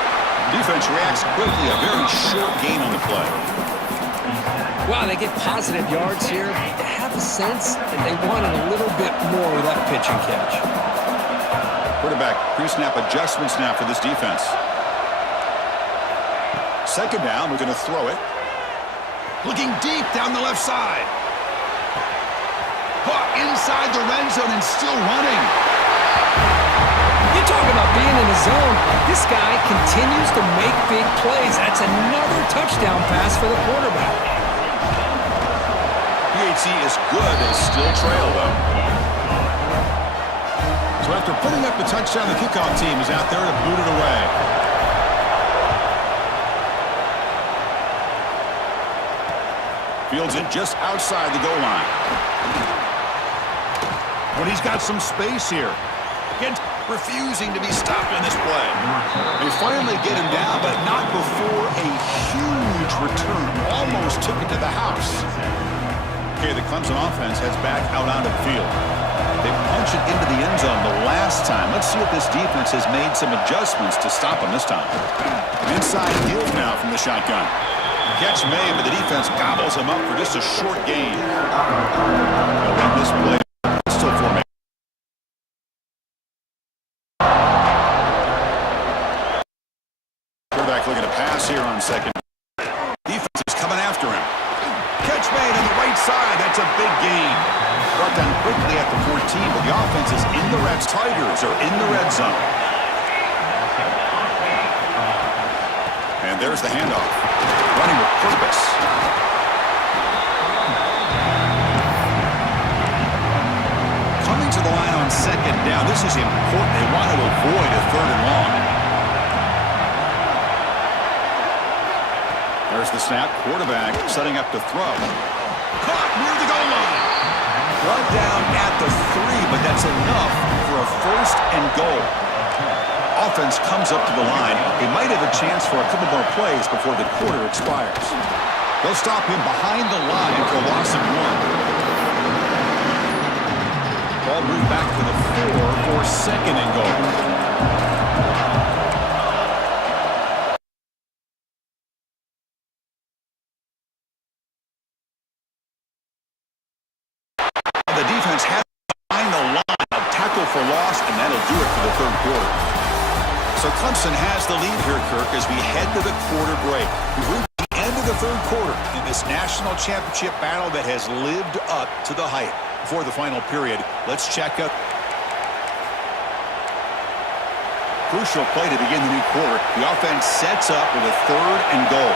Defense reacts quickly. A very short gain on the play. Wow, they get positive yards here. They have a sense that they wanted a little bit more with that pitch and catch. Quarterback pre-snap adjustments now for this defense. Second down, we're going to throw it. Looking deep down the left side. Caught inside the red zone and still running. You talk about being in the zone. This guy continues to make big plays. That's another touchdown pass for the quarterback. PHC is good. They still trail, though. So after putting up the touchdown, the kickoff team is out there to boot it away. Fields it just outside the goal line. But he's got some space here. Again, refusing to be stopped in this play. They finally get him down, but not before a huge return. Almost took it to the house. Okay, the Clemson offense heads back out onto the field. They punch it into the end zone the last time. Let's see if this defense has made some adjustments to stop them this time. Inside give now from the shotgun. Catch made, but the defense gobbles him up for just a short gain. They'll run this play. Still forming. Quarterback looking to pass here on second. Defense is coming after him. Catch made on the right side. That's a big gain. Brought down quickly at the 14, but the offense is in the red. Tigers are in the red zone. And there's the handoff. Running with purpose. Coming to the line on second down. This is important. They want to avoid a third and long. There's the snap. Quarterback setting up to throw. Caught near the goal line. Brought down at the 3, but that's enough for a first and goal. Offense comes up to the line. They might have a chance for a couple more plays before the quarter expires. They'll stop him behind the line for a loss of 1. Ball moved back to the 4 for second and goal. The defense has to find the line of tackle for loss, and that'll do it for the third quarter. So Clemson has the lead here, Kirk, as we head to the quarter break. We've reached the end of the third quarter in this national championship battle that has lived up to the hype. Before the final period, let's check up. Crucial play to begin the new quarter. The offense sets up with a third and goal.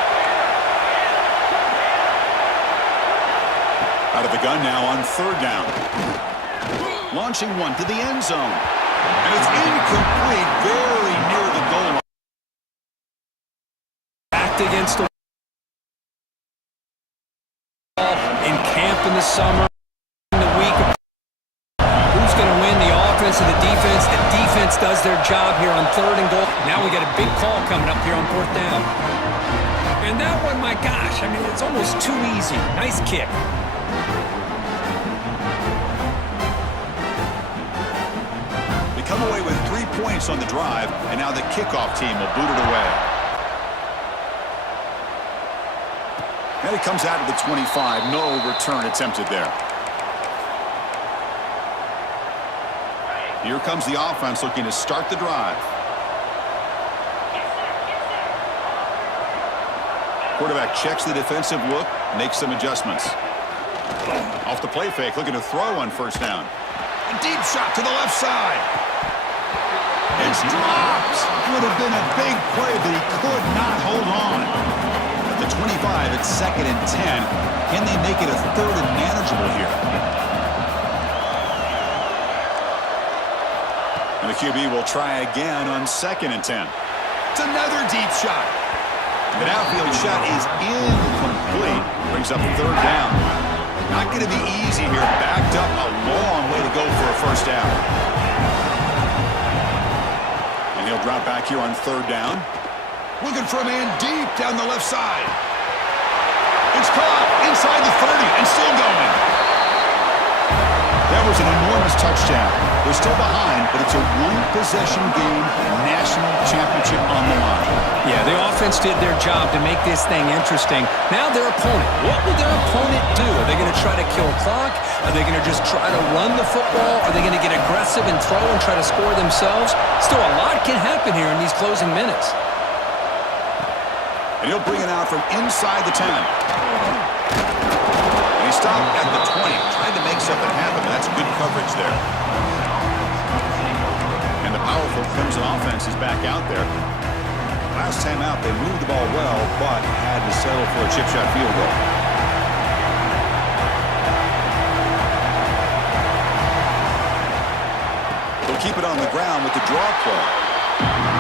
Out of the gun now on third down. Launching one to the end zone. And it's incomplete, very near the goal line. Backed against the wall in camp in the summer, in the week. Who's going to win, the offense or the defense? The defense does their job here on third and goal. Now we got a big call coming up here on fourth down. And that one, my gosh, I mean, it's almost too easy. Nice kick. Come away with 3 points on the drive, and now the kickoff team will boot it away. And it comes out of the 25. No return attempted there. Here comes the offense looking to start the drive. Quarterback checks the defensive look, makes some adjustments. Off the play fake, looking to throw on first down. A deep shot to the left side. It's dropped. Would have been a big play, but he could not hold on. At the 25, it's 2nd and 10. Can they make it a 3rd and manageable here? And the QB will try again on 2nd and 10. It's another deep shot. The outfield shot is incomplete. Brings up 3rd down. Not going to be easy here. Backed up a long way to go for a first down. And he'll drop back here on 3rd down. Looking for a man deep down the left side. It's caught inside the 30 and still going. That was an enormous touchdown. They're still behind, but it's a one-possession game, national championship on the line. Yeah, the offense did their job to make this thing interesting. Now their opponent. What will their opponent do? Are they going to try to kill clock? Are they going to just try to run the football? Are they going to get aggressive and throw and try to score themselves? Still, a lot can happen here in these closing minutes. And he'll bring it out from inside the 10. And he stopped at the 20. Tried to make something happen, but that's good coverage there. And the powerful Clemson offense is back out there. Last time out, they moved the ball well, but had to settle for a chip shot field goal. They'll keep it on the ground with the draw play.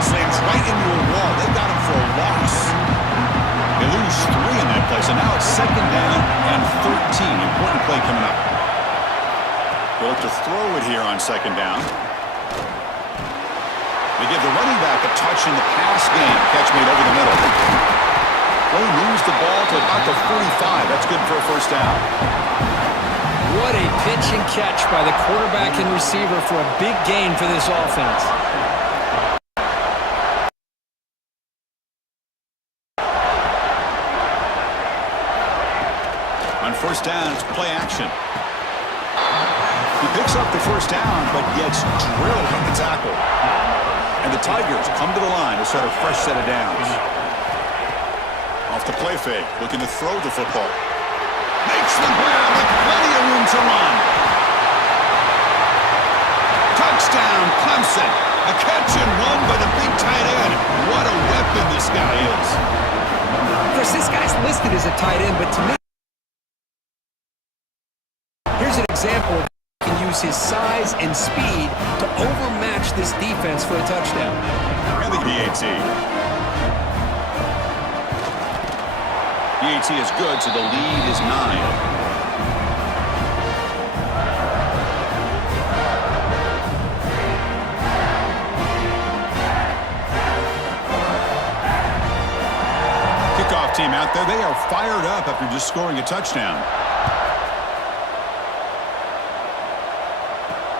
Slams right into a wall. They got him for a loss. They lose 3 in that play, so now it's 2nd down and 13. Important play coming up. They'll look to throw it here on 2nd down. They give the running back a touch in the pass game. Catch made over the middle. They lose the ball to about the 45. That's good for a first down. What a pitch and catch by the quarterback and receiver for a big gain for this offense. On first down, it's play action. He picks up the first down, but gets drilled on the tackle. And the Tigers come to the line to set a fresh set of downs. Off the play fake, looking to throw the football. Makes the grab with plenty of room to run. Touchdown, Clemson. A catch and run by the big tight end. What a weapon this guy is. Of course, this guy's listed as a tight end, but to me, here's an example of how he can use his size and speed to overmatch this defense for a touchdown. And the BAT. BAT is good, so the lead is 9. Kickoff team out there. They are fired up after just scoring a touchdown.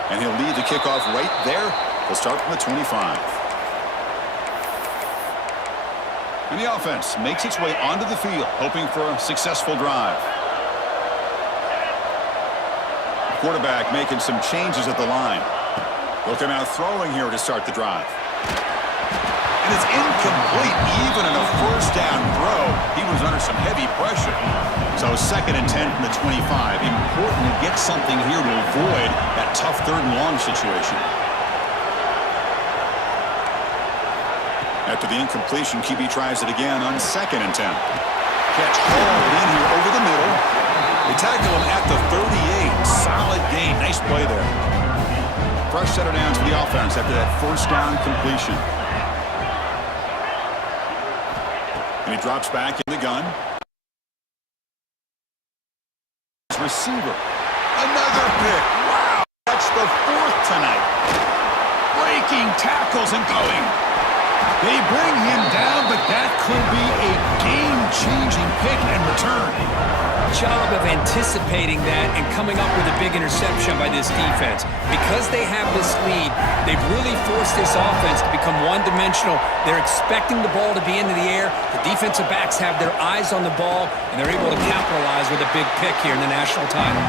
And he'll lead the kickoff right there. They'll start from the 25. And the offense makes its way onto the field, hoping for a successful drive. The quarterback making some changes at the line. They'll come out throwing here to start the drive. And it's incomplete, even in a first down throw. He was under some heavy pressure. So 2nd and 10 from the 25. Important to get something here to avoid that tough 3rd and long situation. After the incompletion, QB tries it again on 2nd and 10. Catch hauled in here over the middle. They tackle him at the 38. Solid gain. Nice play there. Fresh set of downs for the offense after that first down completion. And he drops back in the gun. Receiver. Another pick. Wow. That's the 4th tonight. Breaking tackles and going. They bring him down, but that could be a game-changing pick and return. Job of anticipating that and coming up with a big interception by this defense. Because they have this lead, they've really forced this offense to become one-dimensional. They're expecting the ball to be into the air. The defensive backs have their eyes on the ball, and they're able to capitalize with a big pick here in the national title.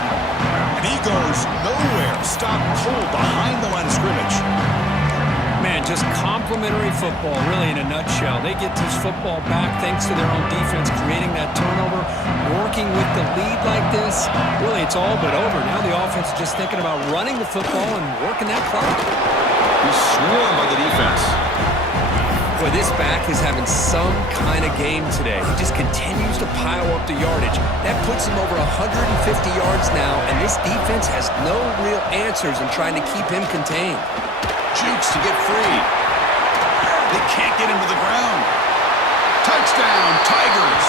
And he goes nowhere. Stopped cold behind the line of scrimmage. Man, just complimentary football, really, in a nutshell. They get this football back thanks to their own defense, creating that turnover, working with the lead like this. Really, it's all but over. Now the offense is just thinking about running the football and working that clock. He's swarmed by the defense. Boy, this back is having some kind of game today. He just continues to pile up the yardage. That puts him over 150 yards now, and this defense has no real answers in trying to keep him contained. Jukes to get free. They can't get him to the ground. Touchdown, Tigers.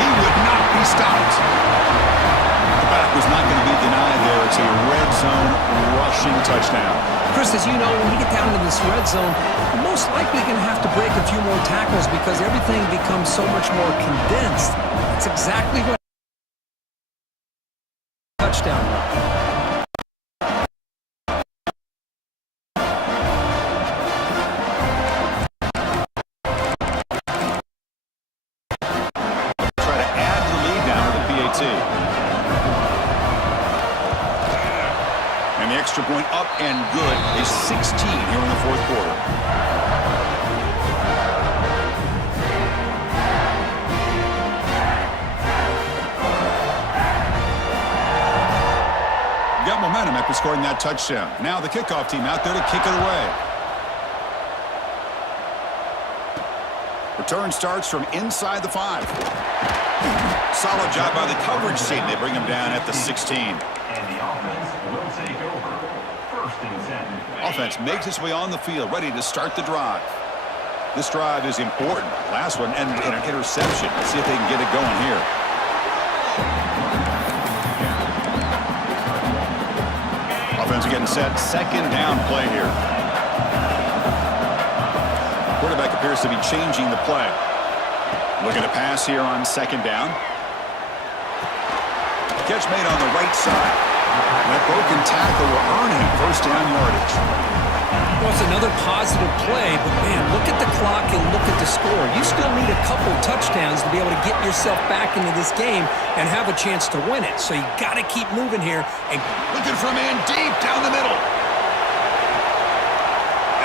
He would not be stopped. The back was not going to be denied there. It's a red zone rushing touchdown. Chris, as you know, when you get down into this red zone, you're most likely going to have to break a few more tackles because everything becomes so much more condensed. That's exactly what touchdown run. Try to add the lead now to the PAT. And the extra point up and good. A 16 here in the fourth quarter. Got momentum after scoring that touchdown. Now the kickoff team out there to kick it away. Return starts from inside the 5. Solid job by the coverage team. They bring him down at the 16. And the offense will take over. First and 10. Offense makes its way on the field, ready to start the drive. This drive is important. Last one ended in an interception. Let's see if they can get it going here. Offense getting set. Second down play here. Quarterback appears to be changing the play. Looking to pass here on second down. Catch made on the right side. That broken tackle will earn him first down yardage. Well, it's another positive play, but man, look at the clock and look at the score. You still need a couple touchdowns to be able to get yourself back into this game and have a chance to win it. So you got to keep moving here. And looking for a man deep down the middle.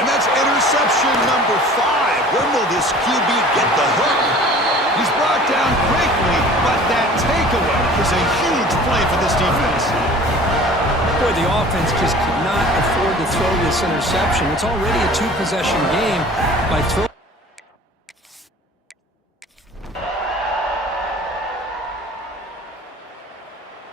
And that's interception number 5. When will this QB get the hook? He's brought down quickly, but that takeaway is a huge play for this defense. boy, the offense just could not afford to throw this interception. It's already a two-possession game by throwing.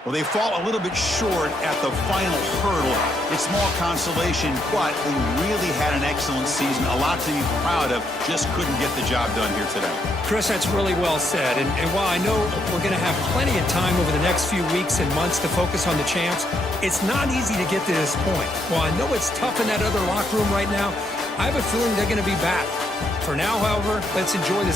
Well, they fall a little bit short at the final hurdle. It's small consolation, but they really had an excellent season. A lot to be proud of. Just couldn't get the job done here today. Chris, that's really well said. And while I know we're going to have plenty of time over the next few weeks and months to focus on the champs, it's not easy to get to this point. While I know it's tough in that other locker room right now, I have a feeling they're going to be back. For now, however, let's enjoy the